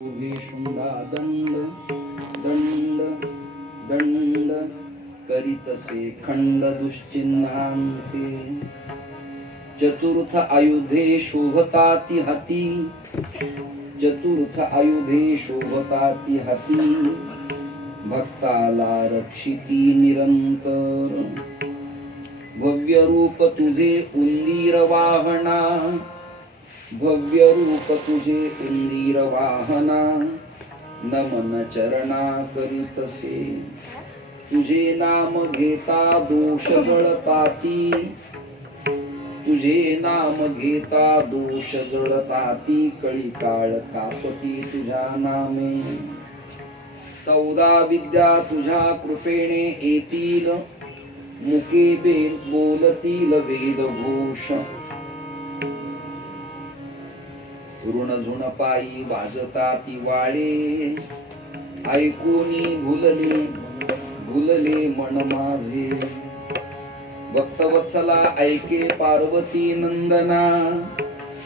शुंभा दंड दंड दंड करीतसे खंड दुश्चिन्हांचे चतुर्थ आयुधे शोभताति हाती चतुर्थ आयुधे शोभताति हाती भक्ताला रक्षिती निरंतर भव्य रूप तुझे उंदीर वाहना भव्य रूप तुझे इंदिर वाहना नमन चरणा करीतसे तुझे नाम घेता दोष जळताती तुझे नाम घेता दोष जळताती कळी काळ कापटी तुझ्या नामे 14 विद्या तुझ्या कृपेने येतील मुके बेल बोलतील वेदघोष ऋणझुण पायी वाजताती वाळे ऐकूनी भुलले मन माझे भक्तवत्सला ऐके पार्वती नंदना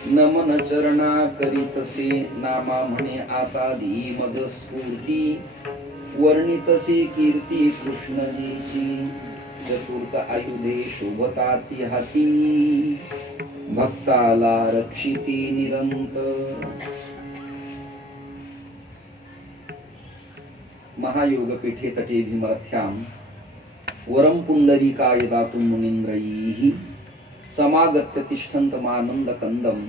नमन चरणा करीतसे नामा म्हणे आता धीमज स्फूर्ती वर्णितसे कीर्ती कृष्णजीची चतुर्थ आयुधे शोभताति हाती भक्ताला रक्षिती निरंतर महायोगपीठे तटे भीमर्थ्यां वरं पुंडरीकाय दातुं मुनीन्द्रैः समागत्य तिष्ठन्तमानन्दकन्दं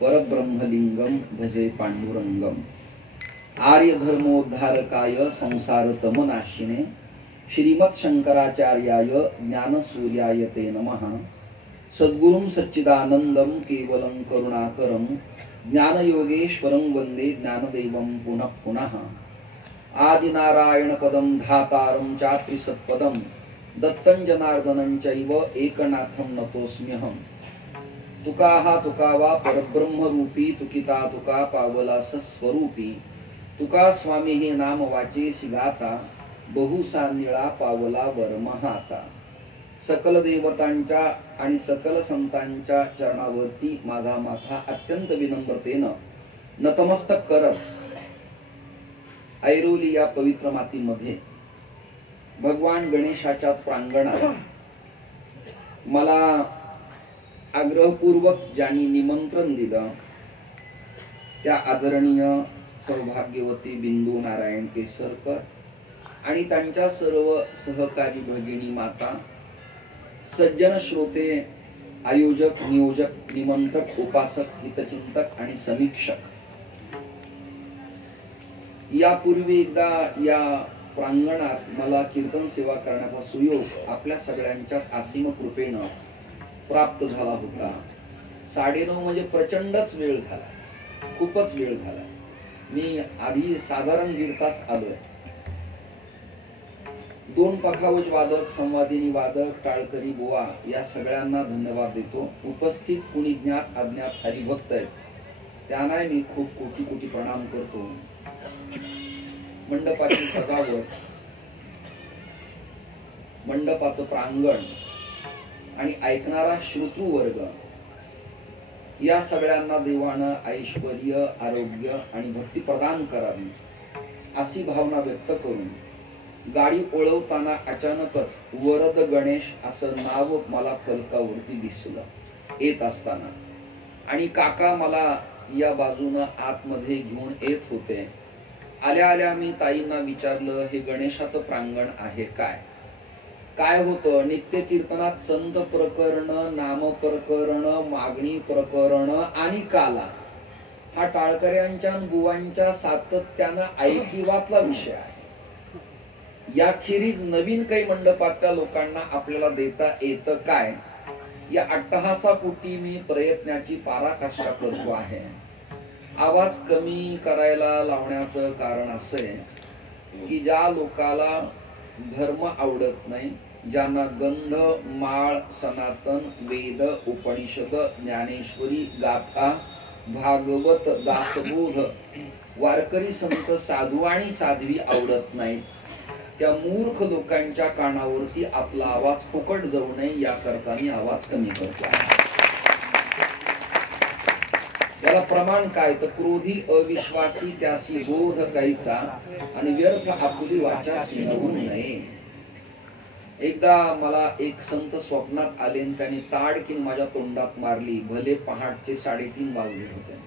परब्रह्मलिङ्गं भजे पाण्डुरङ्गम् आर्यधर्मोद्धारकाय संसारतमनाशिने श्रीमत्शंकराचार्याय ज्ञानसूर्याय ते नमः सद्गुरुं सच्चिदानन्दं केवलं करुणाकरं ज्ञानयोगेश्वरं वन्दे ज्ञानदेवं पुनः पुनः आदिनारायणपदं धातारं चात्रिसत्पदं दत्तं जनार्दनं चैव एकनाथं नतोऽस्म्यहं तुका तुकावा परब्रह्मरूपी तुकिता तुका पावला सस्वरूपी तुका स्वामी हे नाम वाचेसी गाता बहुसा निळा पावला वरमहाता सकल देवतांच्या आणि सकल संतांच्या चरणावरती माझा माथा अत्यंत विनम्रतेनं नतमस्तक करत ऐरोली या पवित्र मातीमध्ये भगवान गणेशाच्या प्रांगणात मला आग्रहपूर्वक ज्यांनी निमंत्रण दिलं त्या आदरणीय सौभाग्यवती बिंदू नारायण केसरकर आणि त्यांच्या सर्व सहकारी भगिनी माता सज्जन श्रोते आयोजक नियोजक निमंत्रक उपासक हितचिंतक आणि समीक्षक यापूर्वी एकदा या प्रांगणात मला कीर्तन सेवा करण्याचा सुयोग आपल्या सगळ्यांच्या असीम कृपेनं प्राप्त झाला होता 9:30 म्हणजे प्रचंडच वेळ झाला खूपच वेळ झाला मी आधी साधारण 1.5 तास आलोय 2 पखावज वादक संवादिनी वादक टाळकरी बुवा या सगळ्यांना धन्यवाद देतो उपस्थित कुणी ज्ञात अज्ञात हरिभक्त आहेत त्यांना मी खूप कोटी कोटी प्रणाम करतो मंडपाची सजावट मंडपाचं प्रांगण आणि ऐकणारा श्रोतृवर्ग या सगळ्यांना देवानं ऐश्वर्य आरोग्य आणि भक्ती प्रदान करावी अशी भावना व्यक्त करून गाडी ओळवताना अचानकच वरद गणेश असं नाव मला फलकावरती दिसलं येत असताना आणि काका मला या बाजूनं आतमध्ये घेऊन येत होते आल्या आल्या मी ताईंना विचारलं हे गणेशाचं प्रांगण आहे काय होतं नित्य कीर्तनात संत प्रकरण नाम प्रकरण मागणी प्रकरण आणि काला हा टाळकऱ्यांच्या बुवांच्या सातत्यानं ऐकिवातला विषय आहे याखेरीज नवीन काही मंडपातल्या लोकांना आपल्याला देता येतं काय या अट्टहासापोटी मी प्रयत्नाची पराकाष्ठा करतो आहे आवाज कमी करायला लावण्याचं कारण असं आहे की ज्या लोकाला धर्म आवडत नाही ज्यांना गंध माळ सनातन वेद उपनिषद ज्ञानेश्वरी गाथा भागवत दासबोध वारकरी संत साधू आणि साध्वी आवडत नाहीत त्या मूर्ख लोकांच्या कानावरती आपला आवाज फुकट जाऊ नये याकरता मी आवाज कमी करतो त्याला प्रमाण काय तर क्रोधी अविश्वासी त्यासी बोध काहीचा आणि व्यर्थ आपुली वाचा सिनवू नये. एकदा मला एक संत स्वप्नात आले आणि त्यांनी ताडकीन माझ्या तोंडात मारली. भले पहाटचे 3:30 वाजले होते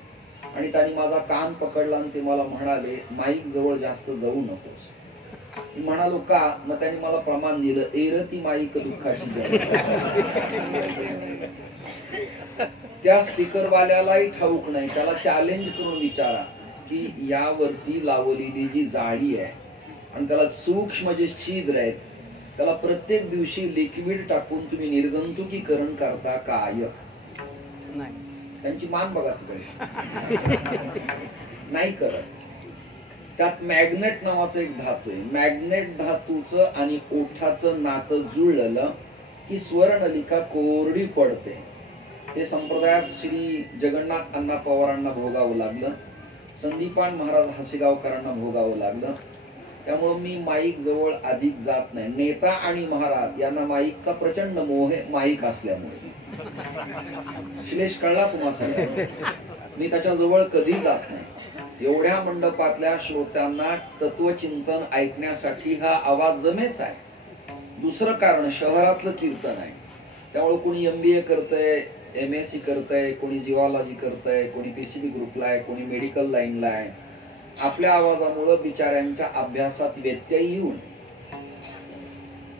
आणि त्यांनी माझा कान पकडला आणि ते मला म्हणाले, माईक जवळ जास्त जाऊ नकोस. मी म्हणालो का? मग त्यांनी मला प्रमाण दिलं, एरती माईक दुःखाची. त्या स्पीकरवाल्यालाही ठाऊक नाही. त्याला चॅलेंज करून विचारा की यावरती लावलेली जी जाळी आहे आणि त्याला सूक्ष्म जे छिद्र आहेत, त्याला प्रत्येक दिवशी लिक्विड टाकून तुम्ही निर्जंतुकीकरण करता काय? नाही. त्यांची मान बघा तिकडे. नाही करत. त्यात मॅग्नेट नावाचं एक धातू आहे. मॅग्नेट धातूचं आणि ओठाचं नातं जुळलं की स्वर्णलिका कोरडी पडते. ते संप्रदायात श्री जगन्नाथ अण्णा पवारांना भोगावं लागलं, संदीपान महाराज हसेगावकरांना भोगावं लागलं. त्यामुळे मी माईक जवळ अधिक जात नाही. नेता आणि महाराज यांना माईकचा प्रचंड मोह आहे, माईक असल्यामुळे. श्लेष कळला तुम्हाला? मी त्याच्या जवळ कधी जात नाही. एवढ्या मंडपातल्या श्रोत्यांना तत्वचिंतन ऐकण्यासाठी हा आवाज जमेच आहे. दुसरं कारण शहरातलं कीर्तन आहे. त्यामुळे कोणी MBA करतंय, MSc करतंय, कोणी जिओलॉजी करतंय, कोणी PCB ग्रुपला आहे, कोणी मेडिकल लाईनला आहे. आपल्या आवाजामुळे बिचाऱ्यांच्या अभ्यासात व्यत्यय येऊन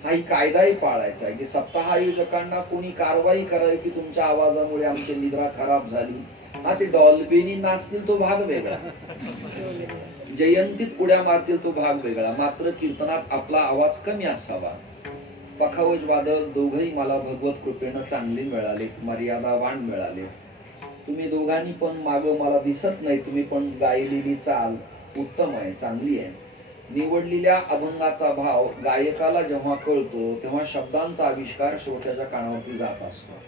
हाही कायदाही पाळायचा आहे की सप्ताह आयोजकांना कोणी कारवाई करावी की तुमच्या आवाजामुळे आमची निद्रा खराब झाली. हा, ते डॉल्बीनी नाचतील तो भाग वेगळा, जयंतीत उड्या मारतील तो भाग वेगळा. मात्र कीर्तनात आपला आवाज कमी असावा. पखावज वादक दोघही मला भगवत कृपेनं चांगले मिळाले, मर्यादावान मिळाले. तुम्ही दोघांनी पण माग मला दिसत नाही, तुम्ही पण गायलेली चाल उत्तम आहे, चांगली आहे. निवडलेल्या अभंगाचा भाव गायकाला जेव्हा कळतो तेव्हा शब्दांचा आविष्कार श्रोत्याच्या कानावरती जात असतो.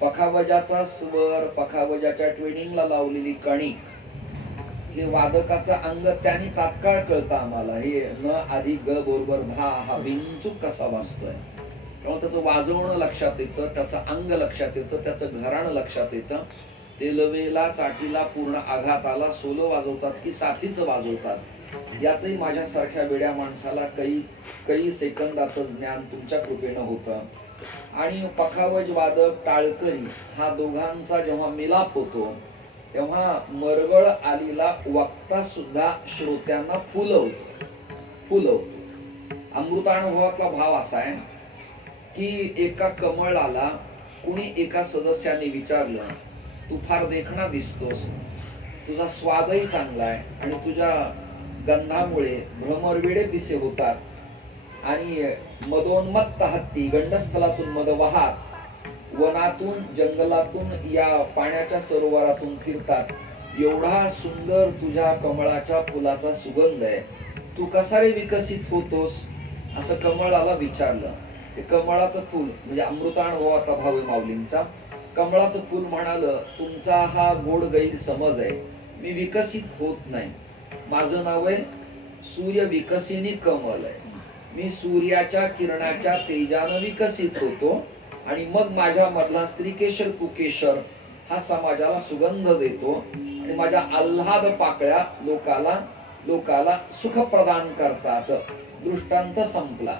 पखावजाचा स्वर, पखावजाच्या ट्विनिंगला लावलेली कणी, हे वादकाचा अंग त्याने तात्काळ कळतं आम्हाला. हे न आधी ग बरोबर धा हा बिनचूक कसा वाजतोय. तेव्हा त्याचं वाजवणं लक्षात येतं, त्याचं अंग लक्षात येतं, त्याचं घराणं लक्षात येतं. ते लवेला चाटीला पूर्ण आघाताला सोलो वाजवतात की साथीचं वाजवतात याचंही माझ्यासारख्या वेड्या माणसाला काही सेकंदातच ज्ञान तुमच्या कृपेनं होतं. आणि पखावज वादक टाळकरी हा दोघांचा जेव्हा मिलाप होतो तेव्हा मरगळ आलेला वक्ता सुद्धा श्रोत्यांना फुलवतो. अमृतानुभवातला भाव असा आहे की एका कमळाला कुणी एका सदस्याने विचारलं, तू फार देखणा दिसतोस, तुझा स्वादही चांगला आहे आणि तुझ्या गंधामुळे भ्रमरवेडे पिसे होतात आणि मदोन्मत्त हत्ती गंडस्थलातून मद वाहात वनातून जंगलातून या पाण्याच्या सरोवरातून फिरतात. एवढा सुंदर तुझ्या कमळाच्या फुलाचा सुगंध आहे, तू कसा रे विकसित होतोस? असं कमळाला विचारलं. ते कमळाचं फूल म्हणजे अमृतानुभवाचा भाव आहे माऊलींचा. कमळाचं फूल म्हणालं, तुमचा हा गोड गैरसमज आहे, मी विकसित होत नाही. माझं नाव आहे सूर्य विकसिनी कमल आहे. मी सूर्याच्या किरणाच्या तेजानं विकसित होतो आणि मग माझ्या मधला स्त्रीकेशर कुकेशर हा समाजाला सुगंध देतो आणि माझ्या आल्हाद पाकळ्या लोकाला सुख प्रदान करतात. दृष्टांत संपला.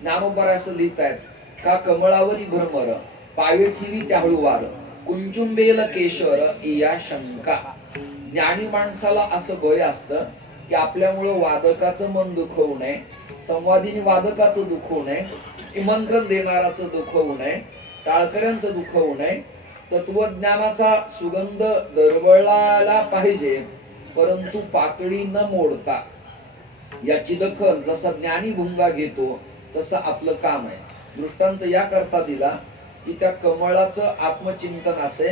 ज्ञानोबा असं लिहितायत का कमळावरी भ्रमर पावे ठेवी त्या हळूवार कुंचुंबेल केशर या शंका. ज्ञानी माणसाला असं भय असतं की आपल्यामुळं वादकाचं मन दुखवू नये, संवादिनी वादकाचं दुखवू नये, निमंत्रण देणाराचं दुखवू नये, टाळकऱ्यांचं दुखवू नये. तत्वज्ञानाचा सुगंध दरवळायला पाहिजे, परंतु पाकळी न मोडता याची दखल जसा ज्ञानी भुंगा घेतो तसं आपलं काम आहे. दृष्टांत या करता दिला की त्या कमळाचं आत्मचिंतन असे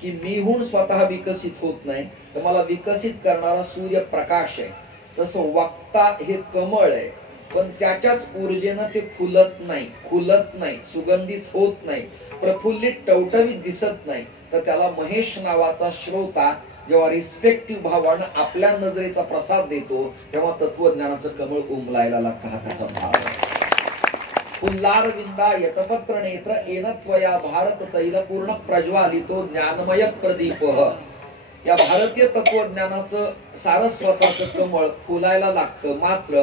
की मीहून स्वतः विकसित होत नाही, तर मला विकसित करणारा सूर्य प्रकाश आहे. तसं वक्ता हे कमळ आहे, पण त्याच्याच ऊर्जेनं ते फुलत नाही, खुलत नाही, सुगंधित होत नाही, प्रफुल्लित टवटवीत दिसत नाही. तर त्याला महेश नावाचा श्रोता जेव्हा रिस्पेक्टिव्ह भावानं आपल्या नजरेचा प्रसाद देतो तेव्हा तत्वज्ञानाचं कमळ उमलायला लागतं. हा त्याचा भाव आहे. उल्लार विंदा यतपत्र नेत्र येन त्वया भारत तैल पूर्ण प्रज्वालितो ज्ञानमय प्रदीप. या भारतीय तत्वज्ञानाचं सारस्वताचं कमळ फुलायला लागतं. मात्र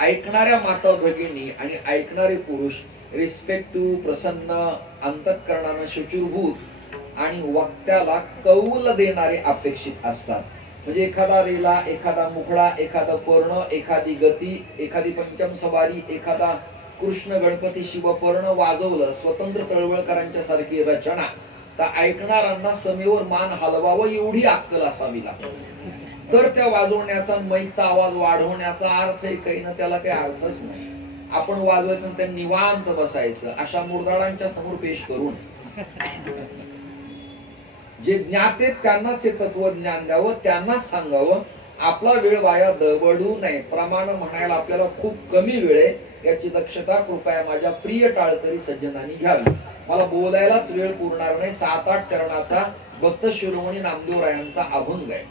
ऐकणाऱ्या माता भगिनी आणि ऐकणारे पुरुष रिस्पेक्टिव्ह, प्रसन्न, अंतःकरणानं शुचिर्भूत आणि वक्त्याला कौल देणारे अपेक्षित असतात. म्हणजे एखादा रेला, एखादा मुखडा, एखादा पर्ण, एखादी गती, एखादी पंचम सवारी, एखादा कृष्ण गणपती शिवपर्ण वाजवलं, स्वतंत्र तळवळकरांच्या सारखी रचना, तर ऐकणाऱ्यांना समेवर मान हलवावं एवढी अक्कल असावी लागते. तर त्या वाजवण्याचा, मैकचा आवाज वाढवण्याचा अर्थ आहे काही ना, त्याला काही अर्थच नाही. आपण वाजवायचं ते निवांत बसायचं, अशा मुरदाडांच्या समोर पेश करून जे ज्ञाते त्यांनाच हे तत्वज्ञान द्यावं, त्यांनाच सांगावं. आपला वेळ वाया दवडू नये. प्रमाण म्हणायला आपल्याला खूप कमी वेळ आहे, याची दक्षता कृपया माझ्या प्रिय टाळकरी सज्जनांनी घ्यावी. मला बोलायलाच वेळ पुरणार नाही. 7-8 चरणाचा भक्त शिरोमणी नामदेवरायांचा अभंग आहे.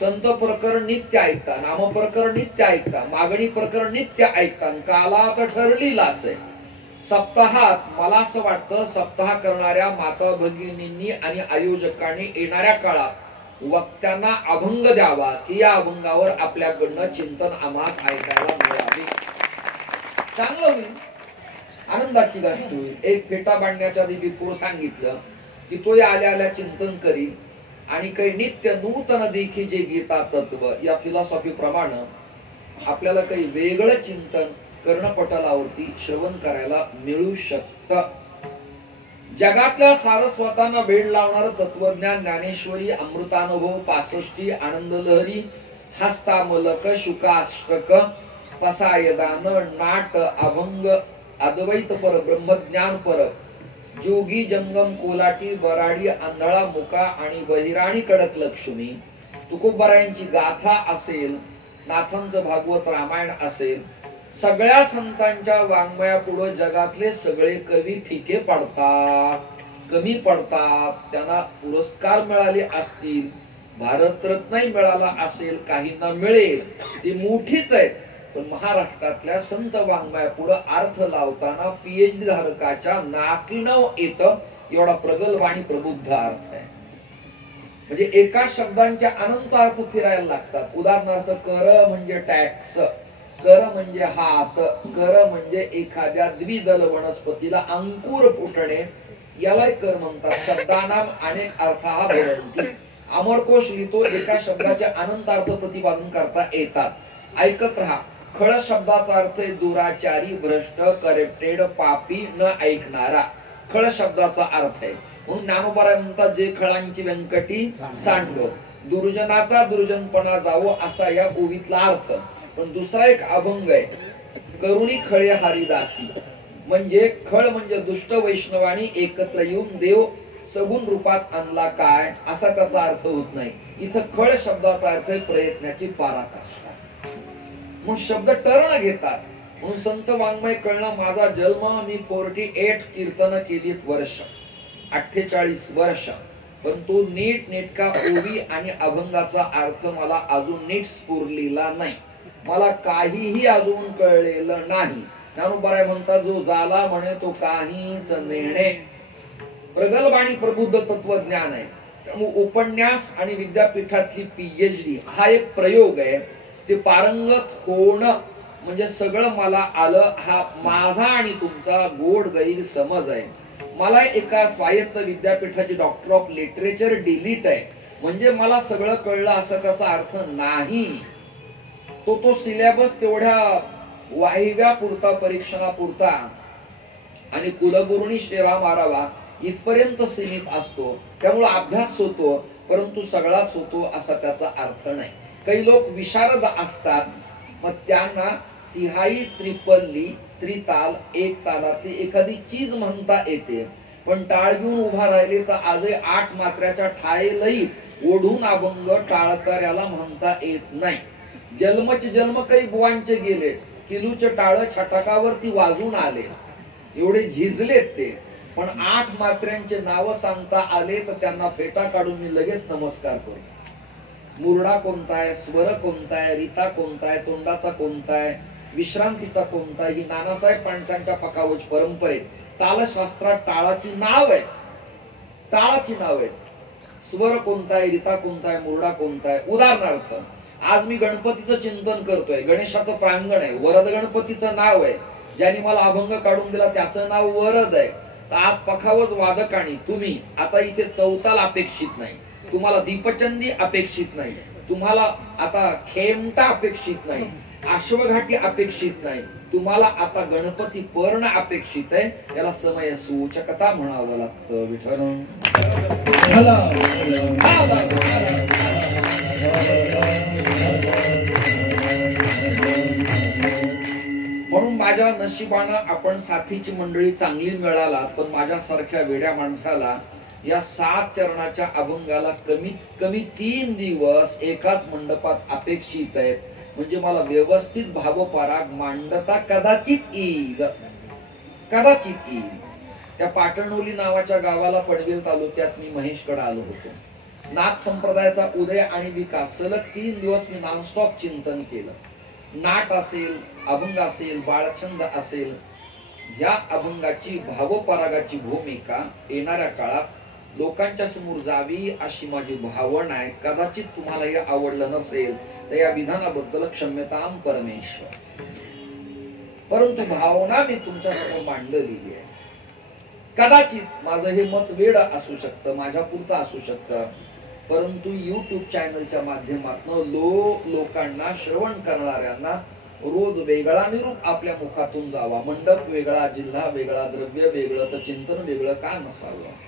संत प्रकरण नित्य ऐकता, नाम प्रकरण नित्य ऐकता, मागणी प्रकरण नित्य ऐकता, कालात ठरली लाच आहे. सप्ताहात मला असं वाटतं, सप्ताह करणाऱ्या माता भगिनींनी आणि आयोजकांनी येणाऱ्या काळात वक्त्यांना अभंग द्यावा, की या अभंगावर आपल्याकडनं चिंतन आम्हास ऐकायला मिळावे. चांगलं होईल, आनंदाची गोष्ट होईल. एक फेटा बांधण्याच्या आधी बिफोर सांगितलं की तो आल्या आल्या चिंतन करील आणि काही नित्य नूतन देखी जे गीता तत्व या फिलॉसॉफी प्रमाणे आपल्याला काही वेगळं चिंतन कर्णपटलावरती श्रवण करायला मिळू शकतं. जगातल्या सारस्वतांना वेळ लावणारं तत्वज्ञान, ज्ञानेश्वरी, अमृतानुभव, 65, आनंद लहरी, हस्तामलक, शुकाष्टक, पसायदान, नाट, अभंग, अद्वैत पर, ब्रह्मज्ञान पर, जोगी, जंगम, कोलाटी, बराडी, आंधळा, मुका आणि बहिराणी कडक लक्ष्मी, तुकोबरायांची गाथा असेल, नाथांचं भागवत रामायण असेल, सगळ्या संतांच्या वाङ्मयापुढे जगातले सगळे कवी फिके पडतात, कमी पडतात. त्यांना पुरस्कार मिळाले असतील, भारतरत्नही मिळाला असेल, काहींना मिळेल, ती मोठीच आहेत. पण महाराष्ट्रातल्या संत वाङ्मयापुढे अर्थ लावताना PhD धारकाच्या नाकीनव येतं एवढा प्रगल्भ आणि प्रबुद्ध अर्थ आहे. म्हणजे एका शब्दांचे अनंत अर्थ फिरायला लागतात. उदाहरणार्थ कर म्हणजे टॅक्स, कर म्हणजे हात, कर म्हणजे एखाद्या द्विदल वनस्पतीला अंकुर फुटणे, याला कर म्हणतात. शब्दानाम अनेक अर्थ हा भवन्ति. अमरकोश लिहितो, एका शब्दाचे अनंत अर्थ प्रतिपादन करता येतात. ऐकत राहा. खळ शब्दाचा अर्थ आहे दुराचारी, भ्रष्ट, करप्टेड, पापी, न ऐकणारा. खळ शब्दाचा अर्थ आहे. म्हणून ज्ञानोबा म्हणतात, जे खळांची व्यंकटी सांडो, दुर्जनाचा दुर्जनपणा जावो, असा या ओवीतला अर्थ. पण दुसरा एक अभंग आहे, करुणी खळे हरिदासी. म्हणजे खळ म्हणजे दुष्ट वैष्णवानी एकत्र येऊन देव सगुण रूपात आणला काय, असा त्याचा अर्थ होत नाही. इथं खळ शब्दाचा अर्थ आहे प्रयत्नाची पराकाष्ठा. म्हणून शब्द टर्न घेतात. म्हणून संत वाङ्मय कळणं माझा जन्म, मी 48 कीर्तन केलीत वर्ष, 48 वर्ष, पण तो नीट नेटका ओवी आणि अभंगाचा अर्थ मला अजून नीट स्फुरलेला नाही. मला काहीही अजून कळलेलं नाही. ज्ञानोबा म्हणतात, जो झाला म्हणे तो काहीच नेणे. प्रगल्भ आणि प्रबुद्ध तत्वज्ञान आहे. त्यामुळे उपन्यास आणि विद्यापीठातली PhD हा एक प्रयोग आहे. ते पारंगत होणं म्हणजे सगळं मला आलं, हा माझा आणि तुमचा गोड गैर समज आहे. मला एका स्वायत्त विद्यापीठाची डॉक्टर ऑफ लिटरेचर डिलीट आहे, म्हणजे मला सगळं कळलं असं त्याचा अर्थ नाही. तो सिलेबस तेवढ्या वाहिव्या पुरता, परीक्षणापुरता आणि कुलगुरूंनी शेरा मारावा इथपर्यंत सीमित असतो. त्यामुळे अभ्यास होतो, परंतु सगळाच होतो असा त्याचा अर्थ नाही. काही लोक विशारद असतात, मग त्यांना तिहाई, त्रिपल्ली, त्रिताल, एक तालातली एखादी चीज म्हणता येते, पण टाळ घेऊन उभा राहिले तर आजही 8 मात्र्याच्या ठायेलही ओढून अभंग टाळकऱ्याला म्हणता येत नाही. जन्मचे जन्म काही बुवांचे गेले, किलूचे टाळ छटाकावरती वाजून आले, एवढे झिजलेत ते, पण 8 मात्र्यांचे नाव सांगता आले तर त्यांना फेटा काढून मी लगेच नमस्कार करतो. मुरडा कोणता आहे, स्वर कोणता आहे, रीता कोणता आहे, तोंडाचा कोणता आहे, विश्रांतीचा कोणता आहे, ही नानासाहेब पाणसांच्या पकावज परंपरेत तालशास्त्रात टाळाची नाव आहे, टाळाची नाव आहे. स्वर कोणता आहे, रीता कोणता आहे, मुरडा कोणता आहे. उदाहरणार्थ आज मी गणपतीचं चिंतन करतोय, गणेशाचं प्रांगण आहे, वरद गणपतीचं नाव आहे, ज्यांनी मला अभंग काढून दिला त्याचं नाव वरद आहे. तर आज पखावज वादकाणी तुम्ही आता इथे चौताल अपेक्षित नाही, तुम्हाला दीपचंदी अपेक्षित नाही, तुम्हाला आता खेमटा अपेक्षित नाही, अश्वघाटी अपेक्षित नाही, तुम्हाला आता गणपती पर्ण अपेक्षित आहे. याला समय सूचकता म्हणावं लागतं. विठ्ठल म्हणून माझ्या नशिबानं आपण साथीची मंडळी चांगली मिळाला, पण माझ्यासारख्या वेड्या माणसाला या 7 चरणाच्या अभंगाला कमीत कमी 3 दिवस एकाच मंडपात अपेक्षित आहेत. म्हणजे मला व्यवस्थित भावपराग मांडता कदाचित येईल, कदाचित येईल. त्या पाटणोली नावाच्या गावाला पनवेल तालुक्यात मी महेशकडे आलो होतो. नाथ संप्रदायाचा उदय आणि विकास सलग 3 दिवस मी नॉनस्टॉप चिंतन केलं. नाट असेल, अभंग असेल, बाळछंद असेल, या अभंगाची भावपरागाची भूमिका येणाऱ्या काळात लोकांच्या समोर जावी अशी माझी भावना आहे. कदाचित तुम्हाला हे आवडलं नसेल तर या विधानाबद्दल क्षम्यताम परमेश्वर, परंतु भावना मी तुमच्या समोर मांडलेली आहे. कदाचित माझं हे मत वेड असू शकतं, माझ्या पुरतं असू शकतं, परंतु युट्यूब चॅनलच्या माध्यमातून लोकांना, श्रवण करणाऱ्यांना रोज वेगळा निरूप आपल्या मुखातून जावा. मंडप वेगळा, जिल्हा वेगळा, द्रव्य वेगळं, तर चिंतन वेगळं का नसावं,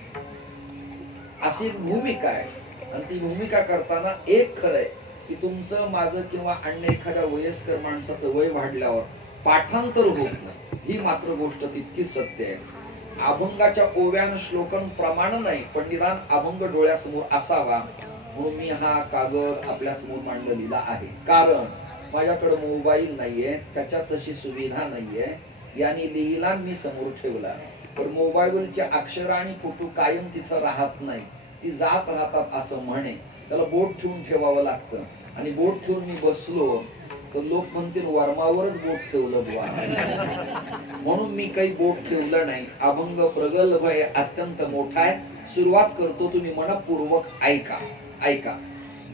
अशी एक भूमिका आहे. आणि ती भूमिका करताना एक खरंय की तुमचं, माझं किंवा अन्य एखाद्या वयस्कर माणसाचं वय वाढल्यावर पाठांतर होत नाही, ही मात्र गोष्ट तितकीच सत्य आहे. अभंगाच्या ओव्यान श्लोकन प्रमाण नाही, पण निदान अभंग डोळ्यासमोर असावा म्हणून मी हा कागद आपल्या समोर मांडलेला आहे. कारण माझ्याकडे मोबाईल नाहीये, त्याच्यात तशी सुविधा नाहीये, यांनी लिहिला मी समोर ठेवला. पण मोबाईलचे अक्षर आणि फोटो कायम तिथं राहत नाही, ती जात राहतात असं म्हणे. त्याला बोट ठेवून ठेवावं लागतं. आणि बोट ठेवून मी बसलो तर लोक म्हणतील वर्मावरच बोट ठेवलं बुवा, म्हणून मी काही बोट ठेवलं नाही. अभंग प्रगल्भ आहे, अत्यंत मोठा आहे. सुरुवात करतो, तुम्ही मनपूर्वक ऐका. ऐका.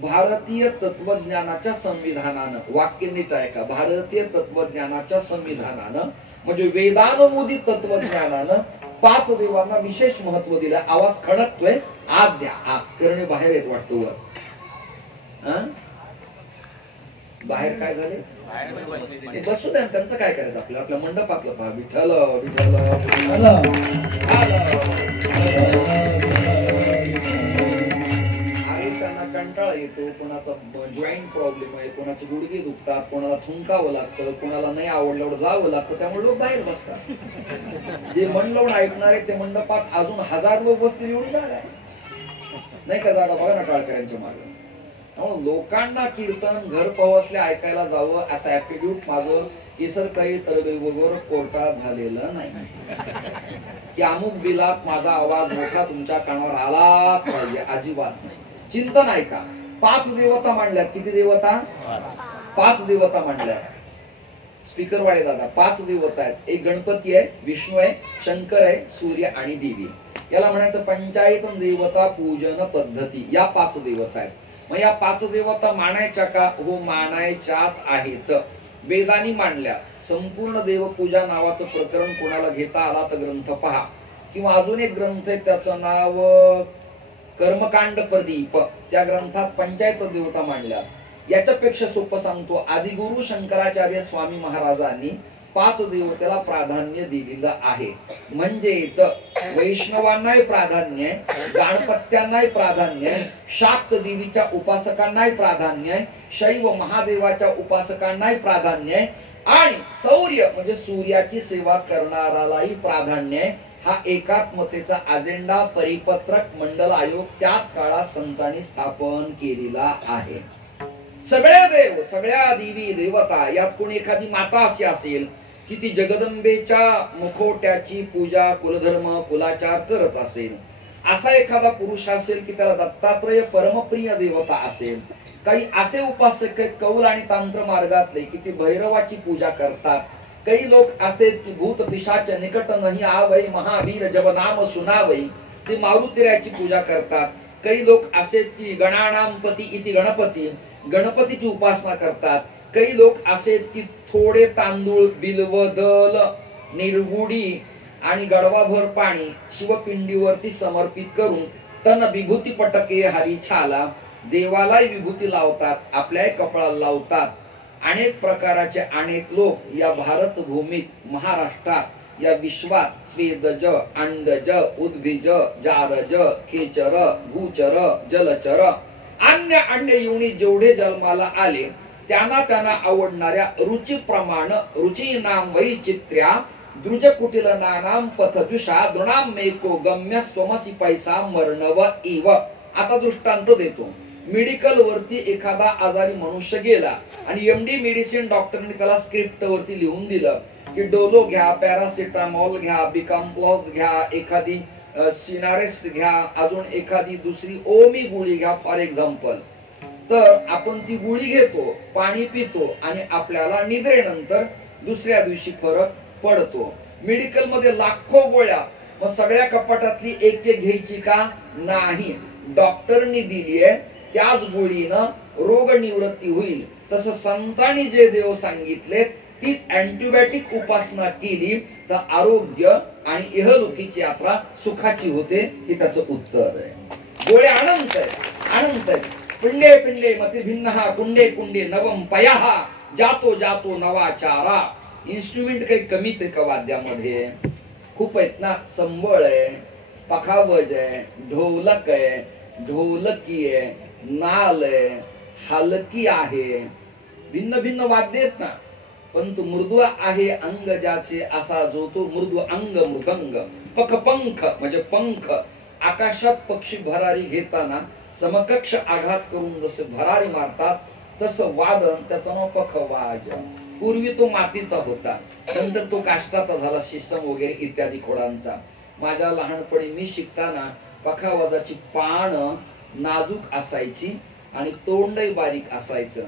भारतीय तत्वज्ञानाच्या संविधानानं, वाक्य नीट ऐका, भारतीय तत्वज्ञानाच्या संविधानानं म्हणजे वेदानुमोदित तत्वज्ञानानं 5 देवांना विशेष महत्व दिलं. आवाज खडकतोय, आत द्या. आत करणे बाहेर येत वाटतो वर. बाहेर काय झाले, बसू द्या, त्यांचं काय करायचं आपल्याला. आपल्या मंडपातलं पहा. विठ्ठल विठ्ठल अरे त्यांना कंटाळा येतो, कोणाचा जॉईंट प्रॉब्लेम आहे, कोणाचे गुडघे दुखतात, कोणाला थुंकावं लागतं, कोणाला नाही आवडल्यावर जावं लागतं, त्यामुळे लोक बाहेर बसतात. जे मन लावून ऐकणारे ते मंडपात अजून 1000 लोक बसतील एवढी जागा आहे नाही का. जागा बघा ना टाळकऱ्यांच्या मागे. लोकांना कीर्तन घर पोहोचले ऐकायला जावं असं ऍप्टिट्यूड माझं केसर काही तरबेगोबर कोर्टात झालेलं नाही की अमुक बिलात माझा आवाज मोठा तुमच्या कानावर आलाच पाहिजे, अजिबात नाही. चिंतन ऐका. 5 देवता मांडल्यात. किती देवता? 5 देवता मांडल्यात. स्पीकर वाले दादा, 5 देवता आहेत. एक गणपती आहे, विष्णू आहे, शंकर आहे, सूर्य आणि देवी. याला म्हणायचं पंचायत देवता पूजन पद्धती. या 5 देवता आहेत. मग या 5 देवता मानायच्या का? हो, मानायच्याच आहेत. वेदांनी मांडल्या. संपूर्ण देवपूजा नावाचं प्रकरण कोणाला घेता आला तर ग्रंथ पहा, किंवा अजून एक ग्रंथ आहे त्याचं नाव कर्मकांड प्रदीप. त्या ग्रंथात पंचायत देवता मांडल्या. याच्यापेक्षा सोपं सांगतो, आदिगुरु शंकराचार्य स्वामी महाराजांनी 5 देवतेला प्राधान्य दिलेलं आहे. म्हणजेच वैष्णवांनाही प्राधान्य आहे, गणपत्यांनाही प्राधान्य आहे, शाक्त देवीच्या उपासकांनाही प्राधान्य आहे, शैव महादेवाच्या उपासकांनाही प्राधान्य आहे, आणि सौर्य म्हणजे सूर्याची सेवा करणारालाही प्राधान्य आहे. हा एकात्मतेचा अजेंडा परिपत्रक मंडल आयोग त्याच काळात संतांनी स्थापन केलेला आहे. सगळे देव, सगळ्या देवी देवता, यात कोणी एखादी माता अशी असेल की ती जगदंबेच्या मुखवट्याची पूजा, कुलधर्म, कुलाचार करत असेल, असा एखादा पुरुष असेल की त्याला दत्तात्रय परमप्रिय देवता असेल, काही असे उपासक कौल आणि तांत्र मार्गातले की ते भैरवाची पूजा करतात, काही लोक असे की भूत पिशाच निकट नाही आवई महावीर जब नाम सुनावई, ते मारुतीरायाची पूजा करतात, काही लोक असेत की गणानांपती इति गणपती, गणपतीची उपासना करतात. काही लोक असेत की थोडे तांदूळ, बिल्वदल, निर्गुडी आणि गडवाभर पाणी शिवपिंडीवरती समर्पित करून तन विभूती पटके हरी छाला, देवालाही विभूती लावतात, आपल्याही कपाळाला लावतात. अनेक प्रकारचे अनेक लोक या भारत भूमीत, महाराष्ट्रात, या विश्वात स्वेदज, अंडज, उद्भिज, जारज, खेचर, भूचर, जलचर, अन्य अन्य योनी जेवढे जन्माला आले त्यांना आवडणाऱ्या रुचीप्रमाण रुची नाम वैचित्र्या द्रुज कुटिल नानाम पथजुषा दृणाम मेको गम्य स्वमसी पैसा मर्णव इव. आता दृष्टांत देतो. मेडिकल वरती एखादा आजारी मनुष्य गेला आणि एमडी मेडिसिन डॉक्टरने त्याला स्क्रिप्ट वरती लिहून दिलं की डोलो घ्या, पॅरासिटामॉल घ्या, बिकॉम्प्लॉस घ्या, एखादी सिनारेस्ट घ्या, अजून एखादी दुसरी ओमी गोळी घ्या फॉर एक्झाम्पल. तर आपण ती गोळी घेतो, पाणी पितो आणि आपल्याला निद्रेनंतर दुसऱ्या दिवशी फरक पडतो. मेडिकल मध्ये लाखो गोळ्या, मग सगळ्या कपाटातली एक एक घ्यायची का? नाही. डॉक्टरनी दिली आहे त्याच गोळीनं रोग निवृत्ती होईल. तसं संतांनी जे देव सांगितले तीच अँटिबायोटिक उपासना केली तर आरोग्य आणि इहलोकीची यात्रा सुखाची होते. हे त्याचं उत्तर आहे. गोळ्या अनंत आहे, अनंत आहे. पिंडे पिंडे मती भिन्नहा कुंडे कुंडे नवम पयाहा जातो जातो नवाचारा. इन्स्ट्रुमेंट काही कमीत आहे का वाद्यामध्ये? खूप आहेत ना. संबळ आहे, पखावज आहे, ढोलक आहे, ढोलकी आहे, नाल आहे, हलकी आहे, भिन्न भिन्न वाद्य आहेत ना. परंतु मृदू आहे अंग ज्याचे असा जो तो मृदू अंग मृदंग. पख पंख म्हणजे पंख. आकाशात पक्षी भरारी घेताना समकक्ष आघात करून जसे भरारी मारतात तसं वादन, त्याचं नाव पखवाज. पूर्वी तो मातीचा होता, नंतर तो काष्टाचा झाला, शिसम वगैरे इत्यादी खोडांचा. माझ्या लहानपणी मी शिकताना पखावाजाची पान नाजूक असायची आणि तोंडही बारीक असायचं.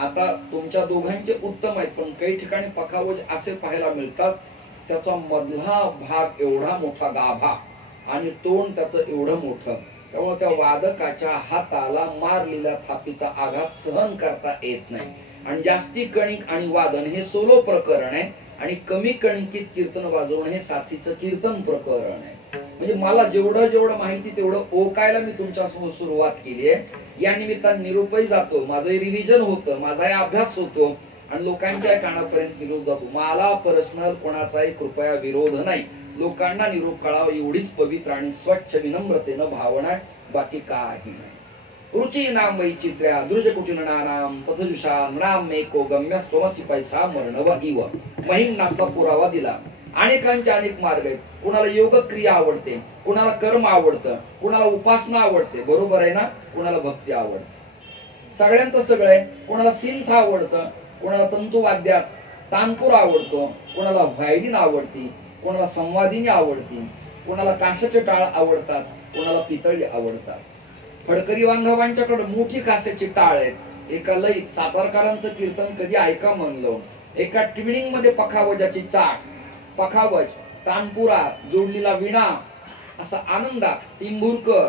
आता तुमच्या दोघांचे उत्तम आहेत, पण काही ठिकाणी पखावज असे पाहायला मिळतात त्याचा मधला भाग एवढा मोठा गाभा आणि तोंड त्याचं एवढं मोठं. त्यामुळे त्या वादकाच्या हाताला मारलेल्या थापीचा आघात सहन करता येत नाही. आणि जास्ती कणिक आणि वादन हे सोलो प्रकरण आहे आणि कमी कणिकीत कीर्तन वाजवणं हे साथीचं कीर्तन प्रकरण आहे. म्हणजे मला जेवढं माहिती तेवढं ओकायला मी तुमच्या समोर सुरुवात केली आहे. या निमित्ताने निरोपही जातो, माझंही रिव्हिजन होतं, माझाही अभ्यास होतो आणि लोकांच्या कानापर्यंत निरोप जातो. मला पर्सनल कोणाचाही कृपया विरोध नाही. लोकांना निरोप कळावा एवढीच पवित्र आणि स्वच्छ विनम्रतेनं भावना आहे, बाकी काही नाही. रुची नाम वैचित्र्या द्रुज कुटिल नानाम पथजुषा नाम मेको गम्य स्वमसी पैसा मर्णव इव. महिम नामचा पुरावा दिला. अनेकांचे अनेक मार्ग आहेत. कुणाला योग क्रिया आवडते, कुणाला कर्म आवडतं, कुणाला उपासना आवडते, बरोबर आहे ना, कुणाला भक्ती आवडते. सगळ्यांचं सगळं आहे. कुणाला सिंथ आवडतं, कुणाला तंतुवाद्यात तानपूर आवडतो, कुणाला व्हायलिन आवडती, कुणाला संवादिनी आवडती, कुणाला काशाचे टाळ आवडतात, कुणाला पितळी आवडतात. फडकरी बांधवांच्याकडे मोठी काशाची टाळ आहेत. एका लईत सातारकरांचं कीर्तन कधी ऐका म्हणलं. एका ट्विनिंग मध्ये पखावजाची चाट, पखावज, तानपुरा, जोडलीला विणा, असा आनंदात टिंभुरकर,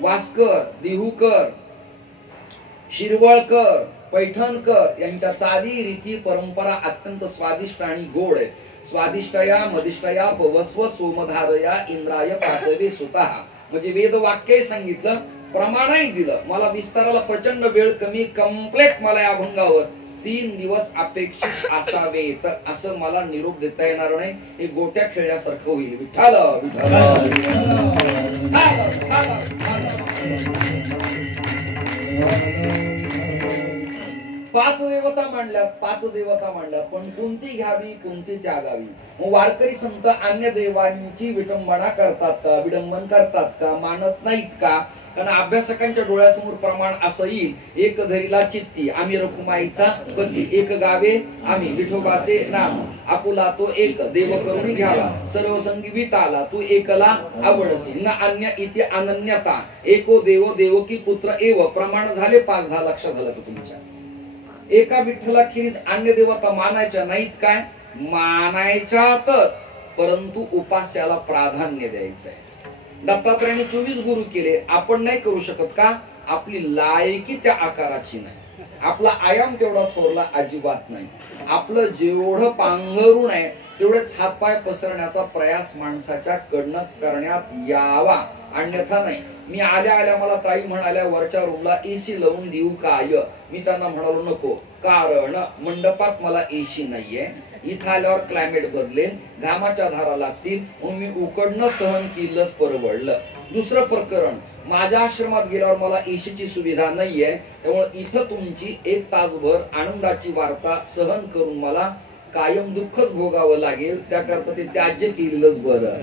वास्कर, देहूकर, शिरवळकर, पैठणकर यांच्या चाली रीती परंपरा अत्यंत स्वादिष्ट आणि गोड आहे. स्वादिष्टया मदिष्टया पवस्व सोमधारया इंद्राय पातवे सुतः. म्हणजे वेद वाक्य सांगितलं, प्रमाणही दिलं. मला विस्ताराला प्रचंड वेळ कमी, कंप्लेट मला या अभंगावर 3 दिवस अपेक्षित असावेत असं मला निरोप देता येणार नाही. हे गोट्या खेळल्यासारखं होईल. विठ्ठल पाच देवता मांडल्या, पण कोणती घ्यावी कोणती त्यागावी. मग वारकरी संत अन्य देवांची विटंबना करतात का, विडंबन करतात का, मानत नाहीत का? कारण अभ्यासकांच्या डोळ्यासमोर प्रमाण असं येईल, एक धरीला चित्ती आम्ही रखुमाईचा पती, एक गावे आम्ही विठोबाचे नाम, आपुला तो एक देव करून घ्यावा, सर्व संगी विटाला तू एकला आवडसी, न अन्य इति अनन्यता, एको देव देवकी पुत्र एव. प्रमाण झाले 5-10 लक्षात झालं का तुमच्या? एका विठ्ठलाखेरीज अन्य देवता मानायच्या नाहीत काय? मानायच्यातच, परंतु उपास्याला प्राधान्य द्यायचंय. दत्तात्रयाने 24 गुरु केले, आपण नाही करू शकत का? आपली लायकी त्या आकाराची नाही, आपला आयाम तेवढा थोरला अजिबात नाही. आपलं जेवढं पांघरून आहे तेवढेच हातपाय पसरण्याचा प्रयास माणसाच्या कडनं करण्यात यावा, अन्यथा नाही. मी आल्या आल्या मला ताई म्हणाल्या वरच्या रूमला एसी लावून देऊ काय? मी त्यांना म्हणालो नको, कारण मंडपात मला एसी नाहीये, इथं आल्यावर क्लायमेट बदलेल, घामाच्या धारा लागतील, म्हणून मी उकडणं सहन केलंच परवडलं. दुसरं प्रकरण, माझ्या आश्रमात गेल्यावर मला एसीची सुविधा नाहीये, त्यामुळे इथं तुमची 1 तासभर आनंदाची वार्ता सहन करून मला कायम दुःखच भोगावं लागेल, त्याकरता ते त्याज्य केलेलंच बरं.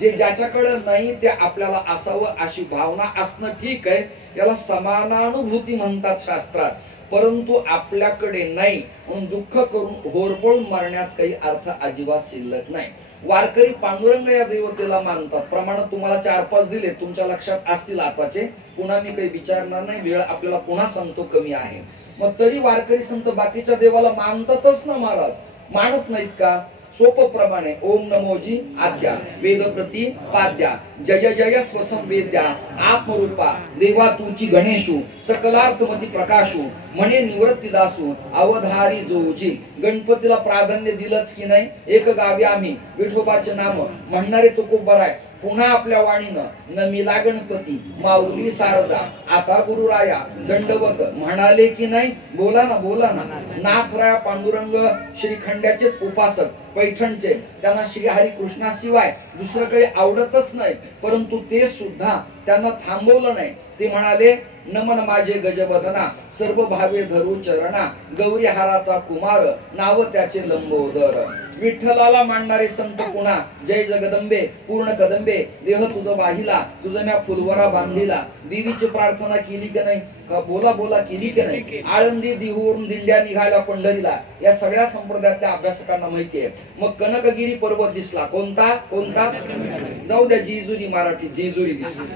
जे ज्याच्याकडे नाही ते आपल्याला असावं अशी भावना असणं ठीक आहे, याला समानानुभूती म्हणतात शास्त्रात. परंतु आपल्याकडे नाही म्हणून दुःख करून होरपळून मारण्यात काही अर्थ अजिबात शिल्लक नाही. वारकरी पांडुरंग या देवतेला मानतात. प्रमाण तुम्हाला 4-5 दिले, तुमच्या लक्षात असतील आताचे, पुन्हा मी काही विचारणार नाही, वेळ आपल्याला पुन्हा सांगतो कमी आहे. मग तरी वारकरी संत बाकीच्या देवाला मानतातच ना महाराज, मानत नाहीत का? सोप प्रमाणे ओम नमोजी आद्या वेद प्रति पाद्या जय जय स्वसं वेद्या आत्मरूपा देवा तुची गणेशू सकलार्थमती प्रकाशू म्हणे निवृत्ती दासू अवधारी जोजी. गणपतीला प्राधान्य दिलंच की नाही? एक गावी आम्ही विठोबाचे नाम म्हणणारे तो खूप बरा आहे. पुन्हा आपल्या वाणीनं नमिला गणपती माऊली शारदा आता गुरुराया दंडवत म्हणाले की नाही? बोला ना, बोला ना. नाथराया पांडुरंग श्रीखंड्याचेच उपासक, पैठणचे, त्यांना श्री हरी कृष्णाशिवाय दुसरं काही आवडतच नाही, परंतु ते सुद्धा त्यांना थांबवलं नाही. ते म्हणाले नमन माझे गजबदना सर्व भावे धरू चरणा गौरी हाराचा कुमार नाव त्याचे लंबोदर. विठ्ठलाला मांडणारे संत पुन्हा जय जगदंबे पूर्ण कदंबे देह तुझं वाहिला तुझं म्या फुलवरा बांधिला. देवीची प्रार्थना केली की नाही? बोला बोला, केली की नाही? आळंदी देहूवरून दिंड्या निघाल्या पंढरीला, या सगळ्या संप्रदायातल्या अभ्यासकांना माहिती आहे. मग कनकगिरी पर्वत दिसला, कोणता कोणता? जाऊ द्या, जेजुरी, मराठी जेजुरी दिसली,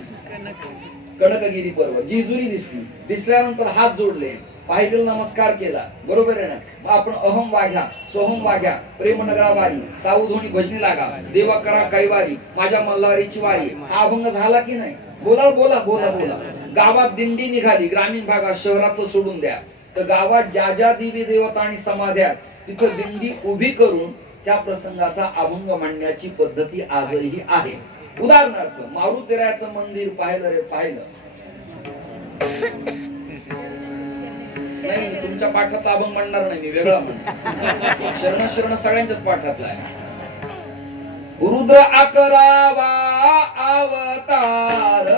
कनकगिरी पर्वत जेजुरी दिसली. दिसल्यानंतर हात जोडले, पाहिजे नमस्कार केला, बरोबर आहे ना? मग आपण अहम वाघ्या सोहम वाघ्या प्रेमनगरा वारी सावधोनी भजनी लागा देवा करा कैवारी माझ्या मल्हारीची वारी, हा अभंग झाला की नाही? बोला बोला बोला बोला. गावात दिंडी निघाली, ग्रामीण भागात शहरातलं सोडून द्या, तर गावात ज्या ज्या देवी देवता आणि समाध्या तिथं दिंडी उभी करून त्या प्रसंगाचा अभंग म्हणण्याची पद्धती आजही आहे. उदाहरणार्थ मारुतीरायाचं मंदिर पाहिलं रे, पाहिलं नाही? तुमच्या पाठातला अभंग म्हणणार नाही मी, वेगळा म्हणणार. शरण शरण सगळ्यांच्याच पाठातला आहे. रुद्र 11वा अवतार,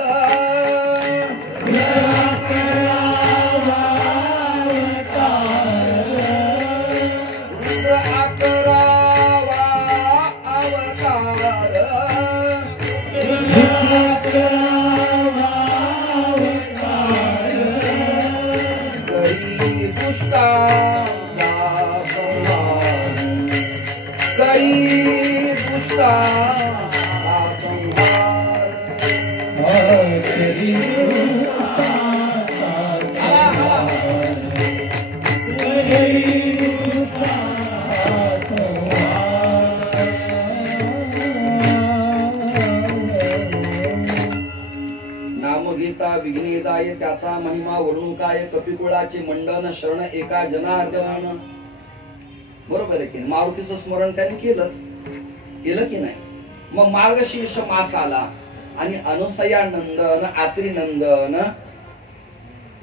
त्याचा महिमा वर्णू काय? कपिकुळाचे मंडन शरण एका जनार्दन. बरोबर आहे की? मारुतीचं स्मरण त्याने केलं की नाही? मग मार्गशीर्ष मास आला आणि अनसया नंदन आत्री नंदन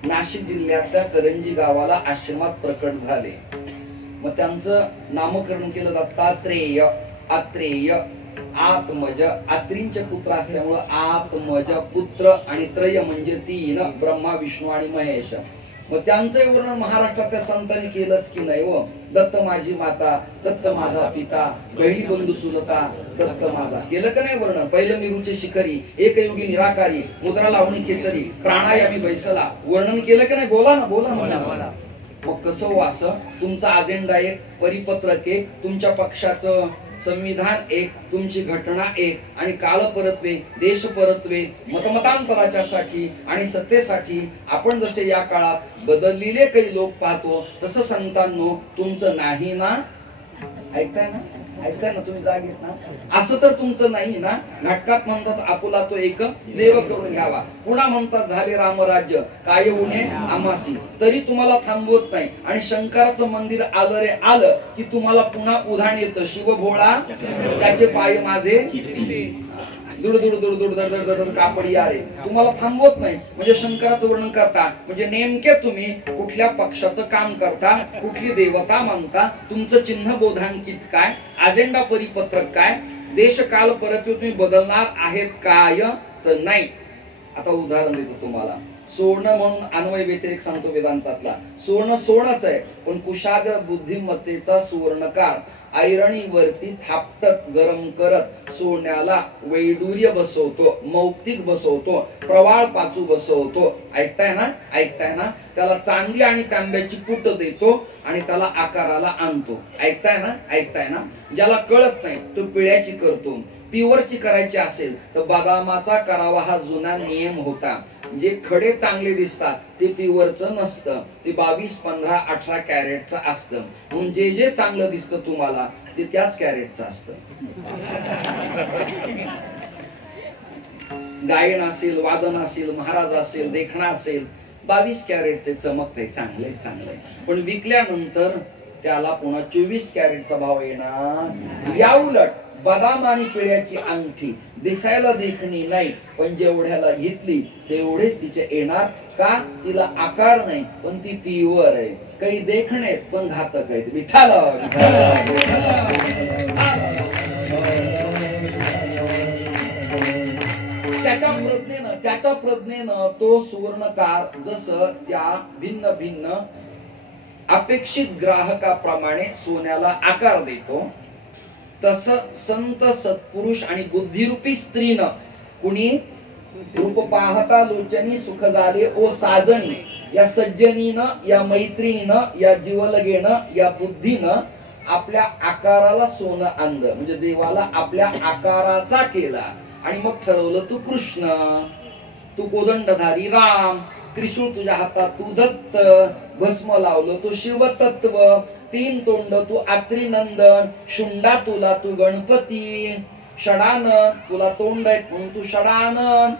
नाशिक जिल्ह्यातल्या करंजी गावाला आश्रमात प्रकट झाले. मग त्यांचं नामकरण केलं दत्तात्रेय, आत्रेय, आत्मज, आत्रींचे पुत्र असल्यामुळे आत्मज पुत्र, आणि त्रय म्हणजे 3 ब्रह्मा विष्णू आणि महेश. मग त्यांचं वर्णन महाराष्ट्रातल्या संतांनी केलंच की नाही? व दत्त माझी माता, दत्त माझा पिता, बहिणी बंधू चुलता, दत्त माझा, केलं का नाही वर्णन? पहिलं निरूचे शिखरी, एकयोगी निराकारी, मुद्रा लावणी खेचरी, प्राणायामी बैसला, वर्णन केलं की नाही? बोला ना, बोला ना. मग कसं वास? तुमचा अजेंडा एक, परिपत्रक एक, तुमच्या पक्षाचं संविधान एक, तुमची घटना एक, आणि काल परत्वे देश परत्वे मतमतांतराच्या साठी आणि सत्तेसाठी आपण जसे या काळात बदललेले काही लोक पाहतो, तसं संतांनो तुमचं नाही ना? ऐकताय ना, ऐकताय ना तुम्ही, जागेत ना. असं तर तुमचं नाही ना. नाटकात म्हणतात आपुला तो एक देव करून घ्यावा, पुन्हा म्हणतात झाले रामराज्य काय उणे आमासी, तरी तुम्हाला थांबवत नाही. आणि शंकराचं मंदिर आलं रे आलं की तुम्हाला पुन्हा उधाण येतं, शिव भोळा त्याचे पाय माझे दुड दुड दुड दुड दड दड दड कापड या रे, तुम्हाला थांबवत नाही. म्हणजे शंकराचं वर्णन करता म्हणजे नेमके तुम्ही कुठल्या पक्षाचं काम करता, कुठली देवता मानता, तुमचं चिन्ह बोधांकित काय, अजेंडा परिपत्रक काय, देश काल परत तुम्ही बदलणार आहेत काय, तर नाही. आता उदाहरण देतो तुम्हाला. सोनं म्हणून अन्वय व्यतिरेक सांगतो वेदांतातला. सोनं सोनच आहे, पण कुशाग्र बुद्धिमत्तेचा सुवर्णकार ऐरणीवरती थापटत गरम करत सोन्याला वैडूर्य बसवतो, मौक्तिक बसवतो, प्रवाळ पाचू बसवतो. ऐकताय ना, ऐकताय ना. त्याला चांदी आणि तांब्याची पुट देतो आणि त्याला आकाराला आणतो. ऐकताय ना, ऐकताय ना. ज्याला कळत नाही तो पिळ्याची करतो. प्युअरची करायची असेल तर बदामाचा करावा हा जुना नियम होता. जे खडे चांगले दिसतात ते प्युअरचं नसतं, ते 22, 15, 18 कॅरेटचं असतं. म्हणून जे जे चांगलं दिसतं तुम्हाला ते त्याच कॅरेटचं असतं. गायन असेल, वादन असेल, महाराज असेल, देखणा असेल, 22 कॅरेटचे चमकते, चांगले चांगले. पण विकल्यानंतर त्याला पुन्हा 24 कॅरेटचा भाव येणार. या उलट बदाम आणि पिळ्याची अंगठी दिसायला देखणी नाही, पण जेवढ्याला घेतली तेवढेच तिचे येणार. का? तिला आकार नाही, पण ती प्युअर आहे. काही देखणे पण घातक आहेत. विठाल त्याच्या प्रज्ञेनं तो सुवर्णकार जसं त्या भिन्न भिन्न अपेक्षित ग्राहकाप्रमाणे सोन्याला आकार देतो, तस संत सत्पुरुष आणि बुद्धिरूपी स्त्रीनं, कुणी रूप पाहता लोचनी सुख झाले ओ साजणी, या सज्जनीनं, या मैत्रिणीनं, या जीवलगेनं, या बुद्धीनं आपल्या आकाराला सोनं आणलं. म्हणजे देवाला आपल्या आकाराचा केला. आणि मग ठरवलं तू कृष्ण, तू कोदंडधारी राम, त्रिशूळ तुझ्या हातात तू दत्त, भस्म लावलं तू शिवतत्व, 3 तोंड तू आत्री नंदन, शुंडा तुला तू गणपती, षडानन तुला तोंड आहेत म्हणून तू षडानन.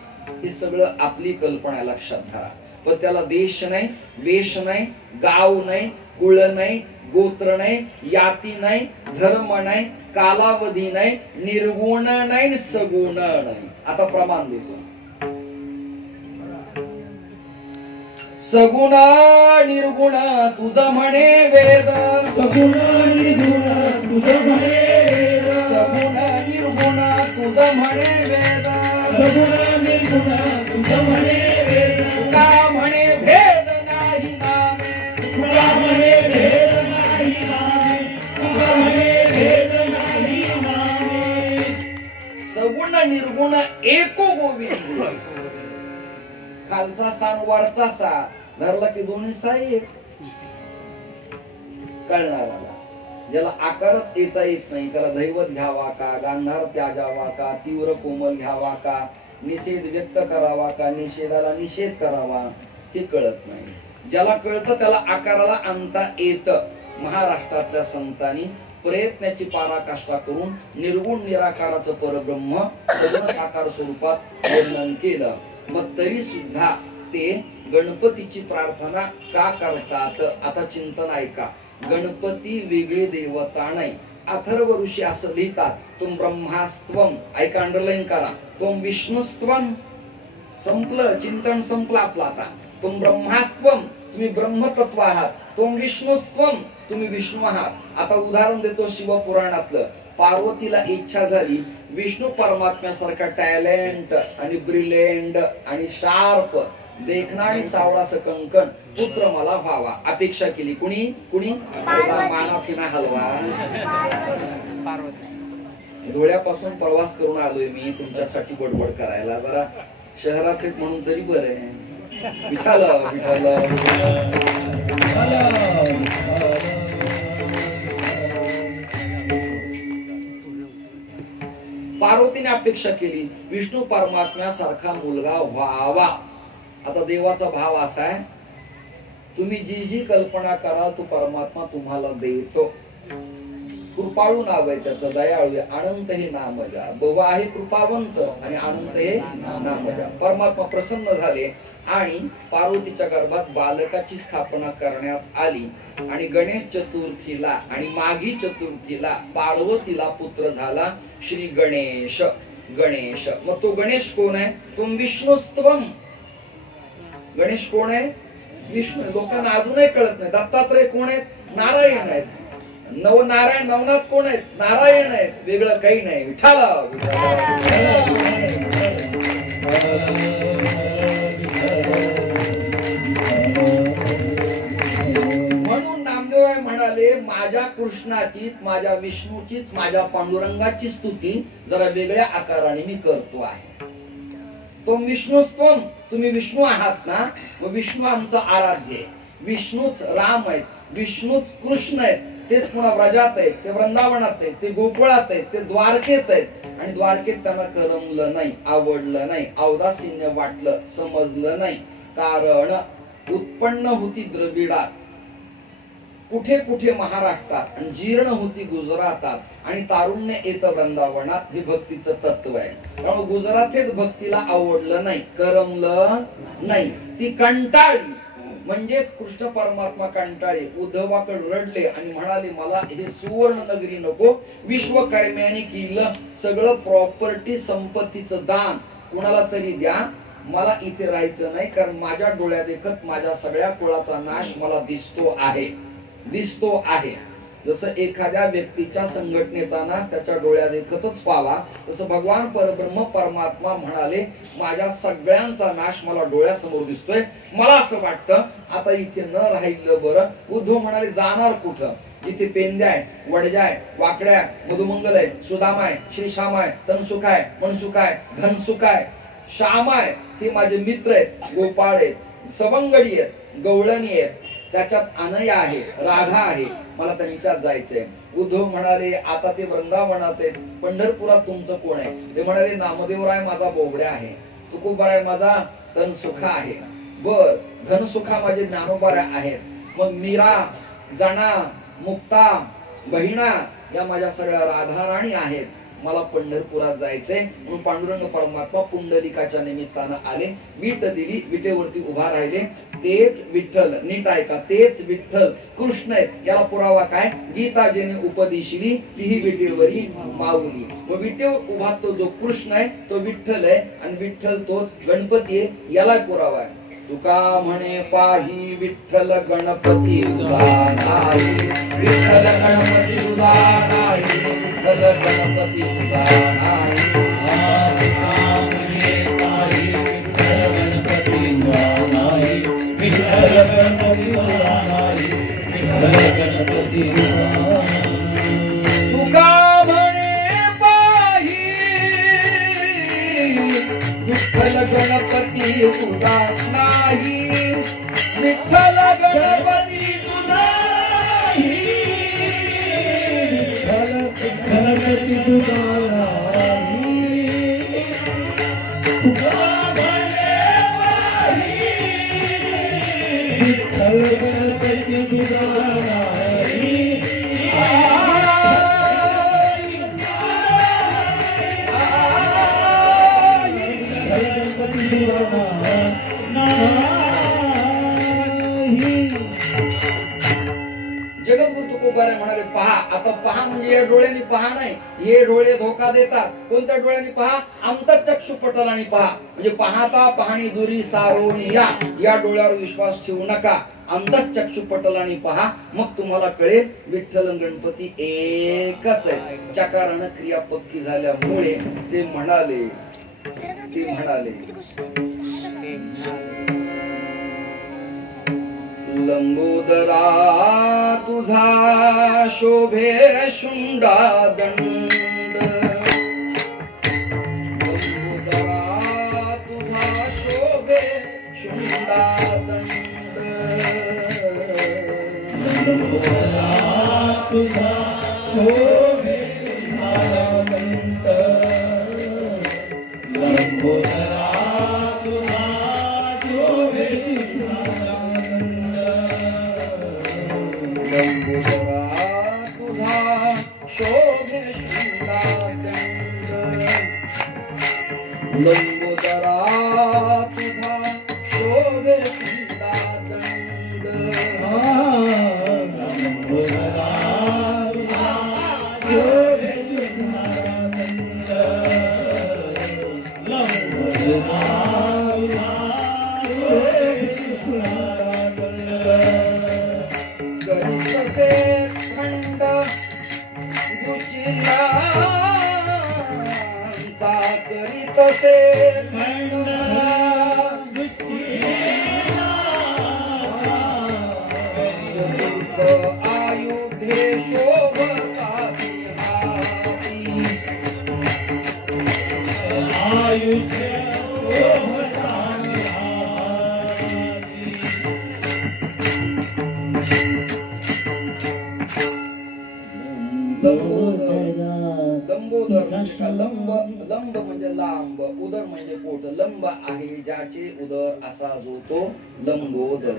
हे सगळं आपली कल्पना लक्षात धरा. पण त्याला देश नाही, वेश नाही, गाव नाही, कुळ नाही, गोत्र नाही, याती नाही, धर्म नाही, कालावधी नाही, निर्गुण नाही, सगुण नाही. आता प्रमाण देतो. सगुण निर्गुण तुझं म्हणे वेद, सगुण निर्गुण तुझं म्हणे वेद, सगुण निर्गुण तुझं म्हणे वेद, सगुण निर्गुण तुझं म्हणे वेद. तुका म्हणे भेद नाही नामे, तुका म्हणे भेद नाही नामे, तुका म्हणे भेद नाही नामे. सगुण निर्गुण एको गोविंद. खालचा सान वरचा सा धरला की दोन्ही सा एक. कळणाराला. ज्याला आकारच येता येत नाही त्याला दैवत घ्यावा का, गांधार त्यागावा का, तीव्र कोमल घ्यावा का, निषेध व्यक्त करावा का, निषेधाला निषेध करावा, हे कळत नाही. ज्याला कळतं त्याला आकाराला आणता येतं. महाराष्ट्रातल्या संतांनी प्रयत्नाची पराकाष्ठा करून निर्गुण निराकाराचं परब्रह्म सगुण साकार स्वरूपात वर्णन केलं. मग तरी सुद्धा ते गणपतीची प्रार्थना का करतात? आता चिंतन ऐका. गणपती वेगळी देवता नाही. अथर्व ऋषी असं लिहितात, तुम ब्रह्मास्त्वम, ऐका अंडरलाईन करा, तुम विष्णुस्त्वम. संपलं चिंतन, संपलं आपलं आता. तुम ब्रह्मास्त्वम, तुम्ही ब्रह्मतत्व आहात. तुम विष्णुस्त्वम, तुम्ही विष्णू आहात. आता उदाहरण देतो शिवपुराणातलं. पार्वतीला इच्छा झाली विष्णू परमात्म्यासारखा टॅलेंट आणि ब्रिलियंट आणि शार्प देखणा आणि सावळाचं कंकण पुत्र मला व्हावा. अपेक्षा केली. कुणी कुणी माना पिना हलवा. धुळ्यापासून प्रवास करून आलोय मी तुमच्यासाठी बडबड करायला. जरा शहरात एक म्हणून तरी बरं आहे. विठाल विठाल. पार्वतीने अपेक्षा केली विष्णू परमात्म्यासारखा मुलगा व्हावा. आता देवाचा भाव असा आहे, तुम्ही जी जी कल्पना कराल तो परमात्मा तुम्हाला देतो. कृपाळू नाव आहे त्याचं, दयाळू आहे. अनंत हे नामजा, बहु आहे कृपावंत आणि अनंत हे नामजा. परमात्मा प्रसन्न झाले आणि पार्वतीच्या गर्भात बालकाची स्थापना करण्यात आली आणि गणेश चतुर्थीला आणि माघी चतुर्थीला पार्वतीला पुत्र झाला श्री गणेश. गणेश मग तो गणेश कोण आहे? तो विष्णुस्त्वम. गणेश कोण आहे? विष्णू. लोकांना अजूनही कळत नाही. दत्तात्रय कोण आहेत? नारायण आहेत. नवनारायण नवनाथ कोण आहेत? नारायण आहेत. वेगळं काही नाही. विठाला म्हणून नामदेव म्हणाले माझ्या कृष्णाचीच, माझ्या विष्णूचीच, माझ्या पांडुरंगाची स्तुती जरा वेगळ्या आकाराने मी करतो आहे. तो विष्णुस्त्वम, तुम्ही विष्णू आहात ना, व विष्णू आमचा आराध्य आहे. विष्णूच राम आहेत, विष्णूच कृष्ण आहेत. तेच पुन्हा व्रजात आहेत, ते वृंदावनात आहेत, ते गोकुळात आहेत, ते द्वारकेत आहेत. आणि द्वारकेत त्यांना करमलं नाही, आवडलं नाही, औदासीन्य वाटलं, समजलं नाही. कारण उत्पन्न होती द्रविडात, कुठे कुठे महाराष्ट्रात, आणि जीर्ण होती गुजरातात, आणि तारुण्य येतं वृंदावनात. हे भक्तीचं तत्व आहे. त्यामुळे गुजरातेत भक्तीला आवडलं नाही, करमलं नाही, ती कंटाळली. म्हणजेच कृष्ण परमात्मा कंटाळे, उद्धवाकडे रडले आणि म्हणाले मला हे सुवर्ण नगरी नको, विश्वकर्म्याने केलं सगळं प्रॉपर्टी संपत्तीचं दान कुणाला तरी द्या, मला इथे राहायचं नाही. कारण माझ्या डोळ्यात देखत माझ्या सगळ्या कुळाचा नाश मला दिसतो आहे, दिसतो आहे. जसं एखाद्या व्यक्तीच्या संघटनेचा नाश त्याच्या डोळ्यात देखतच पावा, तसं भगवान परब्रह्म परमात्मा म्हणाले माझ्या सगळ्यांचा नाश मला डोळ्यासमोर दिसतोय. मला असं वाटतं आता इथे न राहिलं बरं. उद्धव म्हणाले जाणार कुठं? इथे पेंद्या आहे, वडजा आहे, वाकड्या आहे, मधुमंगल आहे, सुदाम आहे, श्रीश्याम आहे, तनसुख आहे, मनसुख आहे, धनसुख आहे, श्याम आहे. ते माझे मित्र आहेत, गोपाळ आहेत, सवंगडी आहेत, गवळणी आहेत, त्याच्यात अनया आहे, राधा आहे, मला त्यांच्यात जायचंय. उद्धव म्हणाले आता ते वृंदावनात आहेत, पंढरपुरात तुमचं कोण आहे? ते म्हणाले नामदेवराय माझा बोबड्या आहे, तुकोबाराय माझा तनसुखा आहे, बर धनसुखा माझे ज्ञानोबाराय आहेत, मग मीरा, जना, मुक्ता, बहिणा या माझ्या सगळ्या राधाराणी आहेत, मला पंढरपुरात जायचंय. म्हणून पांडुरंग परमात्मा पुंडलिकाच्या निमित्तानं आले, वीट दिली, विटेवरती उभा राहिले. तेच विठ्ठल, नीट ऐका, तेच विठ्ठल कृष्ण आहेत. याला पुरावा काय? गीता जेने उपदेशिली तीही विटेवरी माऊली. व विटेवर उभा तो जो कृष्ण आहे तो विठ्ठल आहे, आणि विठ्ठल तोच गणपती आहे. याला पुरावा आहे. तुका म्हणे पाही विठ्ठल गणपती तुझा नाही, विठ्ठल गणपती तुझा नाही, विठ्ठल गणपती तुझा नाही. विठ्ठल गणपती तुझा नाही, विठ्ठल गणपती तुझा नाही. तुका म्हणे पाही विठ्ठल गणपती तुझा नाही, विठ्ठल गणपती तुझा नाही, विठ्ठल गणपती तुझा नाही. तुका म्हणे पाही विठ्ठल गणपती तुझा नाही. जगद्गुरु तुकोबाराय म्हणाले पहा. आता पहा म्हणजे या डोळ्यांनी पहा नाही, हे डोळे धोका देतात. कोणत्या डोळ्यांनी पहा? अंतःचक्षु पटलाने पहा. म्हणजे पाहता पाहणी दुरी सारोनी या डोळ्यावर विश्वास ठेवू नका. अंतःचक्षु पटलाने पहा, मग तुम्हाला कळेल विठ्ठल गणपती एकच आहे. चकारानं क्रिया पक्की झाल्यामुळे ते म्हणाले लंबोदरा तुझा शोभे शुंडा दंड, लंबोदरा तुझा शोभे शुंडा दंड, लंबोदरा तुझा शोभे शुंडा दंड, लंबोदरा तुझा शोभे शुंडा दंड, लंबोदरा तुझा शोभे शूलादंड लंबोदरा तुझा शोभे शूलादंड लंबोदरा तुझा शोभे शूलादंड लंबोदरा तुझा शोभे शूलादंड करीतसे खंड गुचिलांचा करीतसे खंड चतुर्थ आयुधे शोभताती हाती आयुष्य शोभताती हाती लंबोदर लंब लंब म्हणजे लांब, उदर म्हणजे पोट. लंब आहे ज्याचे उदर असा जो तो लंबोदर.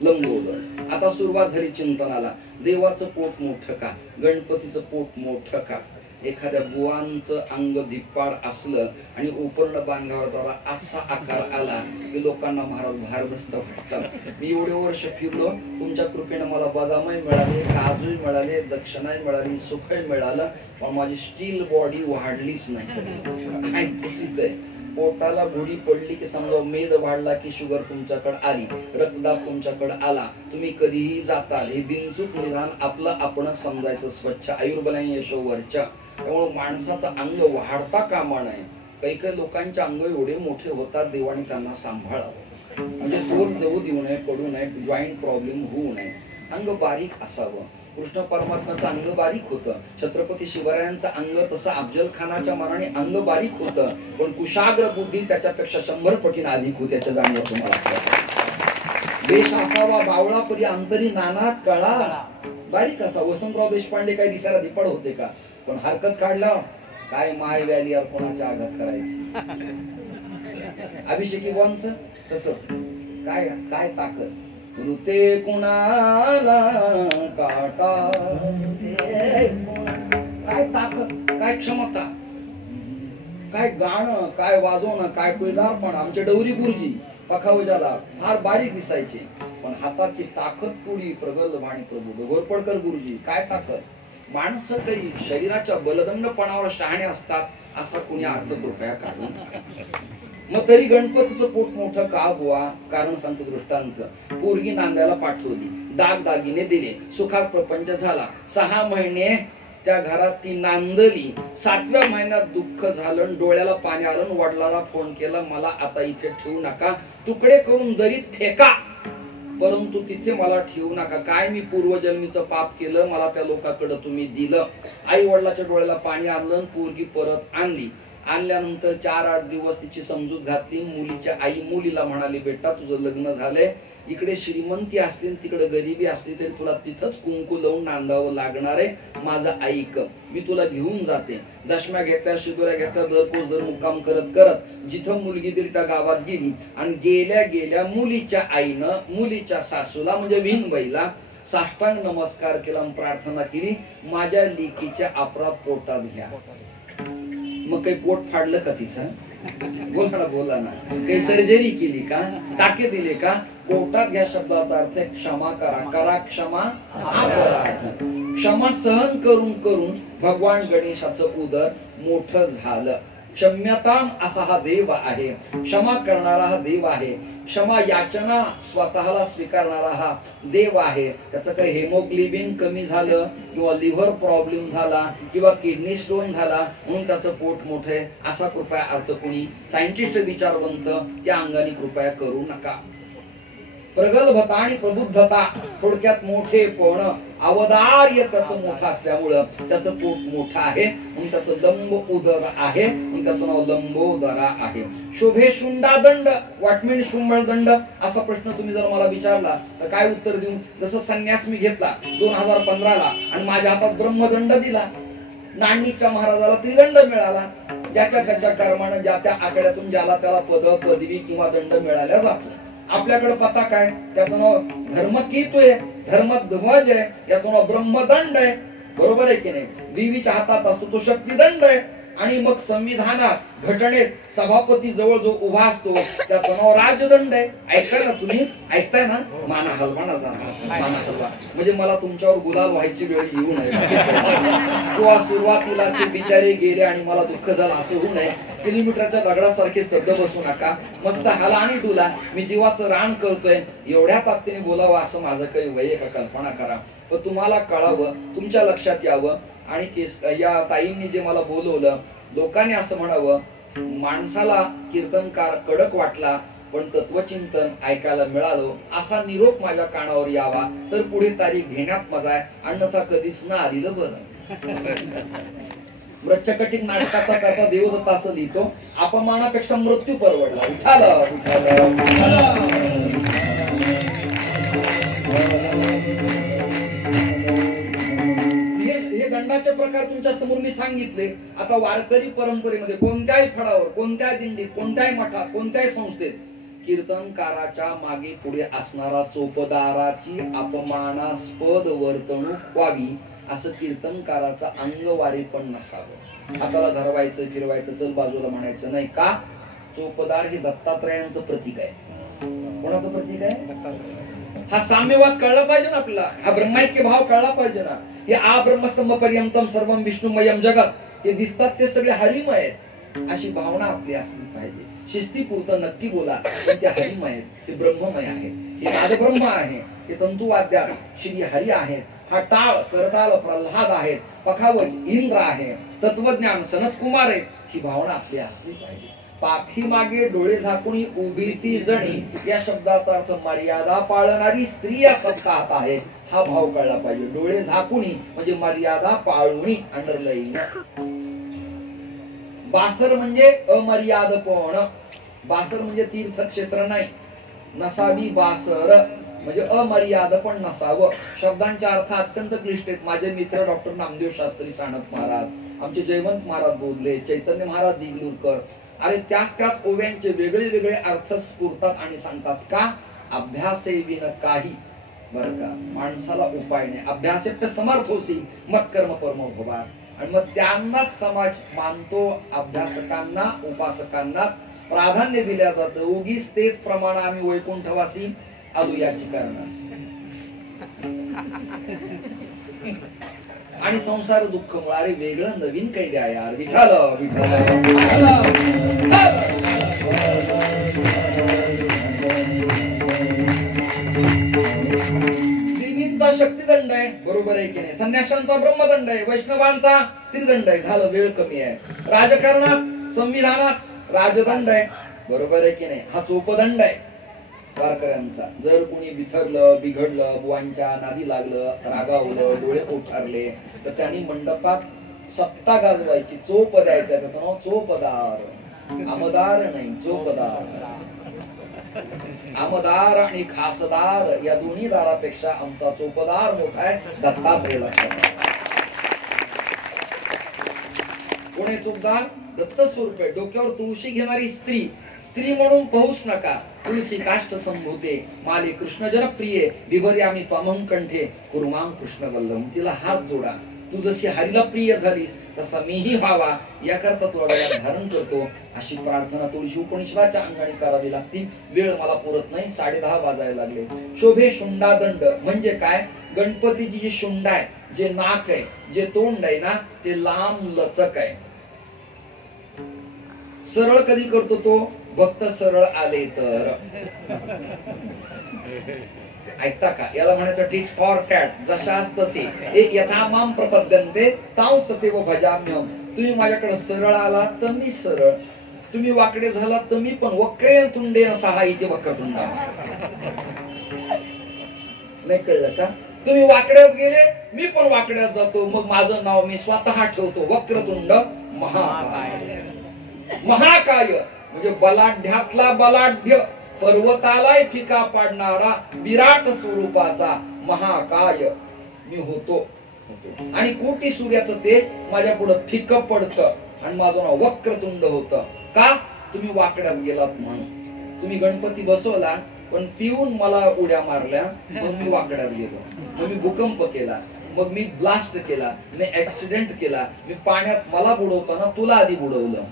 लंबोदर. आता सुरुवात झाली चिंतनाला. देवाचं पोट मोठं का, गणपतीचं पोट मोठं का, एखाद्या बुवांचं अंग धिप्पाड असलं आणि उपर्ण बांधावर त्याला असा आकार आला की लोकांना महाराज भारदस्त वाटतात. मी एवढे वर्ष फिरलो, तुमच्या कृपेने मला बदामही मिळाले, काजूही मिळाले, दक्षिणाही मिळाली, सुखही मिळालं, पण माझी स्टील बॉडी वाढलीच नाही. काय तशीच आहे. पोटाला भुडी पडली की समजा मेद वाढला की शुगर तुमच्याकडे आली, रक्तदाब तुमच्याकडे आला, तुम्ही कधीही जाताल. हे बिनचूक निदान आपलं आपणच समजायचं स्वच्छ आयुर्बलाय यशोवरच्या. त्यामुळे माणसाचं अंग वाढता कामा नये. काही काही लोकांचे अंग एवढे मोठे होतात, देवाने त्यांना सांभाळावं. म्हणजे तोल जाऊ देऊ नये, पडू नये, जॉईंट प्रॉब्लेम होऊ नये. अंग बारीक असावं. कृष्ण परमात्म्याचं अंग बारीक होतं. छत्रपती शिवरायांचं अंग तसं अफजल खानाच्या मनाने अंग बारीक होतं, पण कुशाग्र बुद्धी त्याच्यापेक्षा 100 पटीने अधिक होती. त्याच्या जाणीव तुम्हाला देश असावा बावळापरी अंतरी नाना कळा. बारीक असा. वसंतराव देशपांडे काय दिसायला धिप्पाड होते का, पण हरकत काढला काय माय व्यालीवर कोणाच्या आघात करायची. अभिषेकी वंश तसं काय काय ताकद. ऋते कुणाला काटा, काय ताकद, काय क्षमता, काय गाणं, काय वाजवणं, काय पिळदार. पण आमचे डवरी गुरुजी पखावजाला फार बारीक दिसायचे, पण हाताची ताकद पुढी प्रगल्भ आणि प्रबुद्ध. घोरपडकर गुरुजी काय ताकद. माणसं काही शरीराच्या बलदंडपणावर शहाणे असतात असा कोणी अर्थ कृपया काढून. मग तरी गणपतीचं पोट मोठं का बुवा, कारण सांगतो दृष्टांत. पोरगी नांदायला पाठवली, दागदागिने दिले, सुखात प्रपंच झाला. 6 महिने त्या घरात ती नांदली. 7व्या महिन्यात दुःख झालं, डोळ्याला पाणी आलं, वडिलांना फोन केला, मला आता इथे ठेवू नका, तुकडे करून दरीत फेका, परंतु तिथे मला ठेवू नका. काय मी पूर्वजन्मीचं पाप केलं, मला त्या लोकांकडे तुम्ही दिलं. आई वडिलाच्या डोळ्याला पाणी आणलं, पोरगी परत आणली. आणल्यानंतर 4-8 दिवस तिची समजूत घातली. मुलीच्या आई मुलीला म्हणाली, बेटा तुझं लग्न झालंय, इकडे श्रीमंती असली तिकडे गरिबी असली तरी तुला तिथंच कुंकू लावून नांदावं लागणार आहे. माझं ऐक, मी तुला घेऊन जाते. दशम्या घेतल्या, शिदोऱ्या घेतल्या, दरपोच दर मुक्काम करत करत जिथं मुलगी तरी त्या गावात गेली. आणि गेल्या गेल्या मुलीच्या आईनं मुलीच्या सासूला म्हणजे विनबाईला साष्टांग नमस्कार केला आणि प्रार्थना केली, माझ्या लेकीच्या अपराध पोटात घ्या. मग काही पोट फाडलं का तिचं? बोला ना बोला ना. काही सर्जरी केली का, टाके दिले का? पोटात घ्या शब्दाचा अर्थ क्षमा करा. करा क्षमा अपराध. क्षमा सहन करून करून भगवान गणेशाचं उदर मोठं झालं. क्षम्यताम असा हा देव आहे, क्षमा करणारा हा देव आहे, क्षमा याचना स्वतःला स्वीकारणारा हा देव आहे. त्याचं काही हेमोग्लोबिन कमी झालं किंवा लिव्हर प्रॉब्लेम झाला किंवा किडनी स्टोन झाला म्हणून त्याचं पोट मोठं आहे असा कृपया अर्थ कोणी सायंटिस्ट विचारवंत त्या अंगाने कृपया करू नका. प्रगल्भता आणि प्रबुद्धता, थोडक्यात मोठे पण अवदार्य त्याचं मोठं असल्यामुळं त्याचं पोट मोठं आहे म्हणून त्याचं लंब उदर आहे म्हणून त्याचं नाव लंबोदरा आहे. शोभे शुंडादंड, व्हॉट मीन शुंभदंड असा प्रश्न तुम्ही जर मला विचारला तर काय उत्तर देऊ? जसं संन्यास मी घेतला 2015ला आणि माझ्या हातात ब्रह्मदंड दिला, नाणीच्या महाराजाला त्रिदंड मिळाला. ज्याच्या त्याच्या कर्मानं ज्या त्या आकड्यातून ज्याला त्याला पद पदवी किंवा दंड मिळाला जातो. आपल्याकडे पता काय? त्याचं नाव धर्मकीत आहे, धर्मध्वज आहे, याचं नाव ब्रह्मदंड आहे. बरोबर आहे की नाही? देवीच्या हातात असतो तो शक्तिदंड आहे. आणि मग संविधानात घटनेत सभापती जवळ जो उभा असतो त्याचं नाव राजदंड आहे. ऐकताय ना तुम्ही? ऐकताय ना? माना हलवा ना जरा, माना हलवा, म्हणजे मला तुमच्यावर गुलाल व्हायची वेळ येऊ नये किंवा सुरुवातीलाचे बिचारे गेले आणि मला दुःख झालं असं होऊ नये. किलोमीटरच्या दगडासारखे स्तब्ध बसू नका. मस्त हाला आणि डुला, मी जीवाचं रान करतोय एवढ्या ताकदीने बोलावं असं माझं काही वय का? कल्पना करा. पण तुम्हाला कळावं, तुमच्या लक्षात यावं. आणि या ताईंनी जे मला बोलवलं, लोकांनी असं म्हणावं, माणसाला कीर्तनकार कडक वाटला पण तत्वचिंतन ऐकायला मिळालं असा निरोप माझ्या कानावर यावा तर पुढे तारीख घेण्यात मजा आहे, अन्यथा कधीच न आलेलं बरं. मृच्छकटिक नाटकाचा करता देवदत्त असं लिहितो, अपमानापेक्षा मृत्यू परवडला. विठाला दंडाचे प्रकार तुमच्या समोर मी सांगितले. आता वारकरी परंपरेमध्ये कोणत्याही फळावर, कोणत्याही दिंडीत, कोणत्याही मठात, कोणत्याही संस्थेत कीर्तनकाराच्या मागे पुढे असणारा चोपदाराची अपमानास्पद वर्तणूक व्हावी असं कीर्तनकाराचा अंगवारी पण नसावं. हाताला धरवायचं, फिरवायचं, चल बाजूला म्हणायचं नाही. का? चोपदार हे दत्तात्रयांचं प्रतीक आहे. कोणाचं प्रतीक आहे? हा साम्यवाद कळला पाहिजे ना आपल्याला. हा ब्रह्मैक्य भाव कळला पाहिजे ना. हे आ ब्रह्मस्तंभ पर्यंतम सर्वम विष्णुमयम जगत, हे दिसतात ते सगळे हरिमय आहेत अशी भावना आपली असली पाहिजे. शिस्तीपुरतं नक्की बोला, पण ते हरिमय आहेत, ते ब्रह्ममय आहे, हे नादब्रह्म आहे, हे तंतुवाद्यात श्री हरी आहेत, हा टाळ करताल प्रल्हाद आहेत, पखावत इंद्र आहे, तत्वज्ञान सनत कुमार आहेत. ही भावना आपली असली पाहिजे. पाठी मागे डोळे झाकून उभी ती जणी या शब्दाचा अर्थ मर्यादा पाळणारी स्त्री या सप्ताहात आहे. हा भाव कळला पाहिजे. डोळे झाकून म्हणजे मर्यादा पाळून. अंडरलाईन. बासर म्हणजे अमर्यादपण. बासर म्हणजे तीर्थक्षेत्र नाही. नसावी बासर म्हणजे अमर्यादपण नसावं. शब्दांचे अर्थ अत्यंत क्लिष्ट आहेत. माझे मित्र डॉक्टर नामदेव शास्त्री साणप महाराज, आमचे जयवंत महाराज बोधले, चैतन्य महाराज दिगलूरकर, अरे त्याच ओव्यांचे वेगळे वेगळे अर्थ स्फुरतात आणि सांगतात. का? अभ्यासेविन काही, बरं का, माणसाला उपाय नाही. अभ्यासेप्य समर्थ होसी मत कर्म परमो भवा. आणि मग त्यांनाच समाज मानतो. अभ्यासकांना, उपासकांनाच प्राधान्य दिल्या जातं. उगीच तेच प्रमाण आम्ही वैकुंठवासी आलो याची कारणास. आणि संसार दुःख मुळारे वेगळं नवीन काही द्या यार. विठाल विठाल. देवींचा शक्तिदंड आहे, बरोबर आहे की नाही? संन्याशांचा ब्रह्मदंड आहे, वैष्णवांचा त्रिदंड आहे. झालं, वेळ कमी आहे. राजकारणात, संविधानात राजदंड आहे, बरोबर आहे की नाही? हा चोपदंड आहे वारकऱ्यांचा. जर कोणी बिथरलं, बिघडलं, बुवांच्या नादी लागलं, रागावलं, डोळे उठारले तर त्यांनी मंडपात सत्ता गाजवायची, चोप द्यायचा. त्याचं नाव चोपदार. आमदार नाही, चोपदार. आमदार आणि खासदार या दोन्ही दारापेक्षा आमचा चोपदार मोठा आहे. दत्तात्रय. लक्षात. कोणी चोपदार? दत्त स्वरूप आहे. डोक्यावर तुळशी घेणारी स्त्री. स्त्री म्हणून पाहूच नका. तुळशी काष्ट संभूते माले कृष्ण जनप्रिये विभरी आम्ही त्वामं कंठे कुर्मां कृष्ण वल्लम. तिला हात जोडा. तू जशी हरीला प्रिय झालीस तसा मीही व्हावा याकरता तुला डोळ्यात धारण करतो. अशी प्रार्थना तुळशी उपनिषदाच्या अंगाने करावी लागती. वेळ मला पुरत नाही, 10:30 वाजायला लागले. शोभे शुंडादंड म्हणजे काय? गणपतीची जी शुंड आहे, जे नाक आहे, जे तोंड आहे ना, ते लांब लचक आहे. सरळ कधी करतो तो? भक्त सरळ आले तर. ऐकता का? याला म्हणायचं टीट फॉर टॅट. जशास तसे एक यथा माम प्रपद्यन्ते तांस तथैव भजाम्यहम्. तुम्ही माझ्याकडे सरळ आला तर मी सरळ, तुम्ही वाकडे झाला तर मी पण वक्रेन तुंडेन सहाय्यते वक्रतुंडा. नाही कळलं का? तुम्ही वाकड्यात गेले, मी पण वाकड्यात जातो. मग माझं नाव मी स्वतः ठेवतो, वक्रतुंड महाकाय. महाकाय म्हणजे बलाढ्यातला बलाढ्य, पर्वतालाय फिका पाडणारा विराट स्वरूपाचा महाकाय मी होतो. आणि कोटी सूर्याचं तेज माझ्या पुढे फिक पडतं आणि माझं नाव वक्रतुंड होतं. का? तुम्ही वाकड्यात गेलात म्हणून. तुम्ही गणपती बसवला पण पिऊन मला उड्या मारल्या, मग मी वाकड्यात गेलो, मग मी भूकंप केला. मग मी ब्लास्ट केला, मी ऍक्सिडेंट केला, मी पाण्यात मला बुडवताना तुला आधी बुडवलं,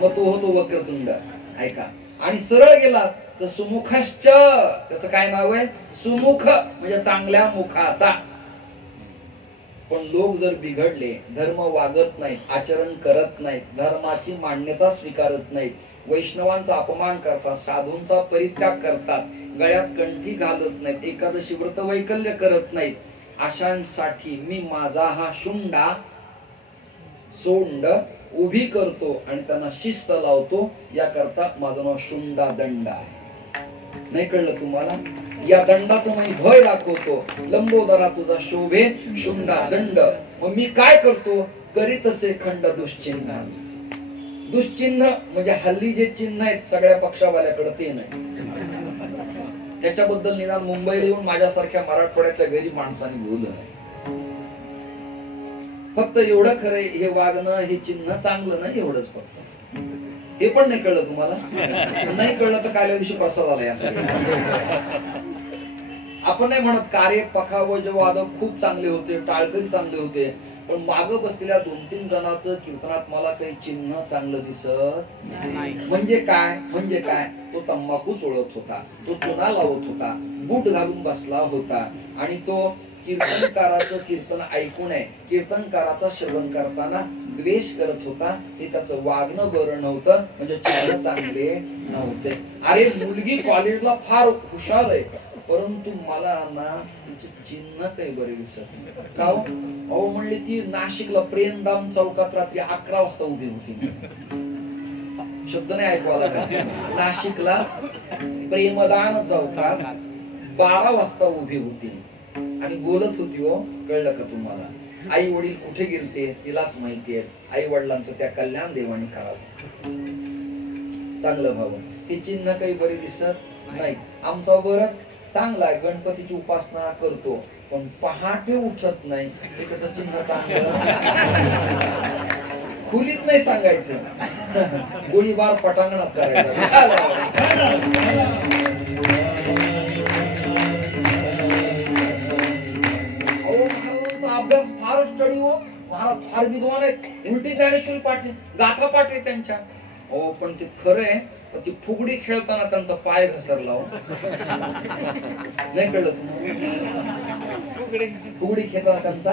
मग तो होतो वक्रतुंड. ऐका, आणि सरळ गेला तर सुमुखश्च, त्याचं काय नाव आहे? सुमुख, म्हणजे चांगल्या मुखाचा. पण लोक जर बिघडले, धर्म वागत नाहीत, आचरण करत नाहीत, धर्माची मान्यता स्वीकारत नाहीत, वैष्णवांचा अपमान करतात, साधूंचा परित्याग करतात, गळ्यात कंठी घालत नाहीत, एकादशी व्रत वैकल्य करत नाहीत, अशांसाठी मी माझा हा शुंडा सोंड उभी करतो आणि त्यांना शिस्त लावतो. याकरता माझं नाव शुंडा दंड आहे. नाही कळलं तुम्हाला? या दंडाचं मी भय दाखवतो. लंबोदरा तुझा शोभे शुंडा दंड. मग मी काय करतो? करीत असे खंड दुश्चिन्ह. दुश्चिन्ह म्हणजे हल्ली जे चिन्ह आहेत सगळ्या पक्षावाल्याकडे, ते नाही. त्याच्याबद्दल निदान मुंबईला येऊन माझ्यासारख्या मराठवाड्यातल्या गरीब माणसांनी बोललं आहे. फक्त एवढं खरं, हे वागणं, हे चिन्ह चांगलं नाही, एवढंच फक्त. हे पण नाही कळलं तुम्हाला? नाही कळलं तर काल्या दिवशी प्रसाद आलाय असं. आपण नाही म्हणत कार्य पखावज वादक खूप चांगले होते, टाळकरी चांगले होते, पण माग बसलेल्या 2-3 जणांचं कीर्तनात मला काही चिन्ह चांगलं दिसत नाही. म्हणजे काय? म्हणजे काय? तो तंबाखू चोळत होता, तो चुना लावत होता, बूट घालून बसला होता, आणि तो कीर्तनकाराचं कीर्तन ऐकून आहे, कीर्तनकाराचा श्रवण करताना द्वेष करत होता. हे त्याचं वागणं बरं नव्हतं, म्हणजे चिन्ह चांगले नव्हते. अरे मुलगी कॉलेजला फार हुशार आहे, परंतु मला ना तिचे चिन्ह काही बरे दिसत. का अहो म्हणले, ती नाशिकला प्रेमधाम चौकात रात्री 11 वाजता उभी होती. शब्द नाही ऐकवाला का? नाशिकला प्रेमदान चौकात 12 वाजता उभी होती आणि बोलत होती. हो, कळलं का तुम्हाला? आई वडील कुठे गेलते तिलाच माहितीये. आई वडिलांचं त्या कल्याण देवाने करावं. चांगलं भाऊ, हे चिन्ह काही बरे दिसत नाही. आमचा बरं चांगला आहे, गणपतीची उपासना करतो, पण पहाटे उठत नाही. हे त्याचं चिन्ह चांगलं. खोलीत नाही सांगायचं, गोळीबार पटांगणात करायचा. अभ्यास फार स्टडी हो, महाराज फार विद्वान आहेत. उलटी ज्ञानेश्वरी पाठी, गाथा पाठ आहे त्यांच्या. हो, पण ते खरं आहे, ती फुगडी खेळताना त्यांचा पाय घसरला. हो, नाही कळलं तुम्हाला? फुगडी खेळताना त्यांचा,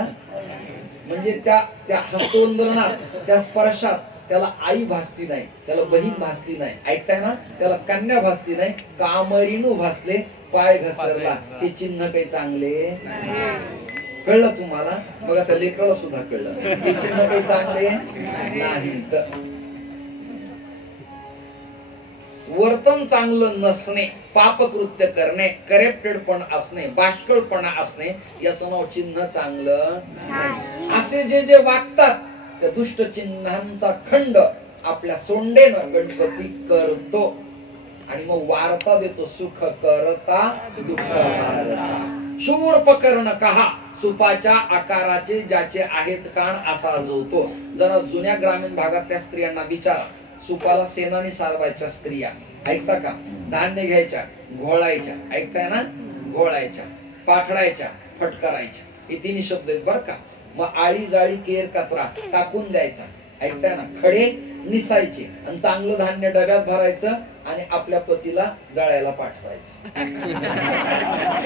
म्हणजे त्या हस्तोंदरणात, त्या स्पर्शात त्याला आई भासती नाही, त्याला बहीण भासती नाही. ऐकताय ना? त्याला कन्या भासती नाही, कामरीनू भासले, पाय घसरला. हे चिन्ह काही चांगले. कळलं तुम्हाला? बघा, त्या लेकराला सुद्धा कळलं, हे चिन्ह काही चांगले नाही. वर्तन चांगलं नसणे, पापकृत्य करणे, करेप्टेडपण असणे, बाष्कळपणा असणे, याचं नाव चिन्ह चांगलं नाही. असे जे वागतात त्या दुष्ट चिन्हांचा खंड आपल्या सोंडेनं गणपती करतो आणि मग वार्ता देतो. सुख करता दुःख हारता. शूर पकर्ण कहा, सुपाच्या आकाराचे ज्याचे आहेत कान असा जो तो. जरा जुन्या ग्रामीण भागातल्या स्त्रियांना विचारा, सुपाला सेनानी सारवायच्या स्त्रिया, ऐकता का? धान्य घ्यायच्या, घोळायच्या, ऐकताय ना? घोळायच्या, पाखडायच्या, फटकारायच्या, हे 3 शब्द आहेत बरं का. मग आळी जाळी केर कचरा टाकून द्यायचा, ऐकताय ना? खडे निसायचे आणि चांगलं धान्य डब्यात भरायचं आणि आपल्या पतीला दळायला पाठवायचं.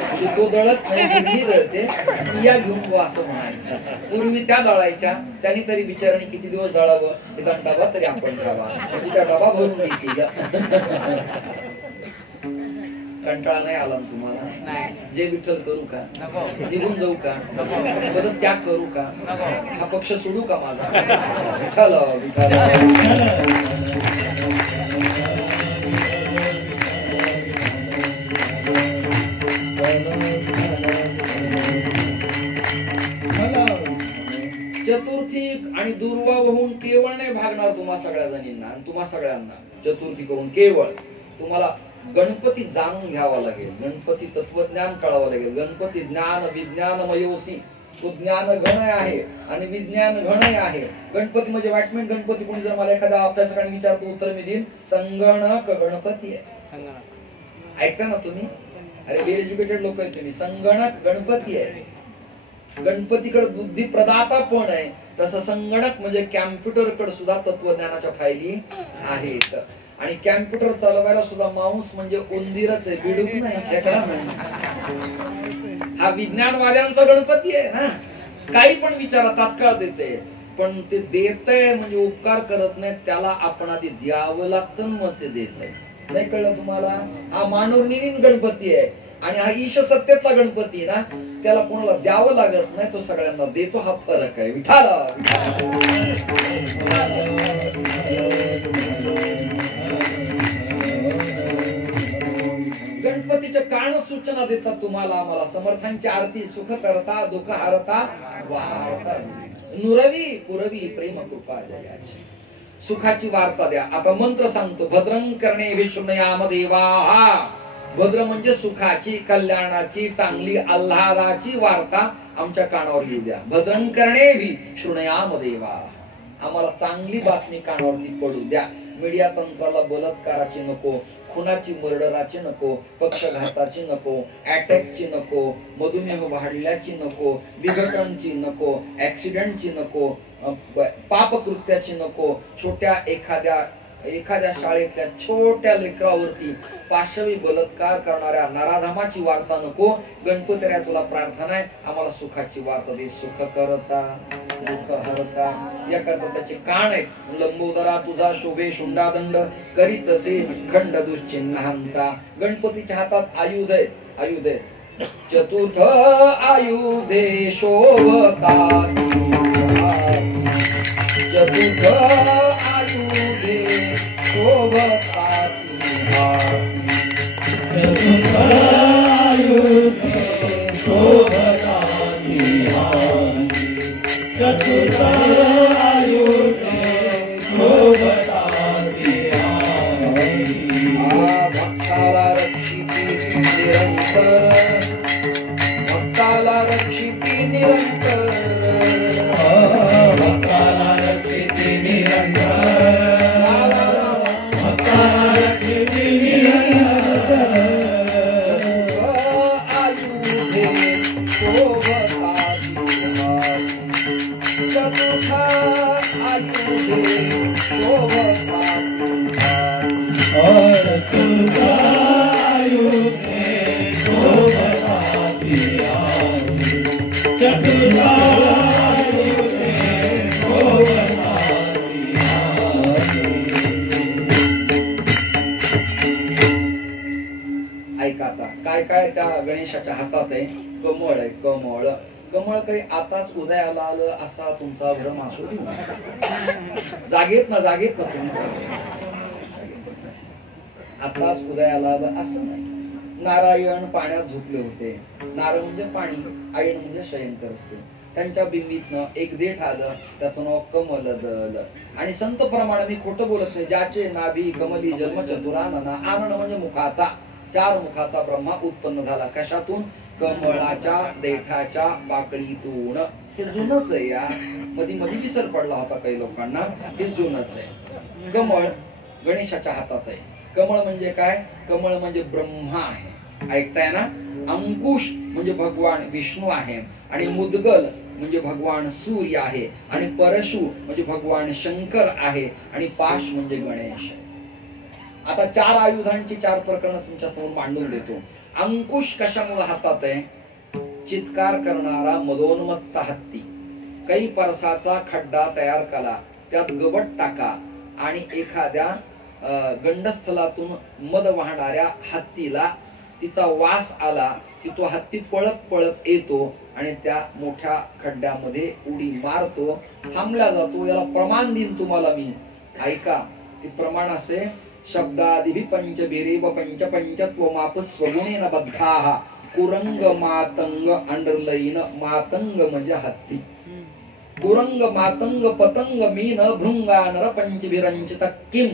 म्हणजे तो दळत नाही, मी दळते, या घेऊन गो असं म्हणायचं. पूर्वी त्या दळायच्या, त्यांनी तरी बिचारांनी किती दिवस दळावं, निदान डबा तरी आपण खावा, म्हणजे त्या डबा भरून देतील. कंटाळा नाही आला तुम्हाला? जे विठ्ठल करू का? निघून जाऊ का? मदत त्याग करू का? हा पक्ष सोडू का माझा? विठ्ठल विठ्ठल. चतुर्थी आणि दुर्वा होऊन केवळ नाही भागणार तुम्हा सगळ्या जणींना आणि तुम्हा सगळ्यांना. चतुर्थी करून केवळ तुम्हाला गणपती जाणून घ्यावा लागेल, गणपती तत्वज्ञान कळावं लागेल. गणपती ज्ञान विज्ञानमयोसी, तो ज्ञान घन आहे आणि विज्ञान घन आहे. गणपती म्हणजे वाटमेंट गणपती. कोणी जर मला एखाद्या अभ्यासकाने विचारतो, उत्तर मी देईन संगणक गणपती आहे. ऐकता ना तुम्ही? अरे वेल एज्युकेटेड लोक आहे तुम्ही. संगणक गणपती आहे. गणपतीकडे बुद्धी प्रदाता पण आहे, तसं संगणक म्हणजे कॅम्प्युटरकडे सुद्धा तत्वज्ञानाच्या फायली आहेत. आणि कॅम्प्युटर चालवायला सुद्धा माऊस म्हणजे उंदीरच आहे, बिडूक नाही, खेकडा नाही. हा विज्ञानवाद्यांचा गणपती आहे ना, काही पण विचारा तात्काळ देते, पण ते देतय म्हणजे उपकार करत नाही, त्याला आपण आधी द्यावं लागतं मग ते देत आहे. नाही कळलं तुम्हाला? हा मानव निर्मित गणपती आहे आणि हा ईश सत्तेतला गणपती ना, त्याला कोणाला द्यावं लागत नाही, तो सगळ्यांना देतो. हा फरक आहे. विठाल गणपतीच्या कान सूचना देतात तुम्हाला आम्हाला. समर्थांची आरती सुख करता दुःख हरता वार्ता नुरवी पुरवी प्रेम कृपा जयाची. सुखाची वार्ता द्या. आता मंत्र सांगतो. भद्रं करणे विष्णुयाम देवा. भद्र म्हणजे सुखाची, कल्याणाची, चांगली आल्हादाची वार्ता आमच्या कानावर येऊ द्या. भद्रं करणे विष्णुयाम देवा. आम्हाला चांगली बातमी कानावरती पडू द्या. मीडिया तंत्राला बलात्काराची नको, खुनाची, मर्डराची नको, पक्षघाताची नको, अटॅकची नको, मधुमेह वाढल्याची नको, बिघडणची नको, ऍक्सिडेंटची नको, पापकृत्याची नको, छोट्या एखाद्या शाळेतल्या छोट्या लेकरावरती पाशवी बलात्कार करणाऱ्या नराधमाची वार्ता नको. गणपतीला तुला प्रार्थना आहे, आम्हाला सुखाची वार्ता दे. सुख करता दुःख हरता या करता त्याचे कान आहेत. लंबोदरा तुझा शोभे शुंडादंड करीत असे खंड दुश्चिन्हांचा. गणपतीच्या हातात आयुध आहे. आयुध आहे चतुर्थ आयुधे शोभता. चतुर्थ आयुधे शोभता. चतुर्थ आयुधे शोभता. चतुर्थ आयुधे शोभता. भक्ताला रक्षिती निरंतर. भक्ताला रक्षिती निरंतर. भक्ताला रक्षिती निरंतर. भक्ताला रक्षिती निरंतर. आयुधे शोभता. चतुर्थ आयुधे शोभता. चतुर्थ आयुधे शोभता. चतुर्थ आयुधे शोभता. ऐका आता काय काय त्या गणेशाच्या हातात आहे. कमळ आहे. कमळ. कमळ काही आताच उदयाला आलं असा तुमचा भ्रम असू नये. जागेत ना तुम्ही आताच उदयाला आलं असं नाही. नारायण पाण्यात झोपले होते. नार म्हणजे पाणी, आयण म्हणजे शयन करते. त्यांच्या बिंबीतनं एक देठ आलं, त्याचं नाव कमलदल. आणि संत प्रमाणे मी खोटं बोलत नाही. ज्याचे नाभी कमली जन्म चतुरानना. आनन म्हणजे मुखाचा. 4 मुखाचा ब्रह्मा उत्पन्न झाला. कशातून? कमळाच्या देठाच्या पाकळीतून. हे जुनच आहे या. मध्ये विसर पडला होता काही लोकांना. हे जुनच आहे. कमळ गणेशाच्या हातात आहे. कमळ म्हणजे काय? कमळ म्हणजे ब्रह्मा आहे. ऐकताय ना? अंकुश म्हणजे भगवान विष्णू आहे. आणि मुद्गल म्हणजे भगवान सूर्य आहे. आणि परशु म्हणजे भगवान शंकर आहे. आणि पाश म्हणजे गणेश. आता 4 आयुधांची 4 प्रकरण तुमच्या समोर मांडून देतो. अंकुश कशामुळे हातात आहे? चित्कार करणारा मदोन्मत्त हत्ती. काही परसाचा खड्डा तयार करा, त्यात गवत टाका आणि एखाद्या गंडस्थलातून मद वाहणाऱ्या हत्तीला तिचा वास आला की तो हत्ती पळत पळत येतो आणि त्या मोठ्या खड्ड्यामध्ये उडी मारतो, थांबला जातो. याला प्रमाण देईन तुम्हाला मी. ऐका, ते प्रमाण असे. शब्दादिभि पंचभिरेव पंच पंचत्व माप स्वगुणेन बद्धाः. कुरंग मातंग अंडरलाईन. मातंग म्हणजे हत्ती. कुरंग मातंग पतंग मीन भृंगानर पंचभिरंचित किम.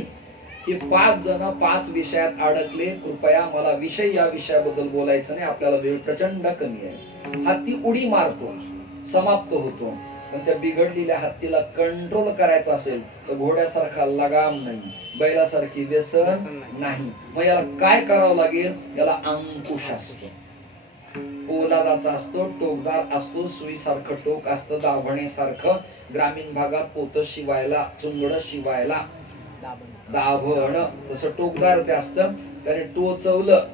हे 5 जण 5 विषयात अडकले. कृपया मला विषय या विषयाबद्दल बोलायचं नाही, आपल्याला वेळ प्रचंड कमी आहे. हत्ती उडी मारतो, समाप्त होतो. पण त्या बिघडलेल्या हत्तीला कंट्रोल करायचा असेल तर घोड्यासारखा लगाम नाही, बैलासारखी व्यसन नाही. मग याला काय करावं लागेल? याला अंकुश असतो. पोलादाचा असतो, टोकदार असतो, सुईसारखं टोक असतं, दाभणेसारखं. ग्रामीण भागात पोत शिवायला, चुंगड शिवायला दाभण, तसं टोकदार ते असतं. त्याने टोचवलं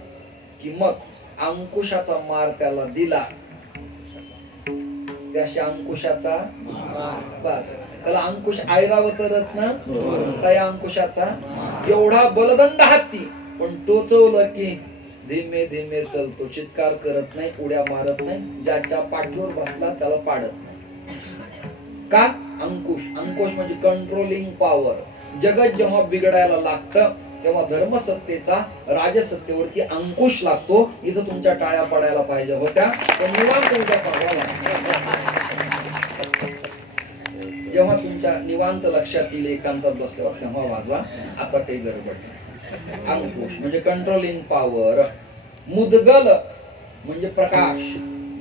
की मग अंकुशाचा मार त्याला दिला, त्याशी अंकुशाचा बस, त्याला अंकुश ऐरावत रत्न त्या अंकुशाचा एवढा बलदंड हत्ती, पण टोचवलं की धीमे धीमे चलतो, चित्कार करत नाही, उड्या मारत नाही, ज्याच्या पाठीवर बसला त्याला पाडत नाही. का? अंकुश. अंकुश म्हणजे कंट्रोलिंग पॉवर. जगत जेव्हा बिघडायला लागतं तेव्हा धर्मसत्तेचा राजसत्तेवरती अंकुश लागतो. इथं तुमच्या टाळ्या पडायला पाहिजे होत्या, पण निवांत उद्या पाहावा. जेव्हा तुमच्या निवांत लक्षात येईल एकांतात बसल्यावर तेव्हा वाजवा. आता काही गडबड नाही. अंकुश म्हणजे कंट्रोलिंग पॉवर. मुदगल म्हणजे प्रकाश.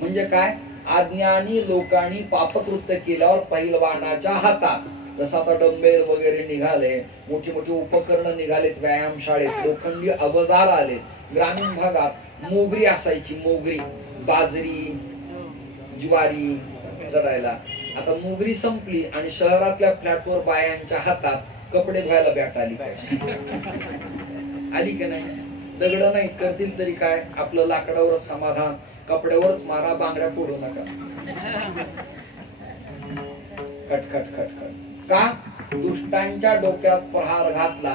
म्हणजे काय? अज्ञानी लोकांनी पापकृत्य केल्यावर पहिलवानाच्या हातात, जसं आता डंबेल वगैरे निघाले, मोठी मोठी उपकरणं निघालेत व्यायामशाळेत, लोखंडी अवजार आले. ग्रामीण भागात मोगरी असायची, मोगरी, बाजरी, ज्वारी चढायला. आता मोगरी संपली आणि शहरातल्या फ्लॅटवर बायांच्या हातात कपडे धुवायला बॅट आली. आली की नाही? दगड नाही करतील तरी काय, आपलं लाकडावरच समाधान, कपड्यावरच मारा, बांगड्या फोडू नका. खट खट खट खट. का? दुष्टांच्या डोक्यात प्रहार घातला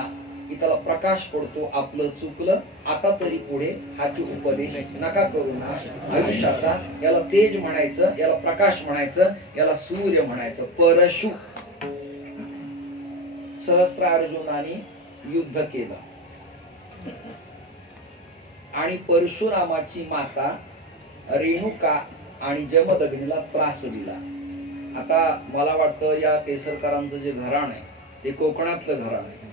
की त्याला प्रकाश पडतो, आपलं चुकलं, आता तरी पुढे हाची उपदेश नका करू ना आयुष्याचा. याला तेज म्हणायचं, याला प्रकाश म्हणायचं, याला सूर्य म्हणायचं. परशु. सहस्त्रार्जुनाने युद्ध केलं आणि परशुरामाची माता रेणुका आणि जमदग्नीला त्रास दिला. आता मला वाटतं या केसरकरांचं जे घराणं आहे ते कोकणातलं घराणं आहे.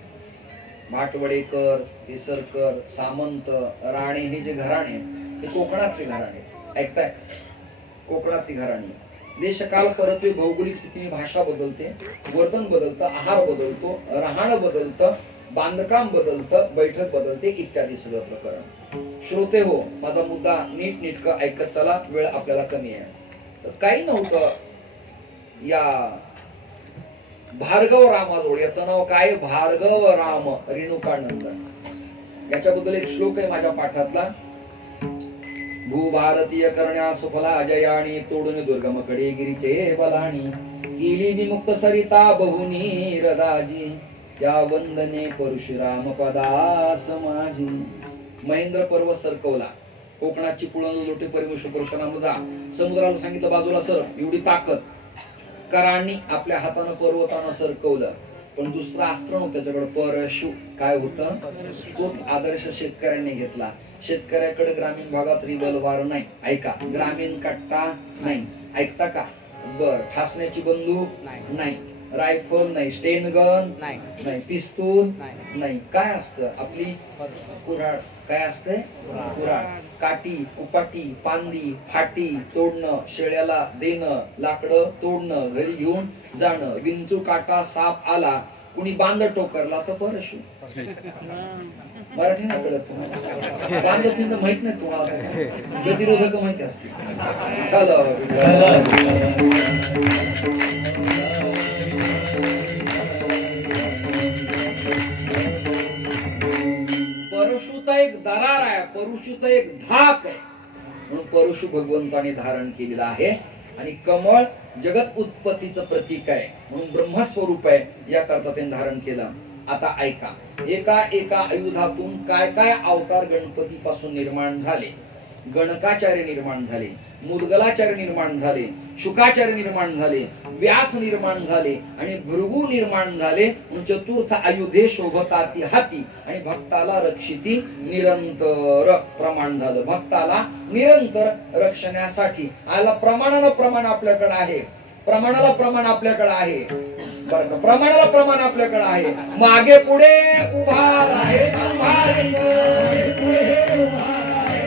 भाटवडेकर, केसरकर, सामंत, राणे हे जे घराणे ते कोकणातले घराणे. ऐकताय? कोकणातली घराणी. देशकाल परत्वे, भौगोलिक स्थितीने भाषा बदलते, वर्तन बदलतं, आहार बदलतो, राहणं बदलतं, बांधकाम बदलतं, बैठक बदलते, इत्यादी सगळं प्रकरण. श्रोते हो, माझा मुद्दा नीट नीटकं ऐकत चला, वेळ आपल्याला कमी आहे. तर काही नव्हतं या भार्गव रामाजवळ. याचं नाव काय? भार्गव राम रेणुकानंदन. याच्याबद्दल एक श्लोक आहे माझ्या पाठातला. भूभारतीय करण्या सुफला अजयाणी, तोडून दुर्गम कडे गिरीचे बलाणी, गेली विमुक्त सरिता बहुनी रदाजी, त्या वंदने परशुराम पदास माझी. महेंद्र पर्वत सरकवला, कोकणाची पुळण लोटे परमेश्वर परशुराम जा. समुद्राला सांगितलं बाजूला सर, एवढी ताकद. करांनी आपल्या हातानं पर्वतानं सरकवलं, पण दुसरा अस्त्र नव्हतं त्याच्याकडे, परशु. काय होतं? तोच आदर्श शेतकऱ्यांनी घेतला. शेतकऱ्याकडे ग्रामीण भागात रिव्हॉल्वर नाही. ऐका, ग्रामीण कट्टा नाही. ऐकता का? बर. ठासण्याची बंदूक नाही, रायफल नाही, स्टेन गन नाही, पिस्तूल नाही. काय असतं? आपली कुऱ्हाड. काय असतंय? कुऱ्हाड. काठी, कुपाटी, पांदी, फाटी तोडणं, शेळ्याला देणं, लाकडं तोडणं, घरी घेऊन जाणं. विंचू, काटा, साप आला, कुणी बांध टोकरला तर परशु. मराठी नाही कळत तुम्हाला? बांध फिंद माहित नाही तुम्हाला? गतिरोधक माहिती असते. चला परशुचा एक दरार आहे, परशुचा एक धाक आहे, म्हणून परशु भगवंताने धारण केलेला आहे. आणि कमळ जगत उत्पत्तीचं प्रतीक आहे, म्हणून ब्रह्मस्वरूप आहे, याकरता त्यांनी धारण केलं. आता ऐका, एका एका आयुधातून काय काय अवतार गणपती पासून निर्माण झाले. गणकाचार्य निर्माण झाले, मुद्गलाचार्य निर्माण झाले, शुकाचार्य निर्माण झाले, व्यास निर्माण झाले आणि भृगु निर्माण झाले. चतुर्थ आयुधे शोभताती हाती आणि भक्ताला रक्षिती निरंतर प्रमाण झालं. भक्ताला निरंतर रक्षण्यासाठी आला प्रमाणाला प्रमाण आपल्याकडे आहे. प्रमाणाला प्रमाण आपल्याकडे आहे. बरं का? प्रमाणाला प्रमाण आपल्याकडे आहे. मागे पुढे उभा आहे, मागे पुढे उभा आहे,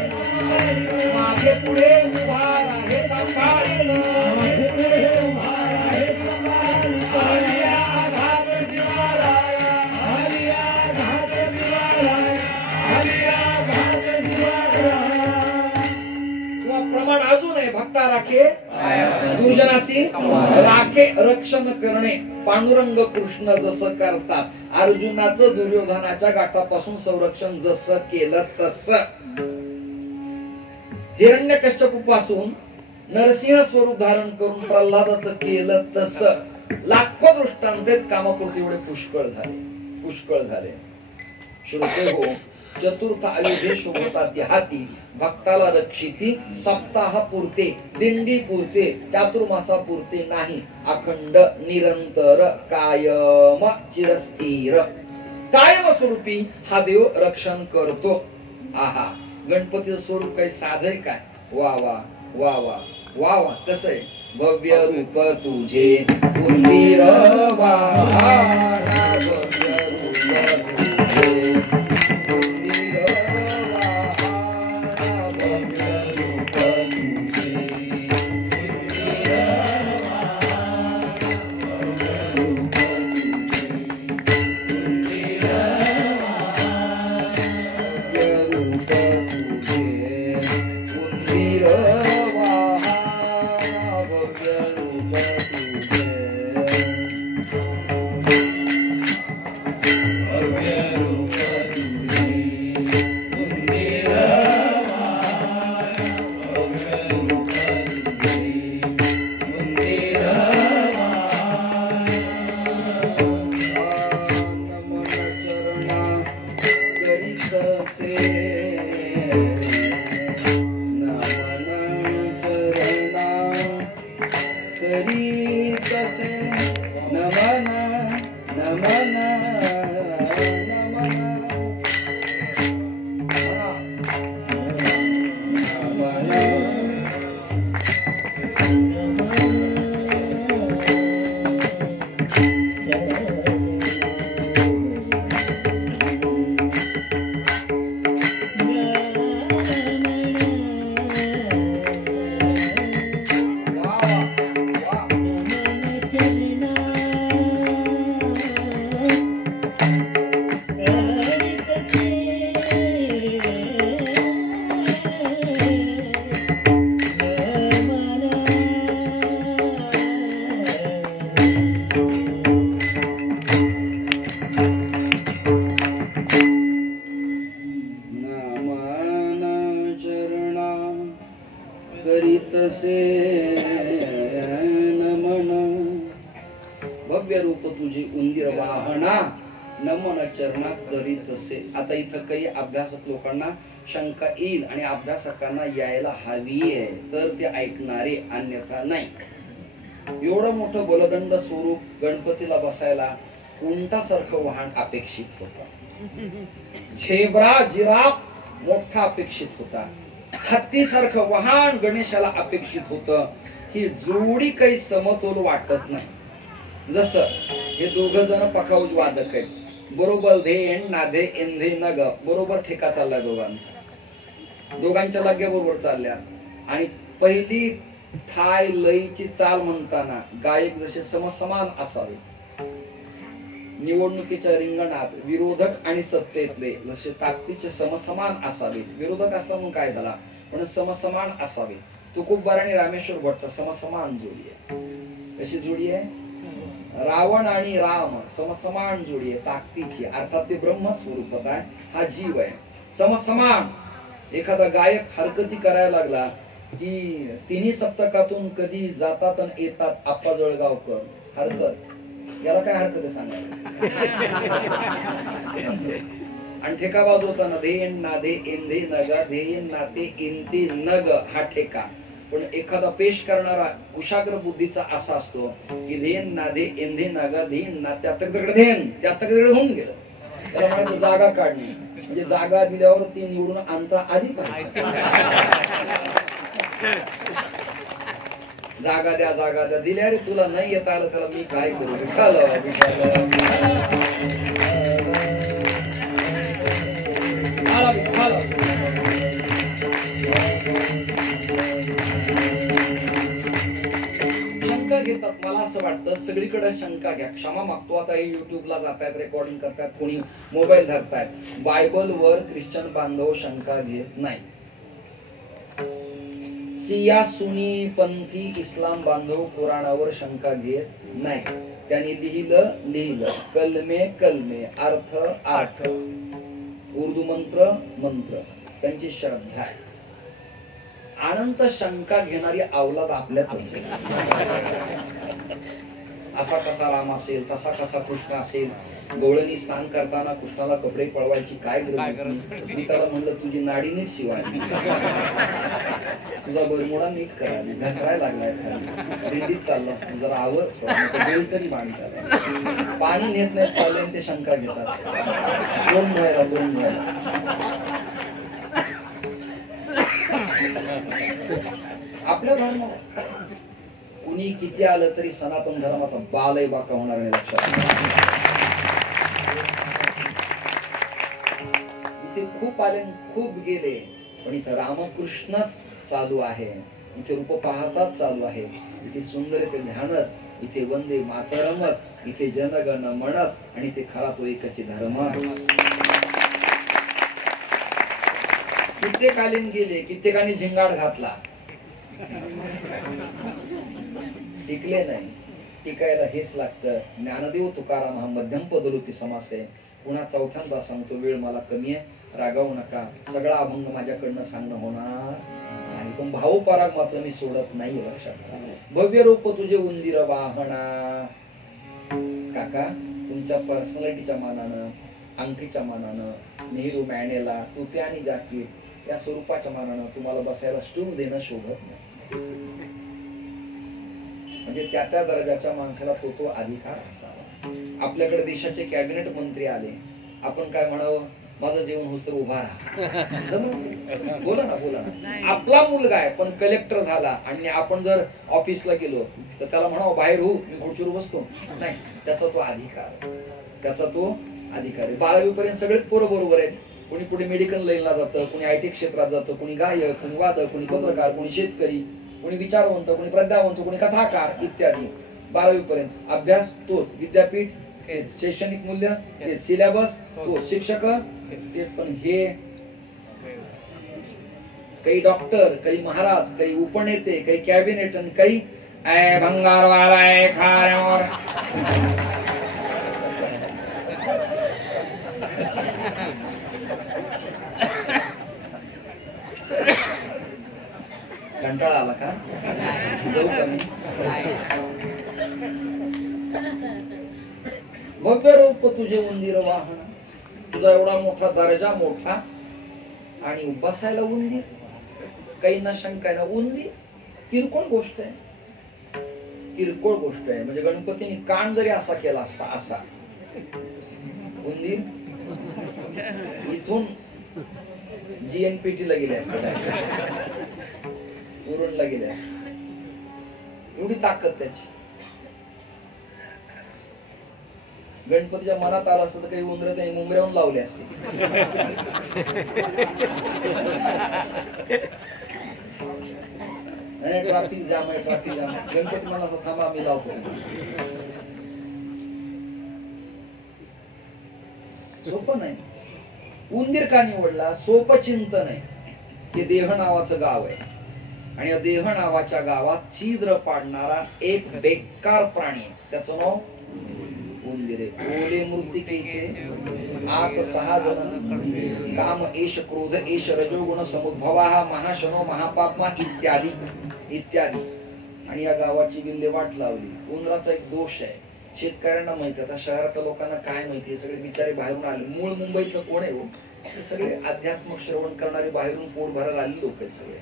प्रमाण राखे रक्षण करणे पांडुरंग कृष्ण जसं करतात, अर्जुनाचं दुर्योधनाच्या गाठापासून संरक्षण जसं केलं तसं हिरण्यकश्यपापासून नरसिंह स्वरूप धारण करून प्रल्हादाचं केलं तसं लाखो दृष्टांत कामापुरते एवढे पुष्कळ झाले. श्रोते हो, चतुर्थ आयुधे शोभतात हाती, भक्ताला रक्षिती सप्ताह पुरते, दिंडी पुरते, चातुर्मासा पुरते नाही, अखंड निरंतर कायम चिरस्थिर कायम स्वरूपी हा देव रक्षण करतो. आहा, गणपतीचं स्वरूप काही साधे काय, वा वा वा वा वा वा. कसं आहे, भव्य रूप तुझे उंदीर वाहना, भव्य रूप तुझे उंदीर वाहना, भव्य रूप तुझे उंदीर वाहना, भव्य रूप तुझे उंदीर वाहना, भव्य रूप तुझे उंदीर आता इथं काही अभ्यासक लोकांना शंका येईल आणि अभ्यासकांना यायला हवी आहे तर ते ऐकणारे, अन्यथा नाही. एवढं मोठं बलदंड स्वरूप गणपतीला बसायला उंटासारखं वाहन अपेक्षित होतं, झेब्रा जिराफ मोठा अपेक्षित होता, हत्तीसारखं वाहन गणेशाला अपेक्षित होतं. ही जोडी काही समतोल वाटत नाही. जसं हे दोघ जण पखाऊज वादक आहेत, बरोबर धेन नाधे इंधे नग, बरोबर ठेका चाललाय दोघांचा, दोघांच्या लाग्या बरोबर चालल्या. आणि पहिली ठाय लयीची चाल म्हणताना गायक जसे समसमान असावे, निवडणुकीच्या रिंगणात विरोधक आणि सत्तेतले जसे ताकदीचे समसमान असावे. विरोधक असता म्हणून काय झाला, पण समसमान असावे. तुकोबार आणि रामेश्वर भट्ट समसमान जोडी आहे. कशी जोडी आहे, रावण आणि राम समसमान जोडी आहे, ताकदीची, अर्थात ते ब्रह्म स्वरूपात आहे, हा जीव आहे, समसमान. एखादा गायक हरकती करायला लागला की तिन्ही सप्तकातून कधी जातात आणि येतात आप्पा जळगावकर, हरकत, याला काय हरकत आहे सांगायला. आणि ठेका वाजवताना धेन नादे इंधे नग, धेन नाते इंती नग, हा ठेका. पण एखादा पेश करणारा कुशाग्र बुद्धीचा असा असतो की धेन नादे इंधे नागा धेन ना, त्यात धेन त्यात होऊन गेलं. त्याला म्हणायचं जागा काढणे, म्हणजे जागा दिल्यावर ती निवडून आणता आधी पाहिजे. जागा द्या जागा द्या, दिल्या रे तुला नाही येता आलं त्याला मी काय करू. शंका घेतात. मला असं वाटतं सगळीकडे शंका घ्या, क्षमा मागतो. आता हे युट्यूबला जातायत, रेकॉर्डिंग करतायत, कोणी मोबाईल धरतायत. बायबल वर ख्रिश्चन बांधव शंका घेत नाही. सिया सुनी पंथी इस्लाम बांधव कुराणावर शंका घेत नाही. त्यांनी लिहिलं कलमे कलमे, अर्थ अर्थ, उर्दू मंत्र मंत्र. त्यांची श्रद्धा आहे. अनंत शंका घेणारी अवलाद आपल्यातच असा कसा राम असेल, तसा कसा कृष्ण असेल. गवळणी स्नान करताना कृष्णाला कपडे पळवायची काय गरज? मी त्याला म्हणलं तुझी नाडी नीट शिवायला, तुझा बरमुडा नीट करायला, घसरायला लागलाय, दिंडीत चालला असतो, जरा आवड तरी पाणी पाणी नेत नाही चालले ते शंका घेतात. दोन धुवायला आपल्या धर्मात कुणी किती आलं तरी सनातन धर्माचा बालही बाका होणार नाही. लक्षात इथे खूप आले खूप गेले, पण इथे रामकृष्णच चालू आहे. इथे रूप पाहताच चालू आहे. इथे सुंदर ते ध्यानच, इथे वंदे मातरमच, इथे जनगण मनच, आणि इथे खरा तो एकच धर्मच. कित्येकालीन गेले, कित्येकाने झिंगाट घातला, टिकले नाही. टिकायला हेच लागतं. ज्ञानदेव तुकाराम हा मध्यम पदलोपी समास आहे. पुन्हा चौथ्यांदा सांगतो, वेळ मला कमी आहे, रागावू नका. सगळा अभंग माझ्याकडनं सांगणं होणार नाही, पण भावपराग मात्र मी सोडत नाही. लक्षात भव्य रूप तुझे उंदीर वाहना. काका तुमच्या पर्सनॅलिटीच्या मानानं, अंगठीच्या मानानं, नेहरू मॅनेला टोपी आणि जाकीट या स्वरूपाच्या मानानं तुम्हाला बसायला स्टूल देणं शोभत नाही. म्हणजे त्या त्या दर्जाच्या माणसाला तो अधिकार असावा. आपल्याकडे देशाचे कॅबिनेट मंत्री आले, आपण काय म्हणावं, माझं जेवण होस तर उभा राहा. बोला ना. आपला मुलगा आहे पण कलेक्टर झाला आणि आपण जर ऑफिसला गेलो तर त्याला म्हणावं बाहेर हो, मी खुर्चीवर बसतो नाही. त्याचा तो अधिकार, त्याचा तो अधिकार आहे. 12वी पर्यंत सगळेच पोरं बरोबर आहेत. कोणी पुढे मेडिकल लाईनला जातं, कोणी IT क्षेत्रात जातं, कोणी गायक, कोणी वादक, कोणी पत्रकार, कोणी शेतकरी, कोणी विचारवंत, कोणी प्रज्ञावंत, कोणी कथाकार इत्यादी. 12वी पर्यंत अभ्यास तोच, विद्यापीठ तेच, शैक्षणिक मूल्य तेच, सिलेबस तोच, शिक्षक तेच. पण हे काही डॉक्टर, काही महाराज, काही उपनेते, काही कॅबिनेट, आणि काही भंगारवाला आहे खाऱ्यावर. कंटाळा आला का? जाऊ का मी? भव्य रूप तुझे उंदीर वाहन. तुझा एवढा मोठा दर्जा, मोठा, आणि बसायला उंदीर. काही ना शंका ना, उंदीर किरकोळ गोष्ट आहे, किरकोळ गोष्ट आहे. म्हणजे गणपतीने कान जरी असा केला असता, असा उंदीर इथून GNPT ला गेले असते, उरणला गेले असते. एवढी ताकद त्याची. गणपतीच्या मनात आलं असतं तर काही उंदर त्यांनी मुंबईहून लावले असते. ट्रॅफिक जाम आहे, ट्रॅफिक जाम. गणपती मला असं थांबा मी लावतो. सोपं नाही. उंदीर का निवडला? सोपं चिंतन आहे. हे देह नावाचं गाव आहे, आणि या देह नावाच्या गावात छिद्र पाडणारा एक बेकार प्राणी आहे. त्याचं नाव उंदीर आहे. ओले मृत्तिकेचे आत 6 जण, काम एष क्रोध एष रजोगुण समुद्भवा महाशनो महापापमा इत्यादी इत्यादी. आणि या गावाची विल्हेवाट लावली. उंदराचा एक दोष आहे, शेतकऱ्यांना माहिती. आता शहरातल्या लोकांना काय माहिती, सगळे बिचारे बाहेरून आले. मूळ मुंबईतलं कोण आहे हो? ते सगळे अध्यात्मक श्रवण करणारे, बाहेरून पोट भरायला आलेले लोक आहेत सगळे.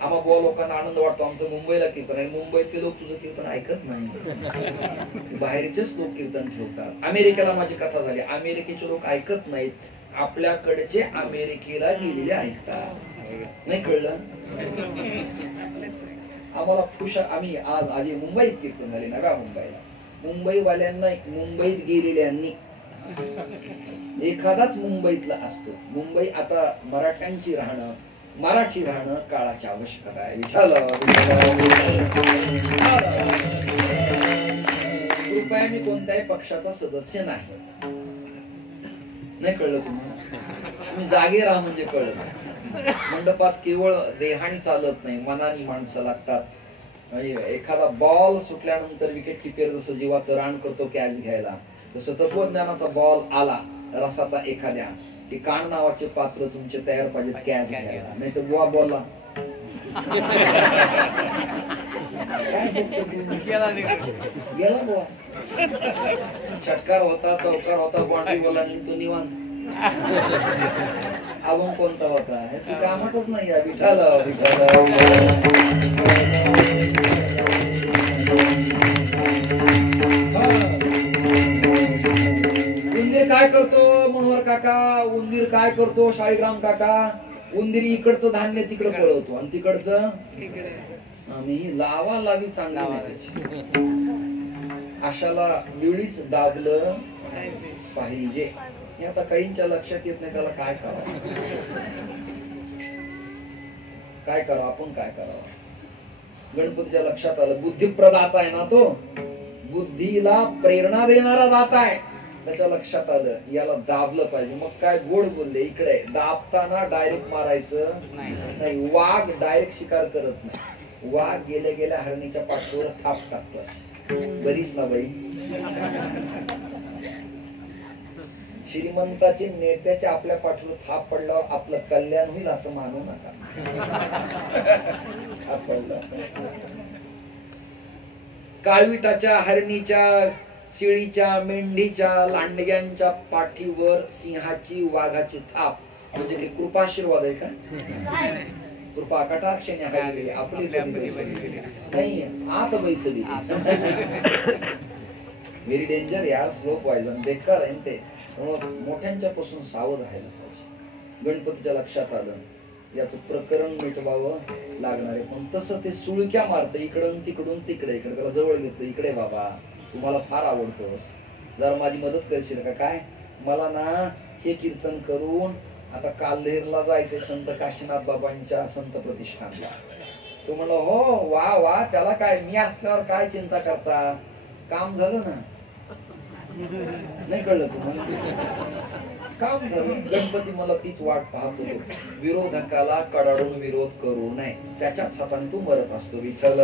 आम्हा बुवा लोकांना आनंद वाटतो आमचं मुंबईला कीर्तन आहे. मुंबईतले लोक तुझं कीर्तन ऐकत नाही, बाहेरचेच लोक कीर्तन ठेवतात. अमेरिकेला माझी कथा झाली, अमेरिकेचे लोक ऐकत नाहीत, आपल्याकडचे अमेरिकेला गेलेले ऐकतात. नाही कळलं? आम्हाला खुश. आम्ही आज मुंबईत कीर्तन झाले, नव्या मुंबईला. मुंबईवाल्यांना, मुंबईत गेलेल्यांनी, एखादाच मुंबईतला असतो. मुंबई आता मराठ्यांची राहणं, मराठी राहणं काळाची आवश्यकता आहे. कृपया मी कोणत्याही पक्षाचा सदस्य नाही. नाही कळलं तुम्हाला? मी जागे राहा म्हणजे कळलं. मंडपात केवळ देहानी चालत नाही, मनानी माणसं लागतात. म्हणजे एखादा बॉल सुटल्यानंतर विकेट किपर जसं जीवाचं रान करतो कॅच घ्यायला, तसं तत्वज्ञानाचा बॉल आला रसाचा एखाद्या, की कान नावाचे पात्र तुमचे तयार पाहिजेत कॅच घ्यायला, नाही तर बुवा बॉलला गेला बुवा. षटकार होता, चौकार होता, बाउंड्री बोला तो निवांत. अभंग कोणता होता, हे कामाचंच नाही आहे. विठाल उंदीर काय करतो मनोहर काका, उंदीर काय करतो शाळीग्राम काका, उंदीर इकडचं धान्य तिकडे पळवतो आणि तिकडचं आम्ही लावा लावी चांगली. अशाला वेळीच दाबलं पाहिजे. हे आता काहींच्या लक्षात येत नाही, त्याला काय करावं, काय करावं, आपण काय करावं. गणपतीच्या लक्षात आलं बुद्धिप्रदाता आहे ना तो, बुद्धीला प्रेरणा देणारा दाता आहे. त्याच्या लक्षात आलं याला दाबलं पाहिजे. मग काय गोड बोलले, इकडे दाबताना डायरेक्ट मारायचं नाही. वाघ डायरेक्ट शिकार करत नाही, वाघ गेल्या गेल्या हरणीच्या पाठीवर थाप टाकतो. बरीच ना बाई, श्रीमंताची नेत्याच्या आपल्या पाठीवर थाप पडल्यावर आपलं कल्याण होईल असं मानू नका. काळविटाच्या, हरणीच्या, शिळीच्या, मेंढीच्या, लांडग्यांच्या पाठीवर सिंहाची, वाघाची थाप म्हणजे ते कृपाशीर्वाद आहे का? कृपा कटाक्षाने हरली आपली नाही आत बैसली. व्हेरी डेंजर यार, स्लो पॉइझन, बेकार आहे ते. मोठ्यांच्या पासून सावध राहायला पाहिजे. गणपतीच्या लक्षात आलं याच प्रकरण मिटवावं लागणार आहे, पण तसं ते सुळक्या मारतं इकडून तिकडून तिकडे. इकडे त्याला जवळ घेतं, इकडे बाबा तुम्हाला फार आवडतोस, जरा माझी मदत करशील का? काय मला ना हे कीर्तन करून आता काल्हेरला जायचंय संत काशीनाथ बाबांच्या संत प्रतिष्ठानला. तो म्हणला हो वा वा, त्याला काय, मी असल्यावर काय चिंता करता, काम झालं ना. नाही कळलं तुम्हाला, काम झालं. गणपती मला तीच वाट पाहत होतो, विरोधकाला कडाडून विरोध करू नये, त्याच्याच हाताने तू मरत असतो. विठ्ठल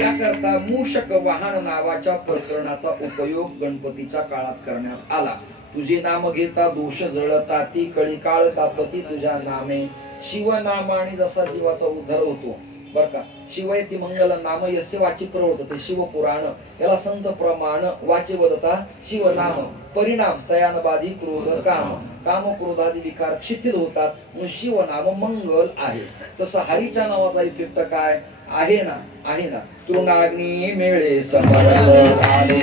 याकरता मूषक वाहन नावाच्या प्रकरणाचा उपयोग गणपतीच्या काळात करण्यात आला. तुझे नाम घेता दोष जळता, ती कळी काळ तापती तुझ्या नामे. शिवनामाने जसा जीवाचा उद्धार होतो बर का. शिवयती मंगल नाम यस्य वाची प्रवर्तते शिवपुराण. याला संत प्रमाण वाचे वदता शिवनाम. परिणाम तयान बाधी क्रोध काम. काम क्रोधादी विकार शिथिल होतात, मग शिवनाम मंगल आहे. तसं हरीच्या नावाचा इफेक्ट काय आहे ना, आहे ना. तृणाग्नी मेळे समरस झाले,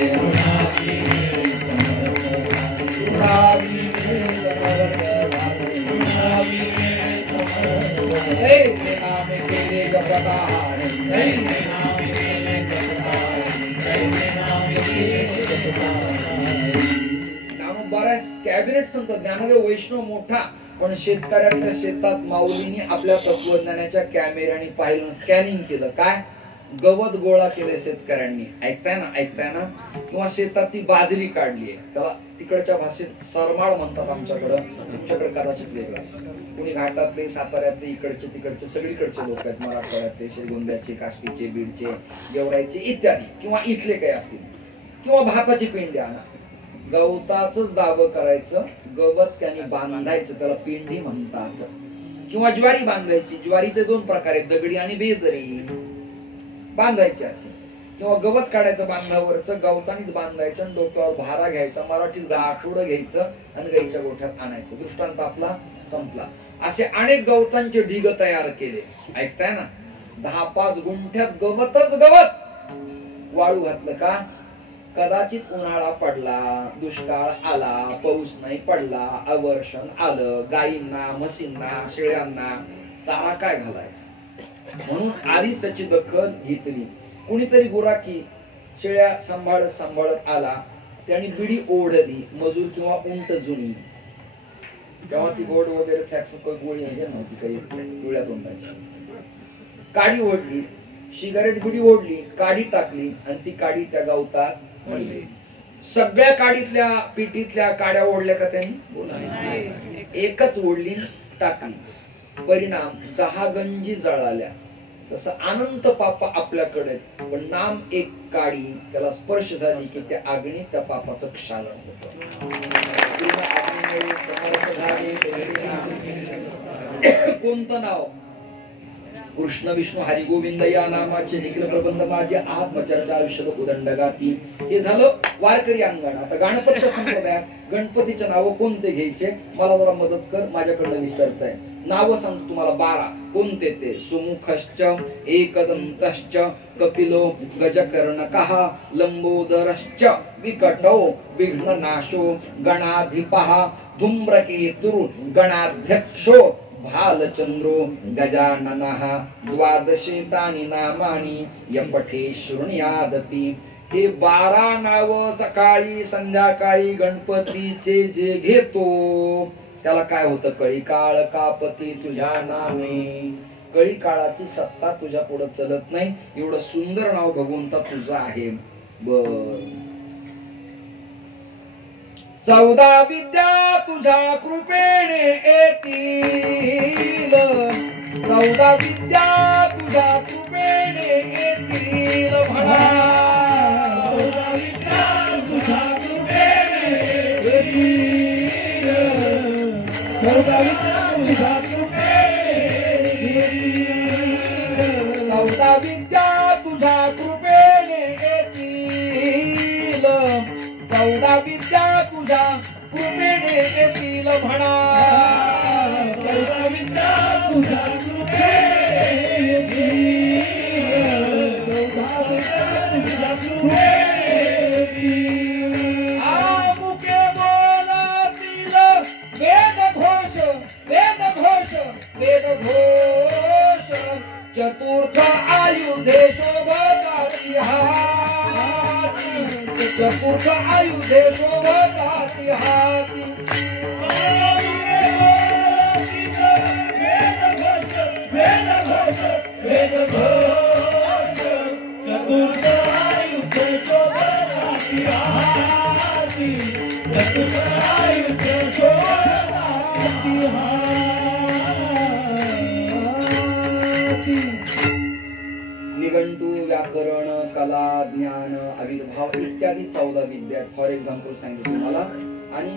बऱ्याच कॅबिनेट संत ज्ञानदेव वैष्णव मोठा, पण शेतकऱ्याच्या शेतात माऊलीने आपल्या तत्वज्ञानाच्या कॅमेऱ्याने पाहिलं, स्कॅनिंग केलं. काय गवत गोळा केले शेतकऱ्यांनी, ऐकताय ना, ऐकताय ना. किंवा शेतात ती बाजरी काढली, त्याला तिकडच्या भाषेत सरमाळ म्हणतात आमच्याकडं, तुमच्याकडे कदाचित वेगळं असेल. कुणी घाटातले, साताऱ्यातले, इकडचे तिकडचे सगळीकडचे लोक आहेत, मराठवाड्यातले, श्रीगोंद्याचे, काष्टीचे, बीडचे, गेवराईचे इत्यादी, किंवा इथले काही असतील. किंवा भाताची पेंडी आणा, गवताच दाब करायचं, गवत त्यांनी बांधायचं, त्याला पेंडी म्हणतात. किंवा ज्वारी बांधायची, ज्वारी ते दोन प्रकारे, दगडी आणि बेदरी बांधायची असे. किंवा गवत काढायचं बांधावरचं, गवतानीच बांधायचं आणि डोक्यावर भारा घ्यायचा, मराठीत गाठोडं घ्यायचं आणि गाईच्या गोठ्यात आणायचं. दृष्टांत आपला संपला. असे अनेक गवतांचे ढिग तयार केले, ऐकताय ना. 10-5 गुंठ्यात गवतच गवत. वाळू घातलं का कदाचित उन्हाळा पडला, दुष्काळ आला, पाऊस नाही पडला, अवर्षण आलं, गायींना, म्हशींना, शेळ्यांना चारा काय घालायचा. म्हणून आधीच त्याची दखल घेतली. कुणीतरी गुराखी शेळ्या सांभाळत आला, त्याने बिडी ओढली, मजूर किंवा उंट जुनी. तेव्हा ती गोड वगैरे फ्लॅक्स गोळी नव्हती काही, डोळ्यात तोंडाची. काडी ओढली, सिगारेट बुडी ओढली, काडी टाकली आणि ती काडी त्या गवतात पडली. सगळ्या काडीतल्या पिठीतल्या काड्या ओढल्या का त्यांनी? एकच ओढली, टाकली. परिणाम 10 गंजी जळाल्या. तसं अनंत पाप आपल्याकडे, पण नाम एक काडी त्याला स्पर्श झाली की त्या अग्नी त्या पापाचं क्षालन होतं. कोणतं नाव? कृष्ण विष्णू हरी गोविंद या नामाचे निखिल प्रबंध माझे आत्मचर्चा आयुष्य उदंडगाती. हे झालं वारकरी अंगण. आता गणपती संप्रदायात गणपतीचे नाव कोणते घ्यायचे? मला जरा मदत कर, माझ्याकडनं विसरतंय. नाव सांगतो तुम्हाला 12. कोणते ते? सुमुखश्च, एकदंतश्च, कपिलो, गजकर्णकः, लंबोदरश्च, विकटो, विघ्ननाशो, गणाधिपः, धूम्रकेतुर्, गणाध्यक्षो, भालचंद्रो, गजाननः. 12 तानि नामानि यपठे शृणुयादपि. हे 12 नाव सकाळी संध्याकाळी गणपतीचे जे घेतो त्याला काय होतं? कळी काळ कापती तुझ्या नामे. कळी काळाची सत्ता तुझ्या पुढे चलत नाही. एवढं सुंदर नाव भगवंता तुझं आहे. बर 14 विद्या तुझ्या कृपेने येतील. 14 विद्या तुझ्या कृपेने येतील. म्हणा 14 विद्या तुझ्या कृपेने येतील. 14 विद्या तुझ्या कृपेने येतील. 14 विद्या तुझ्या कृपेने येतील. 14 विद्या तुझ्या कृपेने येतील. म्हणा 14 विद्या तुझ्या कृपेने येतील. 14 विद्या तुझ्या कृपेने येतील. मुके बोलतील वेद घोष, वेद घोष, वेद घोष. चतुर्थ आयुधे शोभताती हाती. चतुर्थ आयुधे शोभताती हाती. वेद घोष, वेद घोष. चतुर्थ आयुधे शोभताती हाती. चतुर्थ आयुधे शोभताती हाती. निघंटू, व्याकरण, कला, ज्ञान, आविर्भाव इत्यादी 14 विद्या. फॉर एक्झाम्पल सांगितलं तुम्हाला. आणि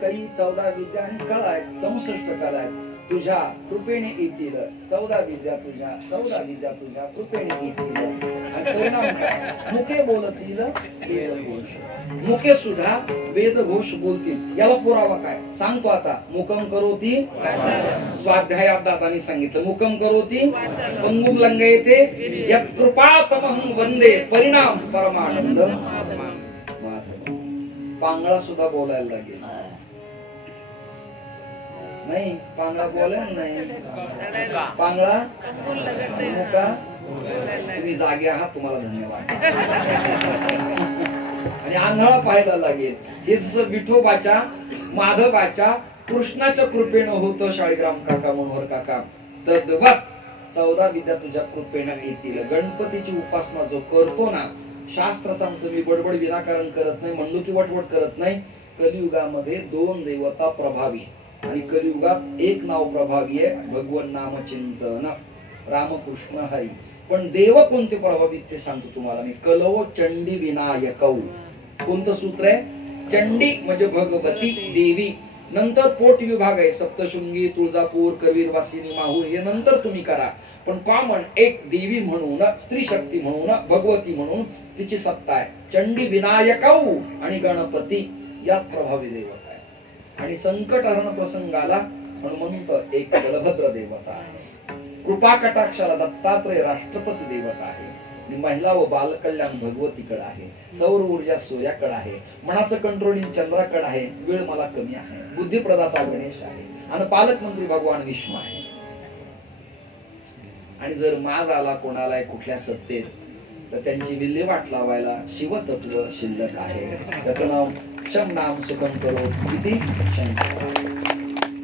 काही 14 विद्या आणि कला आहेत, 64 कला आहेत. तुझ्या कृपेने येतील. 14 विद्या तुझ्या, 14 विद्या तुझ्या कृपेने येतील. आणि परिणाम काय? मुके बोलतील वेदघोष. मुके सुद्धा वेदघोष बोलतील. याला पुरावा काय सांगतो आता? मुकम करोती स्वाध्यायात दादांनी सांगितलं. मुकम करोती पंगुम लंघयते यत् कृपातमहं वंदे. परिणाम परमानंद माधव. पांगळा सुद्धा बोलायला लागेल. नाही पांगळा बोलायला नाही. पांगळा मुका. तुम्ही जागे आहात, तुम्हाला धन्यवाद. आणि आंधळा पाहायला लागेल. हे जसं विठोबाच्या, माधवाच्या, कृष्णाच्या कृपेनं होतं शाळीग्राम काका, मनोहर काका. तद्वत 14 विद्या तुझ्या कृपेनं येतील. गणपतीची उपासना जो करतो ना, शास्त्र सांगतो मी बडबड विनाकारण करत नाही, मंडुकी वटवट करत नाही. कलियुगामध्ये 2 देवता प्रभावी आणि कलियुगात एक नाव प्रभावी आहे, भगवन नाम चिंतन, रामकृष्ण हरी. पण देव कोणते प्रभावित ते सांगतो तुम्हाला मी. कलवो चंडी विनायकौ. कोणतं सूत्र आहे? चंडी म्हणजे भगवती देवी. नंतर पोट विभाग आहे, सप्तशृंगी, तुळजापूर, करवीर, वासिनी, माहूर. हे नंतर तुम्ही करा. पण कॉमन एक देवी म्हणून, स्त्री शक्ती म्हणून, भगवती म्हणून तिची सत्ता आहे. चंडी विनायकौ आणि गणपती यात प्रभावी देवता आहे. आणि संकटहरण प्रसंगाला हनुमंत एक बलभद्र देवता आहे. कृपा कटाक्षाला दत्तात्रय राष्ट्रपती देवता आहे. महिला व बालकल्याण भगवतीकडे आहे. सौर ऊर्जा सूर्याकडे आहे. मनाचं कंट्रोलिंग चंद्राकडे आहे. वेळ मला कमी आहे. बुद्धिप्रदाता गणेश आहे. आणि पालकमंत्री भगवान विष्णू आहे. आणि जर माज आला कोणाला कुठल्या सत्तेत तर त्यांची विल्हेवाट लावायला शिवतत्व शिल्लक आहे. त्याचं नाव शम नाम सुखम करो किती शंकर.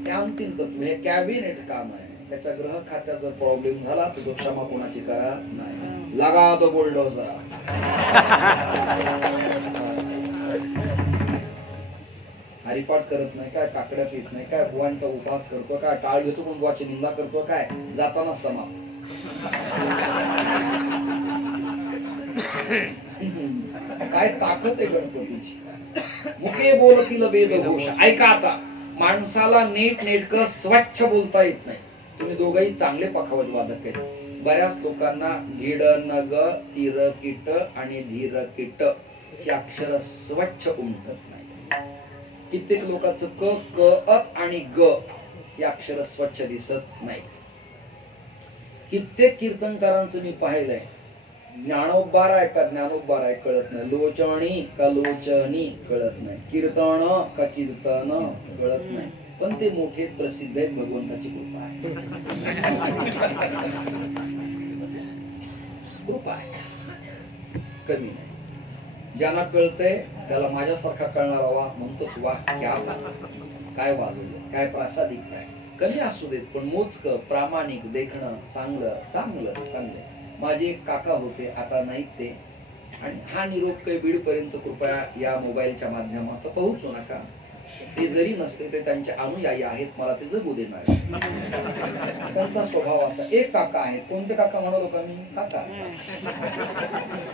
हे अंतिम तत्व, हे कॅबिनेट काम आहे. त्याच्या ग्रह खात्यात जर प्रॉब्लेम झाला तर तो क्षमा कोणाची करा नाही. लगा तो बुलडोजर. हरिपाठ करत नाही काय, काकड्या पित नाही काय, बुवांचा उपवास करतो काय, टाळ घेतो पण बुवाची निंदा करतो काय, जाताना समाप्त. काय ताकद आहे गणपतीची. मुखे बोलतील वेद घोष. ऐका आता, माणसाला नीट नेटकं स्वच्छ बोलता येत नाही. तुम्ही दोघंही चांगले पखावज वादक आहेत. बऱ्याच लोकांना धिड नग तीर किट आणि धीर किट ही अक्षर स्वच्छ उमटत नाही. कित्येक लोकांचं क क अत आणि ग ही अक्षर स्वच्छ दिसत नाही. कित्येक कीर्तनकारांचं मी पाहिलंय, ज्ञानोबार आहे का ज्ञानोबार आहे कळत नाही, लोचणी का लोचनी कळत नाही, कीर्तन का कीर्तन कळत नाही, पण ते मोठे प्रसिद्ध आहेत. भगवंताची कृपा आहे. कृपा आहे, कमी नाही. ज्यांना कळतंय त्याला माझ्यासारखा कळणार हवा म्हणतोच वाह क्या काय वाजवलं, काय प्रासादिक काय. कमी असू देत पण मोजकं प्रामाणिक देखणं चांगलं चांगलं चांगलं. माझे एक काका होते, आता नाहीत ते, आणि हा निरोप काही बीड पर्यंत कृपया या मोबाईलच्या माध्यमातून पोहोचू नका. ते जरी नसते ते त्यांचे अनुयायी आहेत, मला ते जगू देणार. त्यांचा स्वभाव असा. एक काका आहेत, कोणते काका म्हणालो का मी, काका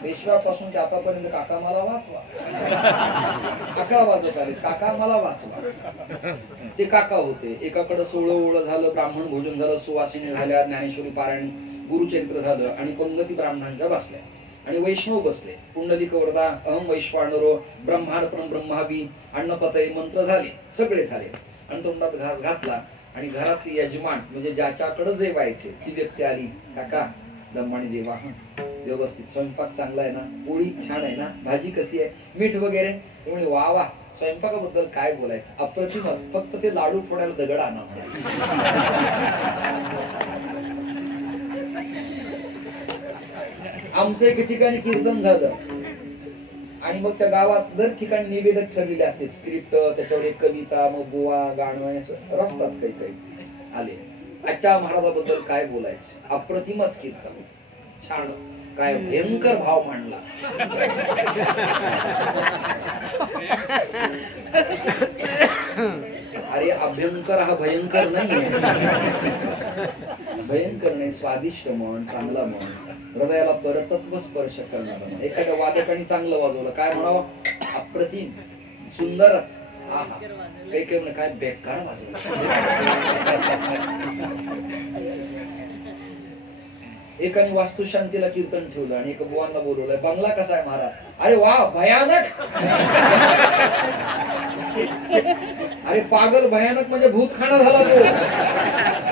पेशव्यापासून ते आतापर्यंत काका मला वाचवा, 11 वाजत आले, काका मला वाचवा. ते काका होते. एकाकडे 16 ओळ झालं, ब्राह्मण भोजन झालं, सुवासिनी झाल्या, ज्ञानेश्वरी पारायण, गुरुचरित्र झालं, आणि पंगती ब्राह्मणांच्या बसल्या आणि वैष्णव बसले. पुंडलिक वरदा अहम वैश्वानरो ब्रह्मार्पण ब्रह्मावी अन्नपतय मंत्र झाले, सगळे झाले. आणि तोंडात घास घातला आणि घरातली यजमान म्हणजे ज्याच्याकडे जेवायचे ती व्यक्ती आली. काका दमाने जेवा, व्यवस्थित स्वयंपाक चांगला आहे ना, पोळी छान आहे ना, भाजी कशी आहे, मीठ वगैरे. म्हणे वा वा, स्वयंपाकाबद्दल काय बोलायचं, अप्रतिमच, फक्त ते लाडू फोडायला दगड आणा आमचं एके ठिकाणी कीर्तन झालं आणि मग त्या गावात दर ठिकाणी निवेदक ठरलेले असते, स्क्रिप्ट, त्याच्यावर एक कविता, मग गोवा गाणं असं रस्तात काही काही आले. आजच्या महाराजाबद्दल काय बोलायचं, अप्रतिमच कीर्तन, छान, काय भयंकर भाव मांडला. अरे अभ्यंकर हा भयंकर नाही, भयंकर नाही, स्वादिष्ट म्हण, चांगला म्हण, हृदयाला परतत्व स्पर्श करणारा म्हण. एखाद्या वादकाने चांगलं वाजवलं, काय म्हणावं, अप्रतिम, सुंदरच. आहा, काही काही म्हणे काय बेकार वाजवलं. एकाने वास्तुशांतीला कीर्तन ठेवलं आणि एका बुवांना बोलवलंय, बंगला कसा आहे महाराज, अरे वा भयानक. अरे पागल, भयानक म्हणजे भूतखाना झाला तो.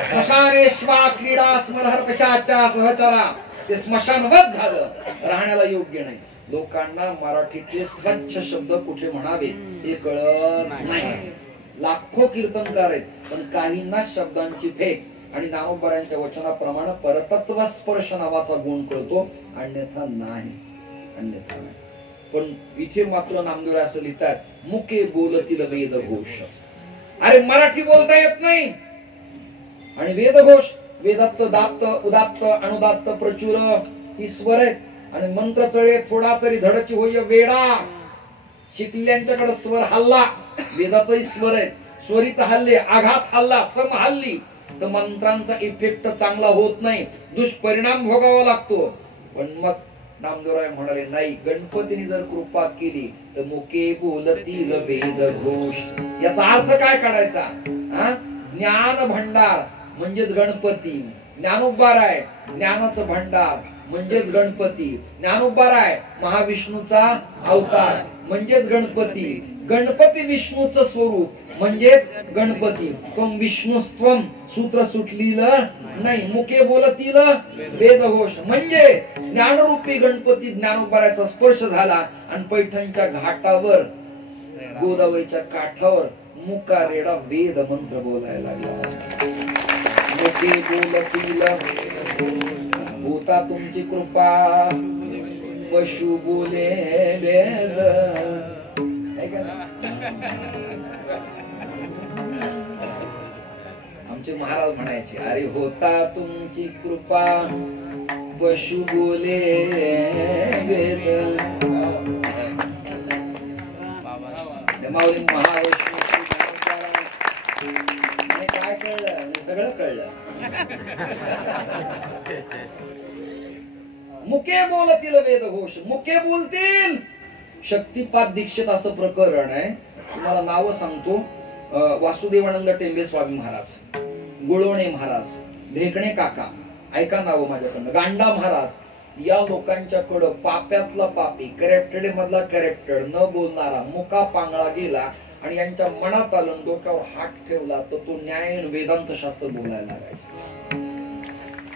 स्मशानेश्वा क्रीडा स्मरहर्पशाच्या सहचरा, ते स्मशानवत झालं, राहण्याला योग्य नाही. लोकांना मराठीचे स्वच्छ शब्द कुठे म्हणावे हे कळत नाही. लाखो कीर्तनकार आहेत पण काहींना शब्दांची फेक आणि नामोबऱ्यांच्या वचनाप्रमाणे परतत्व स्पर्श नावाचा गुण कळतो, अन्यथा नाही, अन्यथा नाही. पण इथे मात्र नामदेव असं लिहितात, मुके बोलतील वेद घोष. अरे मराठी बोलता येत नाही आणि वेद घोष, वेदात्त दात्त उदात्त अनुदात्त प्रचुर ईश्वर आहे आणि मंत्र चळे थोडा तरी धडची होय वेडा. शिकल्यांच्याकडे स्वर हल्ला, वेदातही स्वर आहेत, स्वरित हल्ले, आघात हल्ला, सम हल्ली, तर मंत्रांचा इफेक्ट चांगला होत नाही, दुष्परिणाम भोगावा लागतो. पण मग नामदेवराय म्हणाले नाही, गणपतीने जर कृपा केली तर मुके बोलतील वेद घोष. याचा अर्थ काय काढायचा, ज्ञान भंडार म्हणजेच गणपती, ज्ञानोबाराय ज्ञानाचं भंडार म्हणजेच गणपती, ज्ञानोबाराय महाविष्णूचा अवतार म्हणजेच गणपती, गणपती विष्णूचं स्वरूप म्हणजेच गणपती. त्वं विष्णुस्त्वं सूत्र सुटलीलं नाही, मुके बोलतील वेदघोष म्हणजे ज्ञानरूपी गणपती ज्ञानोबाराचा स्पर्श झाला आणि पैठणच्या घाटावर, गोदावरीच्या काठावर मुकारेडा वेद मंत्र बोलायला लागला. मुके बोलतील होता तुमची कृपा, पशु बोले वेद. आमचे महाराज म्हणायचे, अरे होता तुमची कृपा पशु बोले वेद, माऊली महाविष्णू काय कळलं, सगळं कळलं. मुके बोलतील वेद घोष, मुके बोलतील. शक्तिपात दीक्षित असं प्रकरण आहे, तुम्हाला नाव सांगतो. वासुदेवानंद टेंबे स्वामी महाराज, गुळवणे महाराज, ढेकणे काका, ऐका नाव माझ्याकडनं, गांडा महाराज, या लोकांच्याकडं पाप्यातला पापी, करेप्टेड मधला करेप्टेड, न बोलणारा मुका पांगळा गेला आणि यांच्या मनात आलं, डोक्यावर हात ठेवला तर तो न्याय वेदांत शास्त्र बोलायला लागायचं.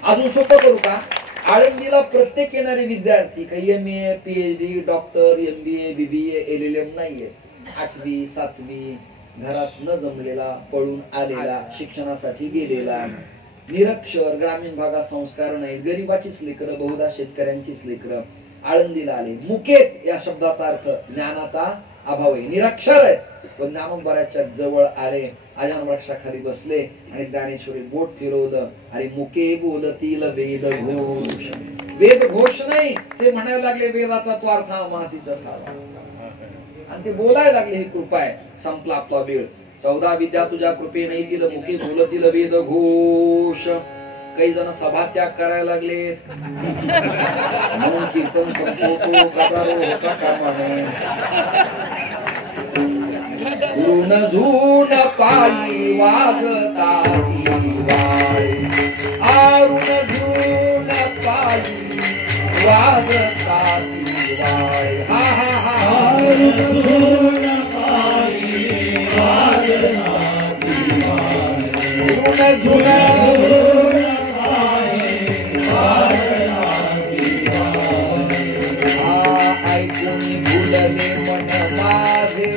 अजून सोपं करू का? आळंदीला प्रत्येक येणारे विद्यार्थी काही MA, PhD, doctor, MBA, BBA, LLM नाहीये. 8वी 7वी घरात न जमलेला, पळून आलेला, शिक्षणासाठी गेलेला, निरक्षर, ग्रामीण भागात संस्कार नाहीत, गरीबाचीच लेकरं, बहुधा शेतकऱ्यांचीच लेकरं आळंदीला आले. मुकेत या शब्दाचा अर्थ ज्ञानाचा अभाव आहे, निरक्षर आहे, पण ज्ञानोबराच्या जवळ आले, अजान वृक्षाखाली बसले आणि ज्ञानेश्वरी बोट फिरवलं. अरे मुके बोलतील वेद घोष, वेद घोष नाही, ते म्हणायला लागले वेदाचा तो अर्थ मासीचा ठावा, आणि ते बोलायला लागले. ही कृपा आहे. संपला आपला वेळ. 14 विद्या तुझ्या कृपे नाही तिल, मुके बोलतील वेद घोष. काही जण सभात्याग करायला लागले, म्हणून कीर्तन संपवतो गदारो होता कामा नये. ऋण झूण पायी वाजताती वाळे, आरुण झूण पायी वाजताती वाळे. हा हा हा, आरुण झूण पायी वाजताती वाळे, ऋण झूण ऐकून भुलले मन माझे,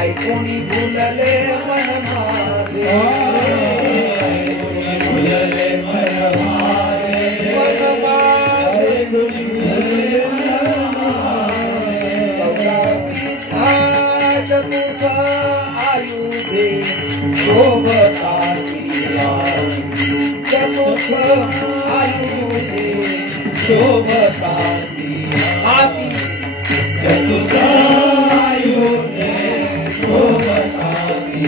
ऐकून भुलले मन माझे, भुलले मन माझे, मन माझे चतुर्थ आयुधे शोभताती चतुर्थ आयुधे शोभताती हाती चतुर्थ आयुधे शोभताती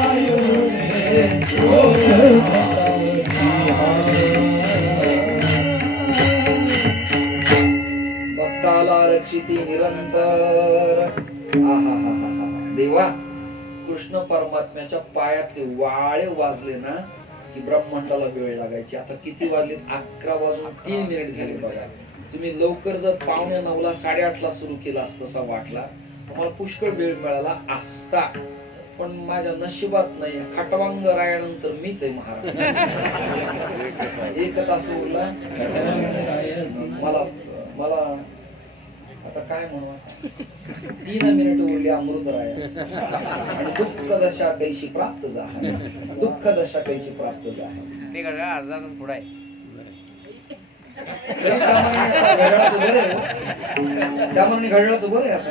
आयुधे शोभताती. भक्ताला रक्षिती निरंतर. देवा, कृष्ण परमात्म्याच्या पायातले वाळे वाजले ना की ब्रह्मांडाला वेळ लागायची. आता किती वाजले? 11:03 झाले बघा. तुम्ही लवकर जर 9:45 8:30 सुरू केला असतं असा वाटला, तुम्हाला पुष्कळ वेळ मिळाला असता. पण माझ्या नशिबात नाही, खटवांग रायानंतर मीच आहे महाराज. 1 तास उरला मला. मला आता काय म्हणू, 3 मिनिट उरली अमृत राय. आणि दुःख दशा कैशी प्राप्त झाली, दुःख दशा कैशी प्राप्त झाली. अर्धाच पुढे त्यामुळे घडल्याचं बरं आहे आता.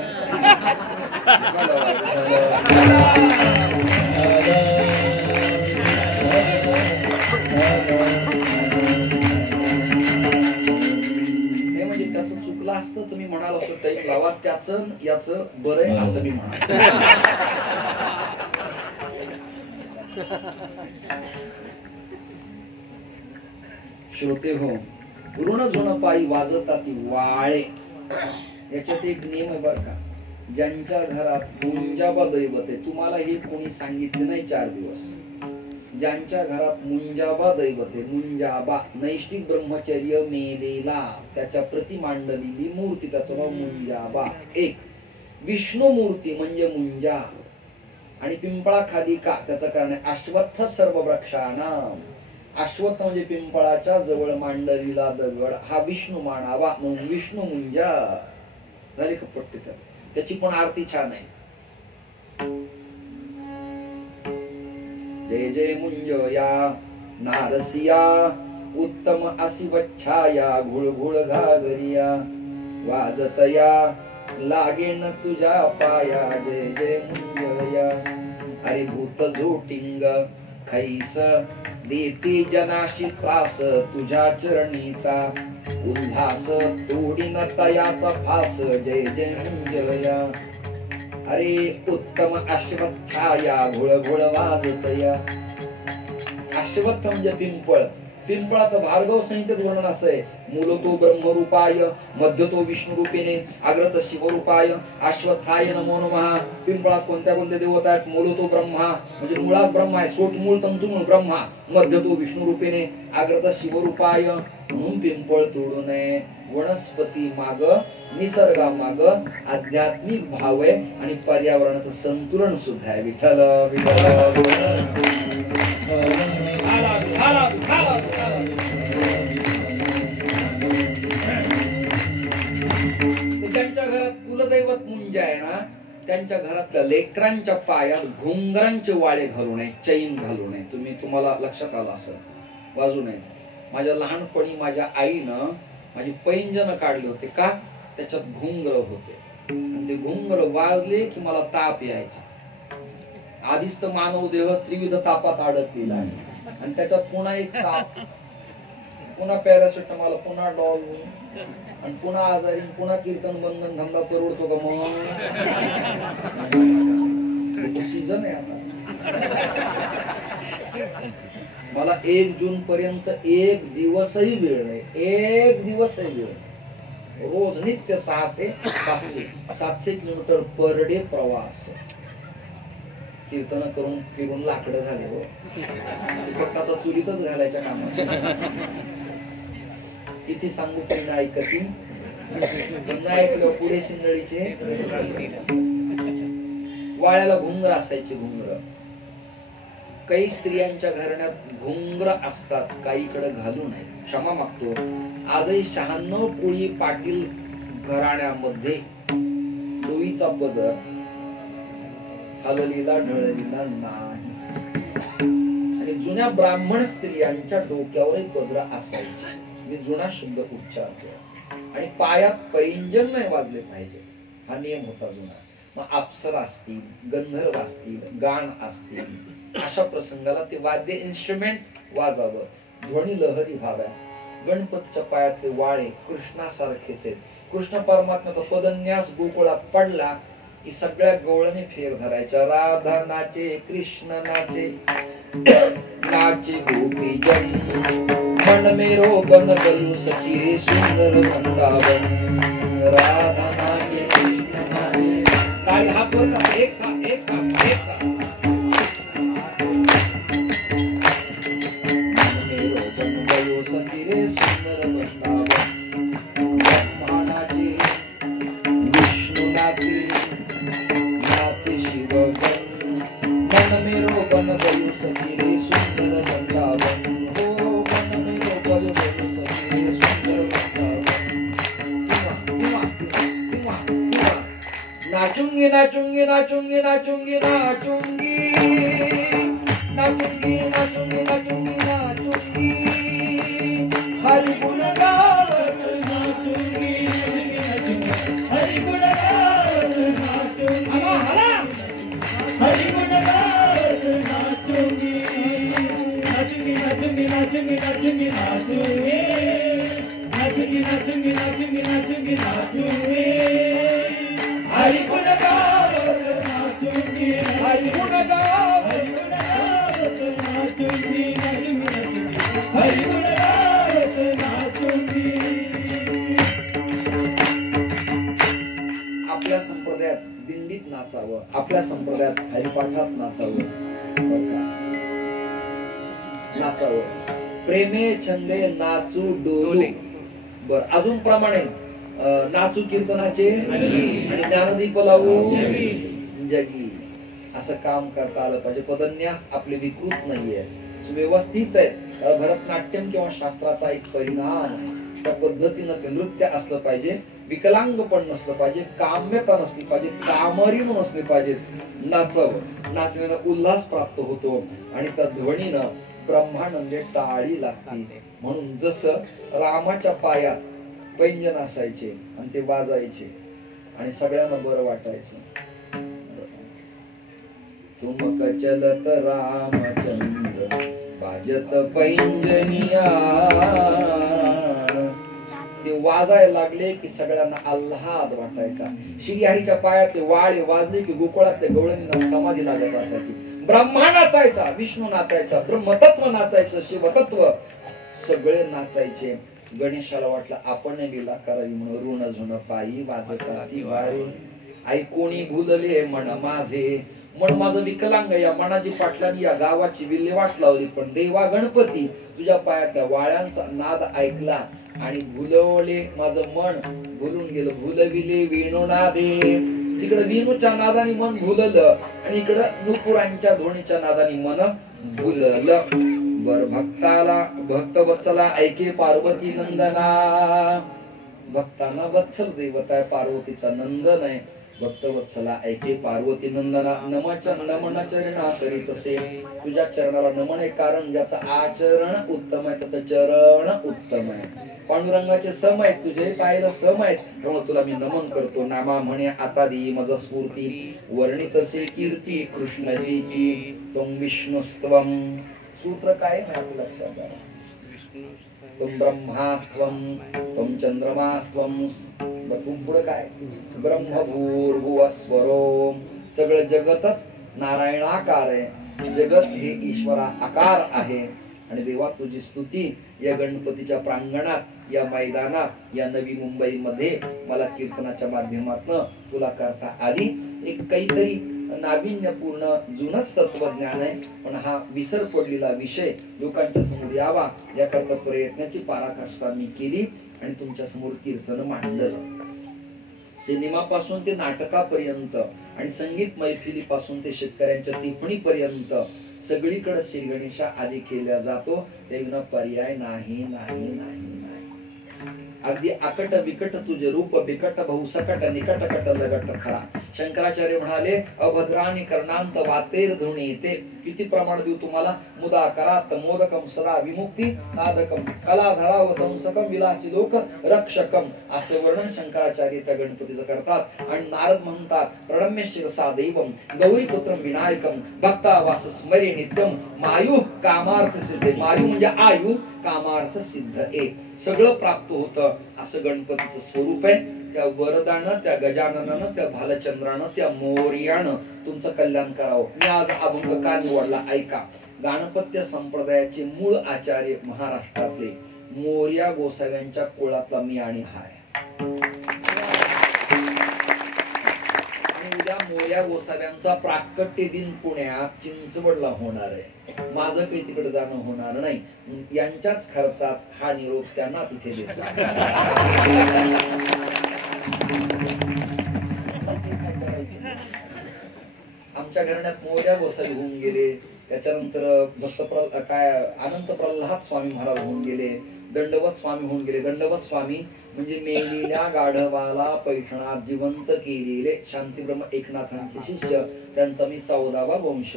म्हणजे त्याचं चुकलं असतं तुम्ही म्हणाल असं टाईप लावा, त्याचं याचं बरं आहे असं मी म्हणाल. श्रोते हो, ऋण झुण पायी वाजताती वाळे. याच्यात एक नियम आहे बरं का. ज्यांच्या घरात मुंजाबा दैवत आहे, तुम्हाला हे कोणी सांगितले नाही 4 दिवस. ज्यांच्या घरात मुंजाबा दैवत आहे, मुंजाबा नैष्ठिक ब्रह्मचर्य मेलेला, त्याच्या प्रति मांडलेली मूर्ती, त्याचं नाव मुंजाबा. एक विष्णू मूर्ती म्हणजे मुंजा, आणि पिंपळा खाली का त्याचं कारण आहे अश्वत्थ सर्व वृक्षाणाम. अश्वत्थ म्हणजे पिंपळाच्या जवळ मांडलेला दगड, हा विष्णू मानावा म्हणून विष्णू मुंजा. झाली का पट्टी? तर त्याची पण आरती छान आहे. जय जय मुंजया नारसिया, उत्तम असी वच्छाया, घुळ घुळ घागरिया, वाजतया लागेन तुझ्या पाया जय जय मुंजया अरे भूत झोटिंग खैस देती जनाशी त्रास तुझ्या चरणीचा उल्हास तोडीन तयाचा फास जय जय मुंजया अरे उत्तम अश्वत्थाया घोळ घोळ वाजतया अश्वत्थ म्हणजे पिंपळ पिंपळाचं भार्गव संहितेत वर्णन असं आहे मूल तो ब्रह्मरूपाय मध्य तो विष्णू रूपेने अग्रत शिवरूपाय अश्वत्थाय नमो नमः पिंपळात कोणत्या कोणत्या देवता आहेत मूल तो ब्रह्मा म्हणजे मुळात ब्रह्मा आहे सोट मूळ तंतुमूळ ब्रह्मा मध्य तो विष्णू रूपेने अग्रत शिवरूपाय म्हणून पिंपळ तोडू नये वनस्पती माग निसर्गा माग आध्यात्मिक भाव आहे आणि पर्यावरणाचं संतुलन सुद्धा आहे विठ्ठल ज्यांच्या घरात कुलदैवत मुंज आहे ना त्यांच्या घरातल्या लेकरांच्या पायात घुंगरांचे वाळे घालू नये चैन घालू नये तुम्हाला लक्षात आलं असं वाजू नये माझ्या लहानपणी माझ्या आईनं माझी पैंजन काढले होते का त्याच्यात घुंगर होते आणि ते घुंगर वाजले की मला ताप यायचा आधीच तर मानव देह त्रिविध तापात अडकलेला आहे आणि त्याच्यात पुन्हा एक ताप पुन्हा पॅरासिटामॉल पुन्हा डॉल आणि पुन्हा आजारी पुन्हा कीर्तन बंधन धंदा परवडतो का मग सीझन आहे आता मला 1 जून पर्यंत एक दिवसही वेळ नाही एक दिवसही वेळ नाही रोज नित्य 700 किलोमीटर पर डे प्रवास कीर्तन करून फिरून लाकडं झाले हो फक्त आता चुलीतच घालायच्या कामात किती सांगू पण ऐकती ऐकलं पुढे शिंदळीचे वाळ्याला घुंगर असायचे घुंगर काही स्त्रियांच्या घराण्यात घुंगर असतात काहीकडे घालू नये क्षमा मागतो आजही 96 कोळी पाटील घराण्यामध्ये डोईचा पदर हललीला ढळलीला नाही आणि जुन्या ब्राह्मण स्त्रियांच्या डोक्यावर पदर असायचे मी जुना शब्द उच्चारतो आणि पायात पैंजन नाही वाजले पाहिजे हा नियम होता जुना मग अप्सरा असतील गंधर्व असतील गाण असतील अशा प्रसंगाला ते वाद्य इन्स्ट्रुमेंट वाजावं ध्वनी लहरी व्हाव्या गणपतीच्या पायातले वाळे कृष्णासारखेच आहेत कृष्ण परमात्म्याचा पदन्यास गोकुळात पडला की सगळ्या गवळणी फेर धरायच्या राधा नाचे कृष्ण नाचे नाचे गोपी जन मन मेरो बन गलू सखी सुंदर वृंदावन राधा नाचे कृष्ण नाचे ताली हात वर करा एक साथ मेरो बन गलू सखी रे सुंदर वृंदावन ब्रह्मा नाचे विष्णू नाचे नाचे शिवगण मन मेरो बन गलू सखी रे सुंदर वृंदावन नाचूंगी नाचूंगी नाचूंगी नाचूंगी नाचूंगी नाचूंगी नाचूंगी नाचूंगी नाचूंगी हरि गुण गावत नाचूंगी हरि गुण गावत नाचूंगी हरि गुण गावत नाचूंगी नाचूंगी नाचूंगी नाचूंगी नाचूंगी नाचूंगी नाचूंगी नाचूंगी नाचूंगी नाचूंगी नाचूंगी हरि गुण गावत नाचूंगी हरि गुण गावत नाचूंगी हरि गुण गावत नाचूंगी आपल्या संप्रदायात दिंडीत नाचावं आपल्या संप्रदायात हरिपाठात नाचावं प्रेमे छंदे नाचू डोलू बर अजून प्रमाणे नाचू कीर्तनाचे आणि ज्ञानदीप लावू जगी असं काम करता आलं पाहिजे पदन्यास आपले विकृत नाहीये व्यवस्थित आहे भरतनाट्यम किंवा शास्त्राचा एक परिणाम त्या पद्धतीनं ते नृत्य असलं पाहिजे विकलांग पण नसलं पाहिजे काम्यता नसली पाहिजे कामरीन नसले पाहिजे नाचावं नाचण्यानं उल्हास प्राप्त होतो आणि त्या ध्वनीनं ब्रह्मानंदे टाळी लागते म्हणून जसं रामाच्या पायात पैंजन असायचे आणि ते वाजायचे आणि सगळ्यांना बरं वाटायचं. तुमक चलत रामचंद्र बाजत पैंजनिया, ते वाजायला लागले की सगळ्यांना आल्हाद वाटायचा. श्रीहरीच्या पायात ते वाळे वाजले की गोकुळातल्या गवळणींना समाधी लागत असायची. ब्रह्मा नाचायचा, विष्णू नाचायचा, ब्रह्मतत्व नाचायचं, शिवतत्व सगळे नाचायचे. गणेशाला वाटलं आपण लीला करावी म्हणून ऋण झुण पायी वाजता ती वाळे. आई कोणी भुलले मन माझे, मन माझं विकलांग, या मनाची पाटलांनी या गावाची विल्हेवाट लावली. पण देवा गणपती तुझ्या पायातल्या वाळ्यांचा नाद ऐकला आणि भुलवले माझं मन, भुलून गेलं. भुलविले वेणुनादे, तिकडे विणूच्या नादाने मन भुललं आणि इकडं नुपुरांच्या ध्वनीच्या नादाने मन भुललं. बर भक्ताला भक्त वत्सला ऐके पार्वती नंदना, भक्तांना वत्सल दैवत आहे, पार्वतीचा नंदन आहे. भक्त वत्सला ऐके पार्वती नंदना, नमन चरणा करी तसे, तुझ्या चरणाला नमन आहे कारण ज्याचं आचरण उत्तम आहे त्याचं चरण उत्तम आहे. पांडुरंगाचे सम आहेत, तुझे पायला सम आहेत, त्यामुळे तुला मी नमन करतो. नामा म्हणे आता देई मज स्फूर्ती, वर्णितसे कीर्ती कृष्णजीची. तुम विष्णुस्त्वम, सूत्र काय आपल्या लक्षात आलं. तुम ब्रह्मास्त्वम, तुम चंद्रमास्त्वम, तुम पुढे काय ब्रह्मभूर्भुवस्वरो, सगळं जगतच नारायणाकार आहे. जगत हे ईश्वरा आकार आहे. आणि देवा तुझी स्तुती या गणपतीच्या प्रांगणात, या मैदानात, या नवी मुंबई मध्ये मला कीर्तनाच्या माध्यमातून तुला करता आली. एक काहीतरी नाविन्यपूर्ण जुनच तत्वज्ञान आहे, पण हा विसर पडलेला विषय लोकांच्या समोर यावा याकरता प्रयत्नाची पराकाष्ठा मी केली आणि तुमच्या समोर कीर्तन मांडलं. सिनेमापासून ते नाटकापर्यंत आणि संगीत मैफिलीपासून ते शेतकऱ्यांच्या टिप्पणीपर्यंत सगळीकडे श्री गणेशा आदी केल्या जातो. त्याविना पर्याय नाही नाही नाही. अगदी आकट विकट तुझे रूप बिकट बहु सकट निकट कट लगट खरा. शंकराचार्य म्हणाले अभद्राणी कर्णांत वातेर धुणी, ते किती प्रमाण देऊ तुम्हाला. मुदा करात मोदकम सदा विमुक्ती साधकम कलाधरा व दंसकम विलासी लोक रक्षकम, असे वर्णन शंकराचार्य त्या गणपतीचं करतात. आणि नारद म्हणतात प्रणम्य शिरसा दैवम गौरीपुत्रम विनायकम भक्ता वास स्मरे नित्यम मायु कामार्थ सिद्ध. मायु म्हणजे आयु, कामार्थ सिद्ध एक, सगळं प्राप्त होतं असं गणपतीचं स्वरूप आहे. त्या वरदानं, त्या गजाननानं, त्या भालचंद्रानं, त्या मोर्यानं तुमचं कल्याण करावं. मी आज अभंग का निवडला ऐका. गणपत्य संप्रदायाचे मूळ आचार्य महाराष्ट्रातले मोर्या गोसाव्यांच्या कुळातला मी आणि हाय. उद्या मोर्या गोसाव्यांचा प्राकट्य दिन पुण्यात चिंचवडला होणार आहे. माझं काही तिकडे जाणं होणार नाही. यांच्याच खर्चात हा निरोप त्यांना तिथे देतो. आमच्या घराण्यात मोर्या गोसावी होऊन गेले. त्याच्यानंतर भक्त अनंत प्रल्हाद स्वामी महाराज होऊन गेले. दंडवत स्वामी होऊन गेले. दंडवत स्वामी म्हणजे मेलेल्या गाढवाला पैठणात जिवंत केलेले शांतीब्रह्म एकनाथांचे शिष्य. त्यांचा मी 14वा वंश.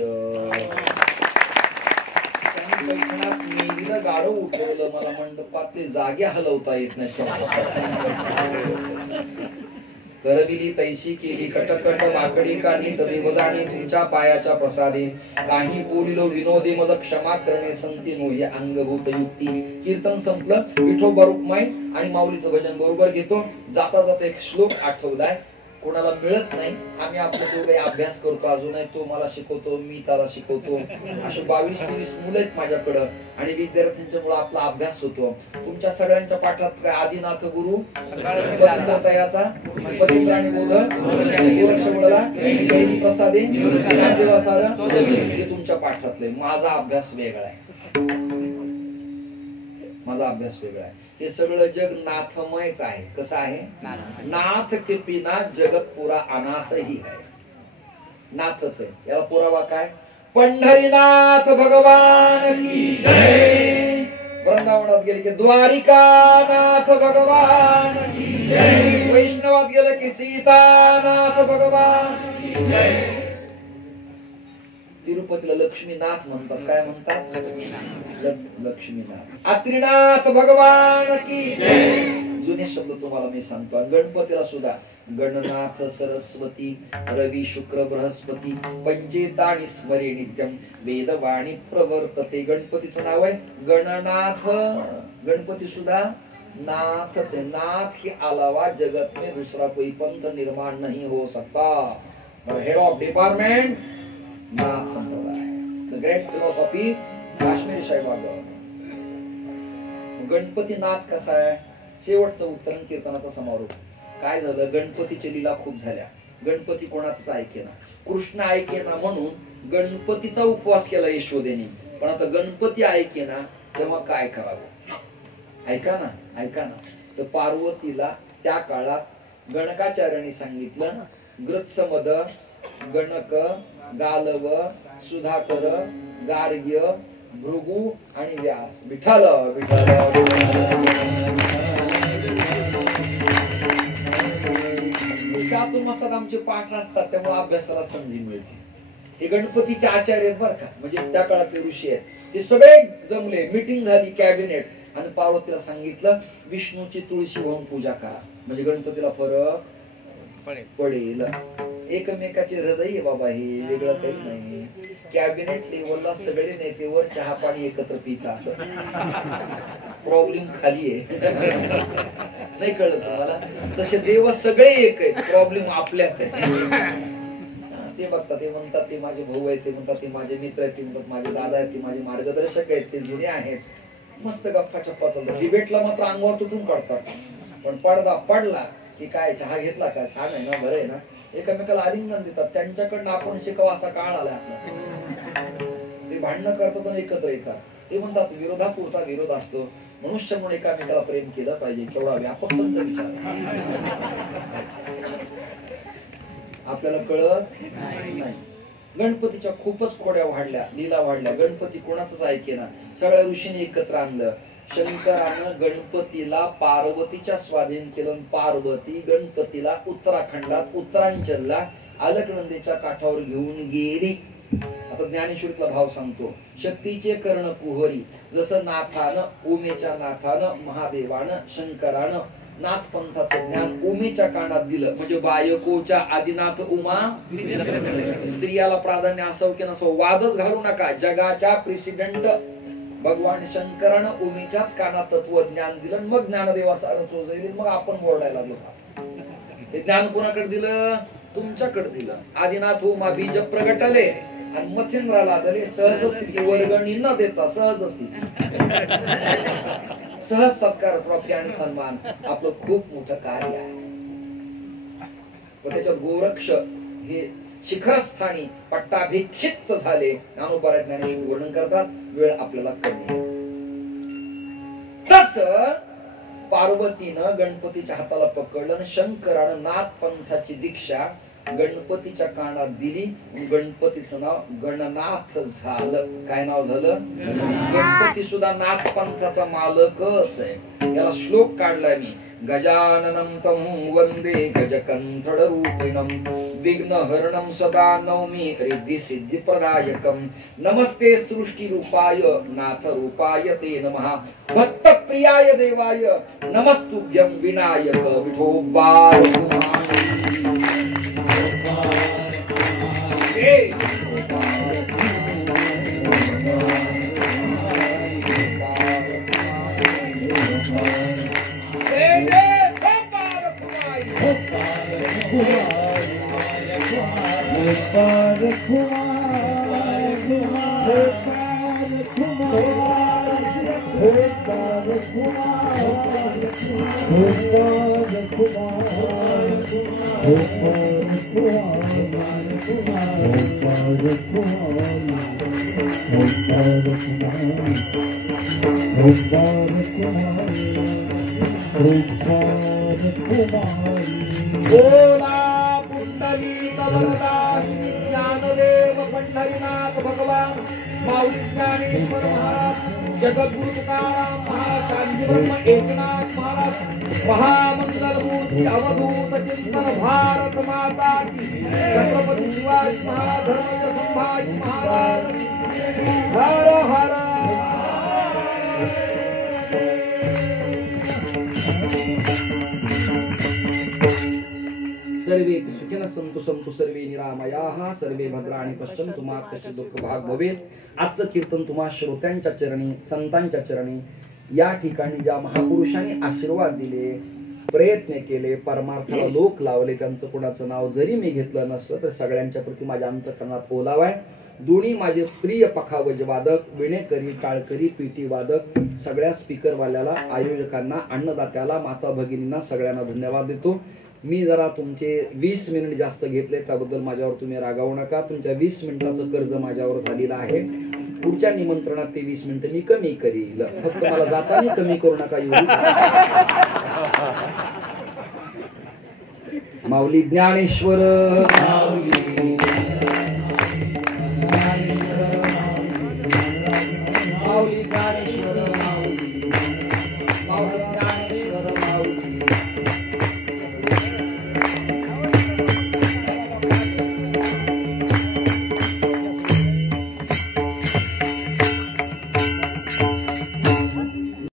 पैठणात मेलीला गाढव उठवलं, मला मंडपातले जागे हलवता येत नाही. करबिली तैशी केली कटकट माकडी का नीट देव जाणे तुमच्या पायाच्या प्रसादे. काही बोलिलो विनोदे मज क्षमा करणे संती नो, हे अंगभूत युक्ती. कीर्तन संपलं. विठोबा रुक्माई आणि माऊलीचं भजन बरोबर घेतो. जाता जाता एक श्लोक आठवलाय, कोणाला मिळत नाही. आम्ही आपलं जो काही अभ्यास करतो अजूनही, तो मला शिकवतो, मी त्याला शिकवतो. असे 22-23 मुलं आहेत माझ्याकडं आणि विद्यार्थ्यांच्या मुळे आपला अभ्यास होतो. तुमच्या सगळ्यांच्या पाठात काय आदिनाथ गुरु तयाचा पतिप्राणी बोध प्रसादे ज्ञानदेवासार, हे तुमच्या पाठातले. माझा अभ्यास वेगळा आहे. माझा अभ्यास वेगळा आहे. हे सगळं जग नाथमयच आहे. कसं आहे? नाथ के बिना जगत पुरा अनाथही आहे. नाथच आहे. याला पुरावा काय? पंढरीनाथ भगवान की जय. वृंदावनात गेले की द्वारिकानाथ भगवान की जय. वैष्णवात गेले की सीतानाथ भगवान की जय. तिरुपतीला लक्ष्मीनाथ म्हणतात. काय म्हणतात? लक्ष्मीनाथ. अत्रिनाथ भगवान की जय. जुने शब्द तुम्हाला मी सांगतो. गणपतीला सुद्धा गणनाथ सरस्वती रवी शुक्र बृहस्पती पंचेतानि स्मरे नित्यम वेदवाणी प्रवर्तते. गणपतीचं नाव आहे गणनाथ. गणपती सुद्धा नाथ है. नाथ के अलावा जगत में दूसरा कोई पंथ निर्माण नहीं हो सकता. हेड ऑफ डिपार्टमेंट नाथ संप्रदाय. द ग्रेट फिलॉसॉफी काश्मीरी साहेब. गणपती नाथ कसा आहे? शेवटचं उत्तर कीर्तनाचा समारोप. काय झालं? गणपतीची लीला खूप झाल्या. गणपती कोणाच ऐकेना. कृष्ण ऐकेना म्हणून गणपतीचा उपवास केला यशोदेने. पण आता गणपती ऐकेना तेव्हा काय करावं? ऐका ना, ऐका ना. तर पार्वतीला त्या काळात गणकाचार्यांनी सांगितलं ग्रत्समद गणक गालव सुधाकर गार्ग्य भृगु आणि व्यास. विठ्ठल विठ्ठल. चातुर्मासात आमचे पाठ असतात त्यामुळे अभ्यासाला संधी मिळते. हे गणपतीचे आचार्य आहेत बरं का. म्हणजे त्या काळातले ऋषी आहेत. ते सगळे जमले. मीटिंग झाली कॅबिनेट. आणि पार्वतीला सांगितलं विष्णूची तुळशी वाहून पूजा करा म्हणजे गणपतीला फरक पडेल. एकमेकाचे हृदय आहे बाबा. हे वेगळं काही नाही. कॅबिनेट लेवलला सगळे नेतेवर चहा पाणी एकत्र पितात. प्रॉब्लेम खाली आहे. नाही कळलं तुम्हाला? तसे देव सगळे एक आहेत. प्रॉब्लेम आपल्यात आहे. ते बघतात. ते म्हणतात ते माझे भाऊ आहेत. ते म्हणतात ते माझे मित्र आहेत. ते म्हणतात माझे दादा आहेत. ते माझे मार्गदर्शक आहेत. ते जुने आहेत. मस्त गप्पा चप्पा चालतो. डिबेटला मात्र अंगावर तुटून काढतात. पण पडदा पडला की काय चहा घेतला का? छान आहे ना? बरं आहे ना? एकमेकाला आलिंगन देतात. त्यांच्याकडनं आपण शिकावा असा काळ आला आपला. ते भांडणं करतात पण एकत्र येतात. ते म्हणतात विरोधापुरता विरोध असतो. मनुष्य म्हणून एकामेकाला प्रेम केलं पाहिजे. केवढा व्यापक संत विचार आपल्याला कळत नाही. गणपतीच्या खूपच खोड्या वाढल्या. लीला वाढल्या. गणपती कोणाच ऐकेना. सगळ्या ऋषींनी एकत्र आणलं. शंकरानं गणपतीला पार्वतीच्या स्वाधीन केलं. पार्वती गणपतीला उत्तराखंडात उत्तरांचलला अलकनंदीच्या काठावर घेऊन गेली. आता ज्ञानेश्वरीतला भाव सांगतो. शक्तीचे कर्ण कुहरी. जसं नाथानं उमेच्या नाथानं महादेवानं शंकरानं नाथ पंथाचं ज्ञान उमेच्या कानात दिलं. म्हणजे बायकोच्या आदिनाथ उमा. स्त्रियाला प्राधान्य असावं की नसावं वादच घालू नका. जगाच्या प्रेसिडेंट भगवान शंकरानं उमेच्याच कानात तत्वज्ञान दिलं. मग ज्ञानदेवाचा चोजैली. मग आपण बोलायला लागलो. हे ज्ञान कोणाकडे दिलं? तुमच्याकडे दिलं. आदिनाथ उमा बीज प्रगटले आणि मच्छिंद्राला दिले सहज स्थिती. वर्गणी न देता सहज स्थिती. सहज सत्कार ट्रॉफी आणि सन्मान. आपलं खूप मोठं कार्य आहे. त्याच्यात गोरक्ष हे शिखरस्थानी पट्टाभिषिक्त झाले. ज्ञानोबा ज्ञानेश्वर वर्णन करतात. वेळ आपल्याला कमी. तस पार्वतीनं गणपतीच्या हाताला पकडलं आणि शंकरानं नाथ पंथाची दीक्षा गणपतीच्या कानात दिली. गणपतीचं नाव गणनाथ झालं. काय नाव झालं? गणपती सुद्धा नाथ पंथाचा मालकच आहे. याला श्लोक काढलाय मी. गजाननं तं वंदे गजकंठड रूपिणं विघ्नहरणं सदा नौमि रिद्धि सिद्धि प्रदायकं नमस्ते सृष्टि रूपाय नाथ रूपाय ते नमः भक्त प्रियाय देवाय नमस्तुभ्यं विनायक विठोबा. ज्ञानदेव पंढरीनाथ भगवान माऊली ज्ञानेश्वर महाराज जगद्गुरु तुकाराम महाराज शांती ब्रह्म एकनाथ महाराज महामंगल मूर्ती अवधूत चिंतन भारत माता की छत्रपती शिवाजी महाराज धर्मवीर संभाजी महाराज. हर हर संतु संतु सर्वे निरामयाः सर्वे भद्राणि पश्यन्तु मा कश्चित् दुःख भाग भवेत्। आजचं कीर्तन तुम्हा श्रोत्यांच्या चरणी संतांच्या चरणी या ठिकाणी ज्या महापुरुषांनी आशीर्वाद दिले, प्रयत्न केले, परमार्थाला लोक लावले, त्यांचं कोणाचं नाव जरी मी घेतलं नसलं तर सगळ्यांच्या प्रती माझ्या अंतःकरणात ओलावाय। दोन्ही माझे प्रिय पखावज वादक, विणेकरी, टाळकरी, पेटी वादक, सगळ्या स्पीकरवाल्याला, आयोजकांना, अन्नदात्याला, माता भगिनींना सगळ्यांना धन्यवाद देतो। मी जरा तुमचे 20 मिनिट जास्त घेतले त्याबद्दल माझ्यावर तुम्ही रागावू नका। तुमच्या 20 मिनिटाचं कर्ज माझ्यावर झालेलं आहे। पुढच्या निमंत्रणात ते 20 मिनिटं मी कमी करील, फक्त मला जाताना कमी करू नका एवढी। माऊली ज्ञानेश्वर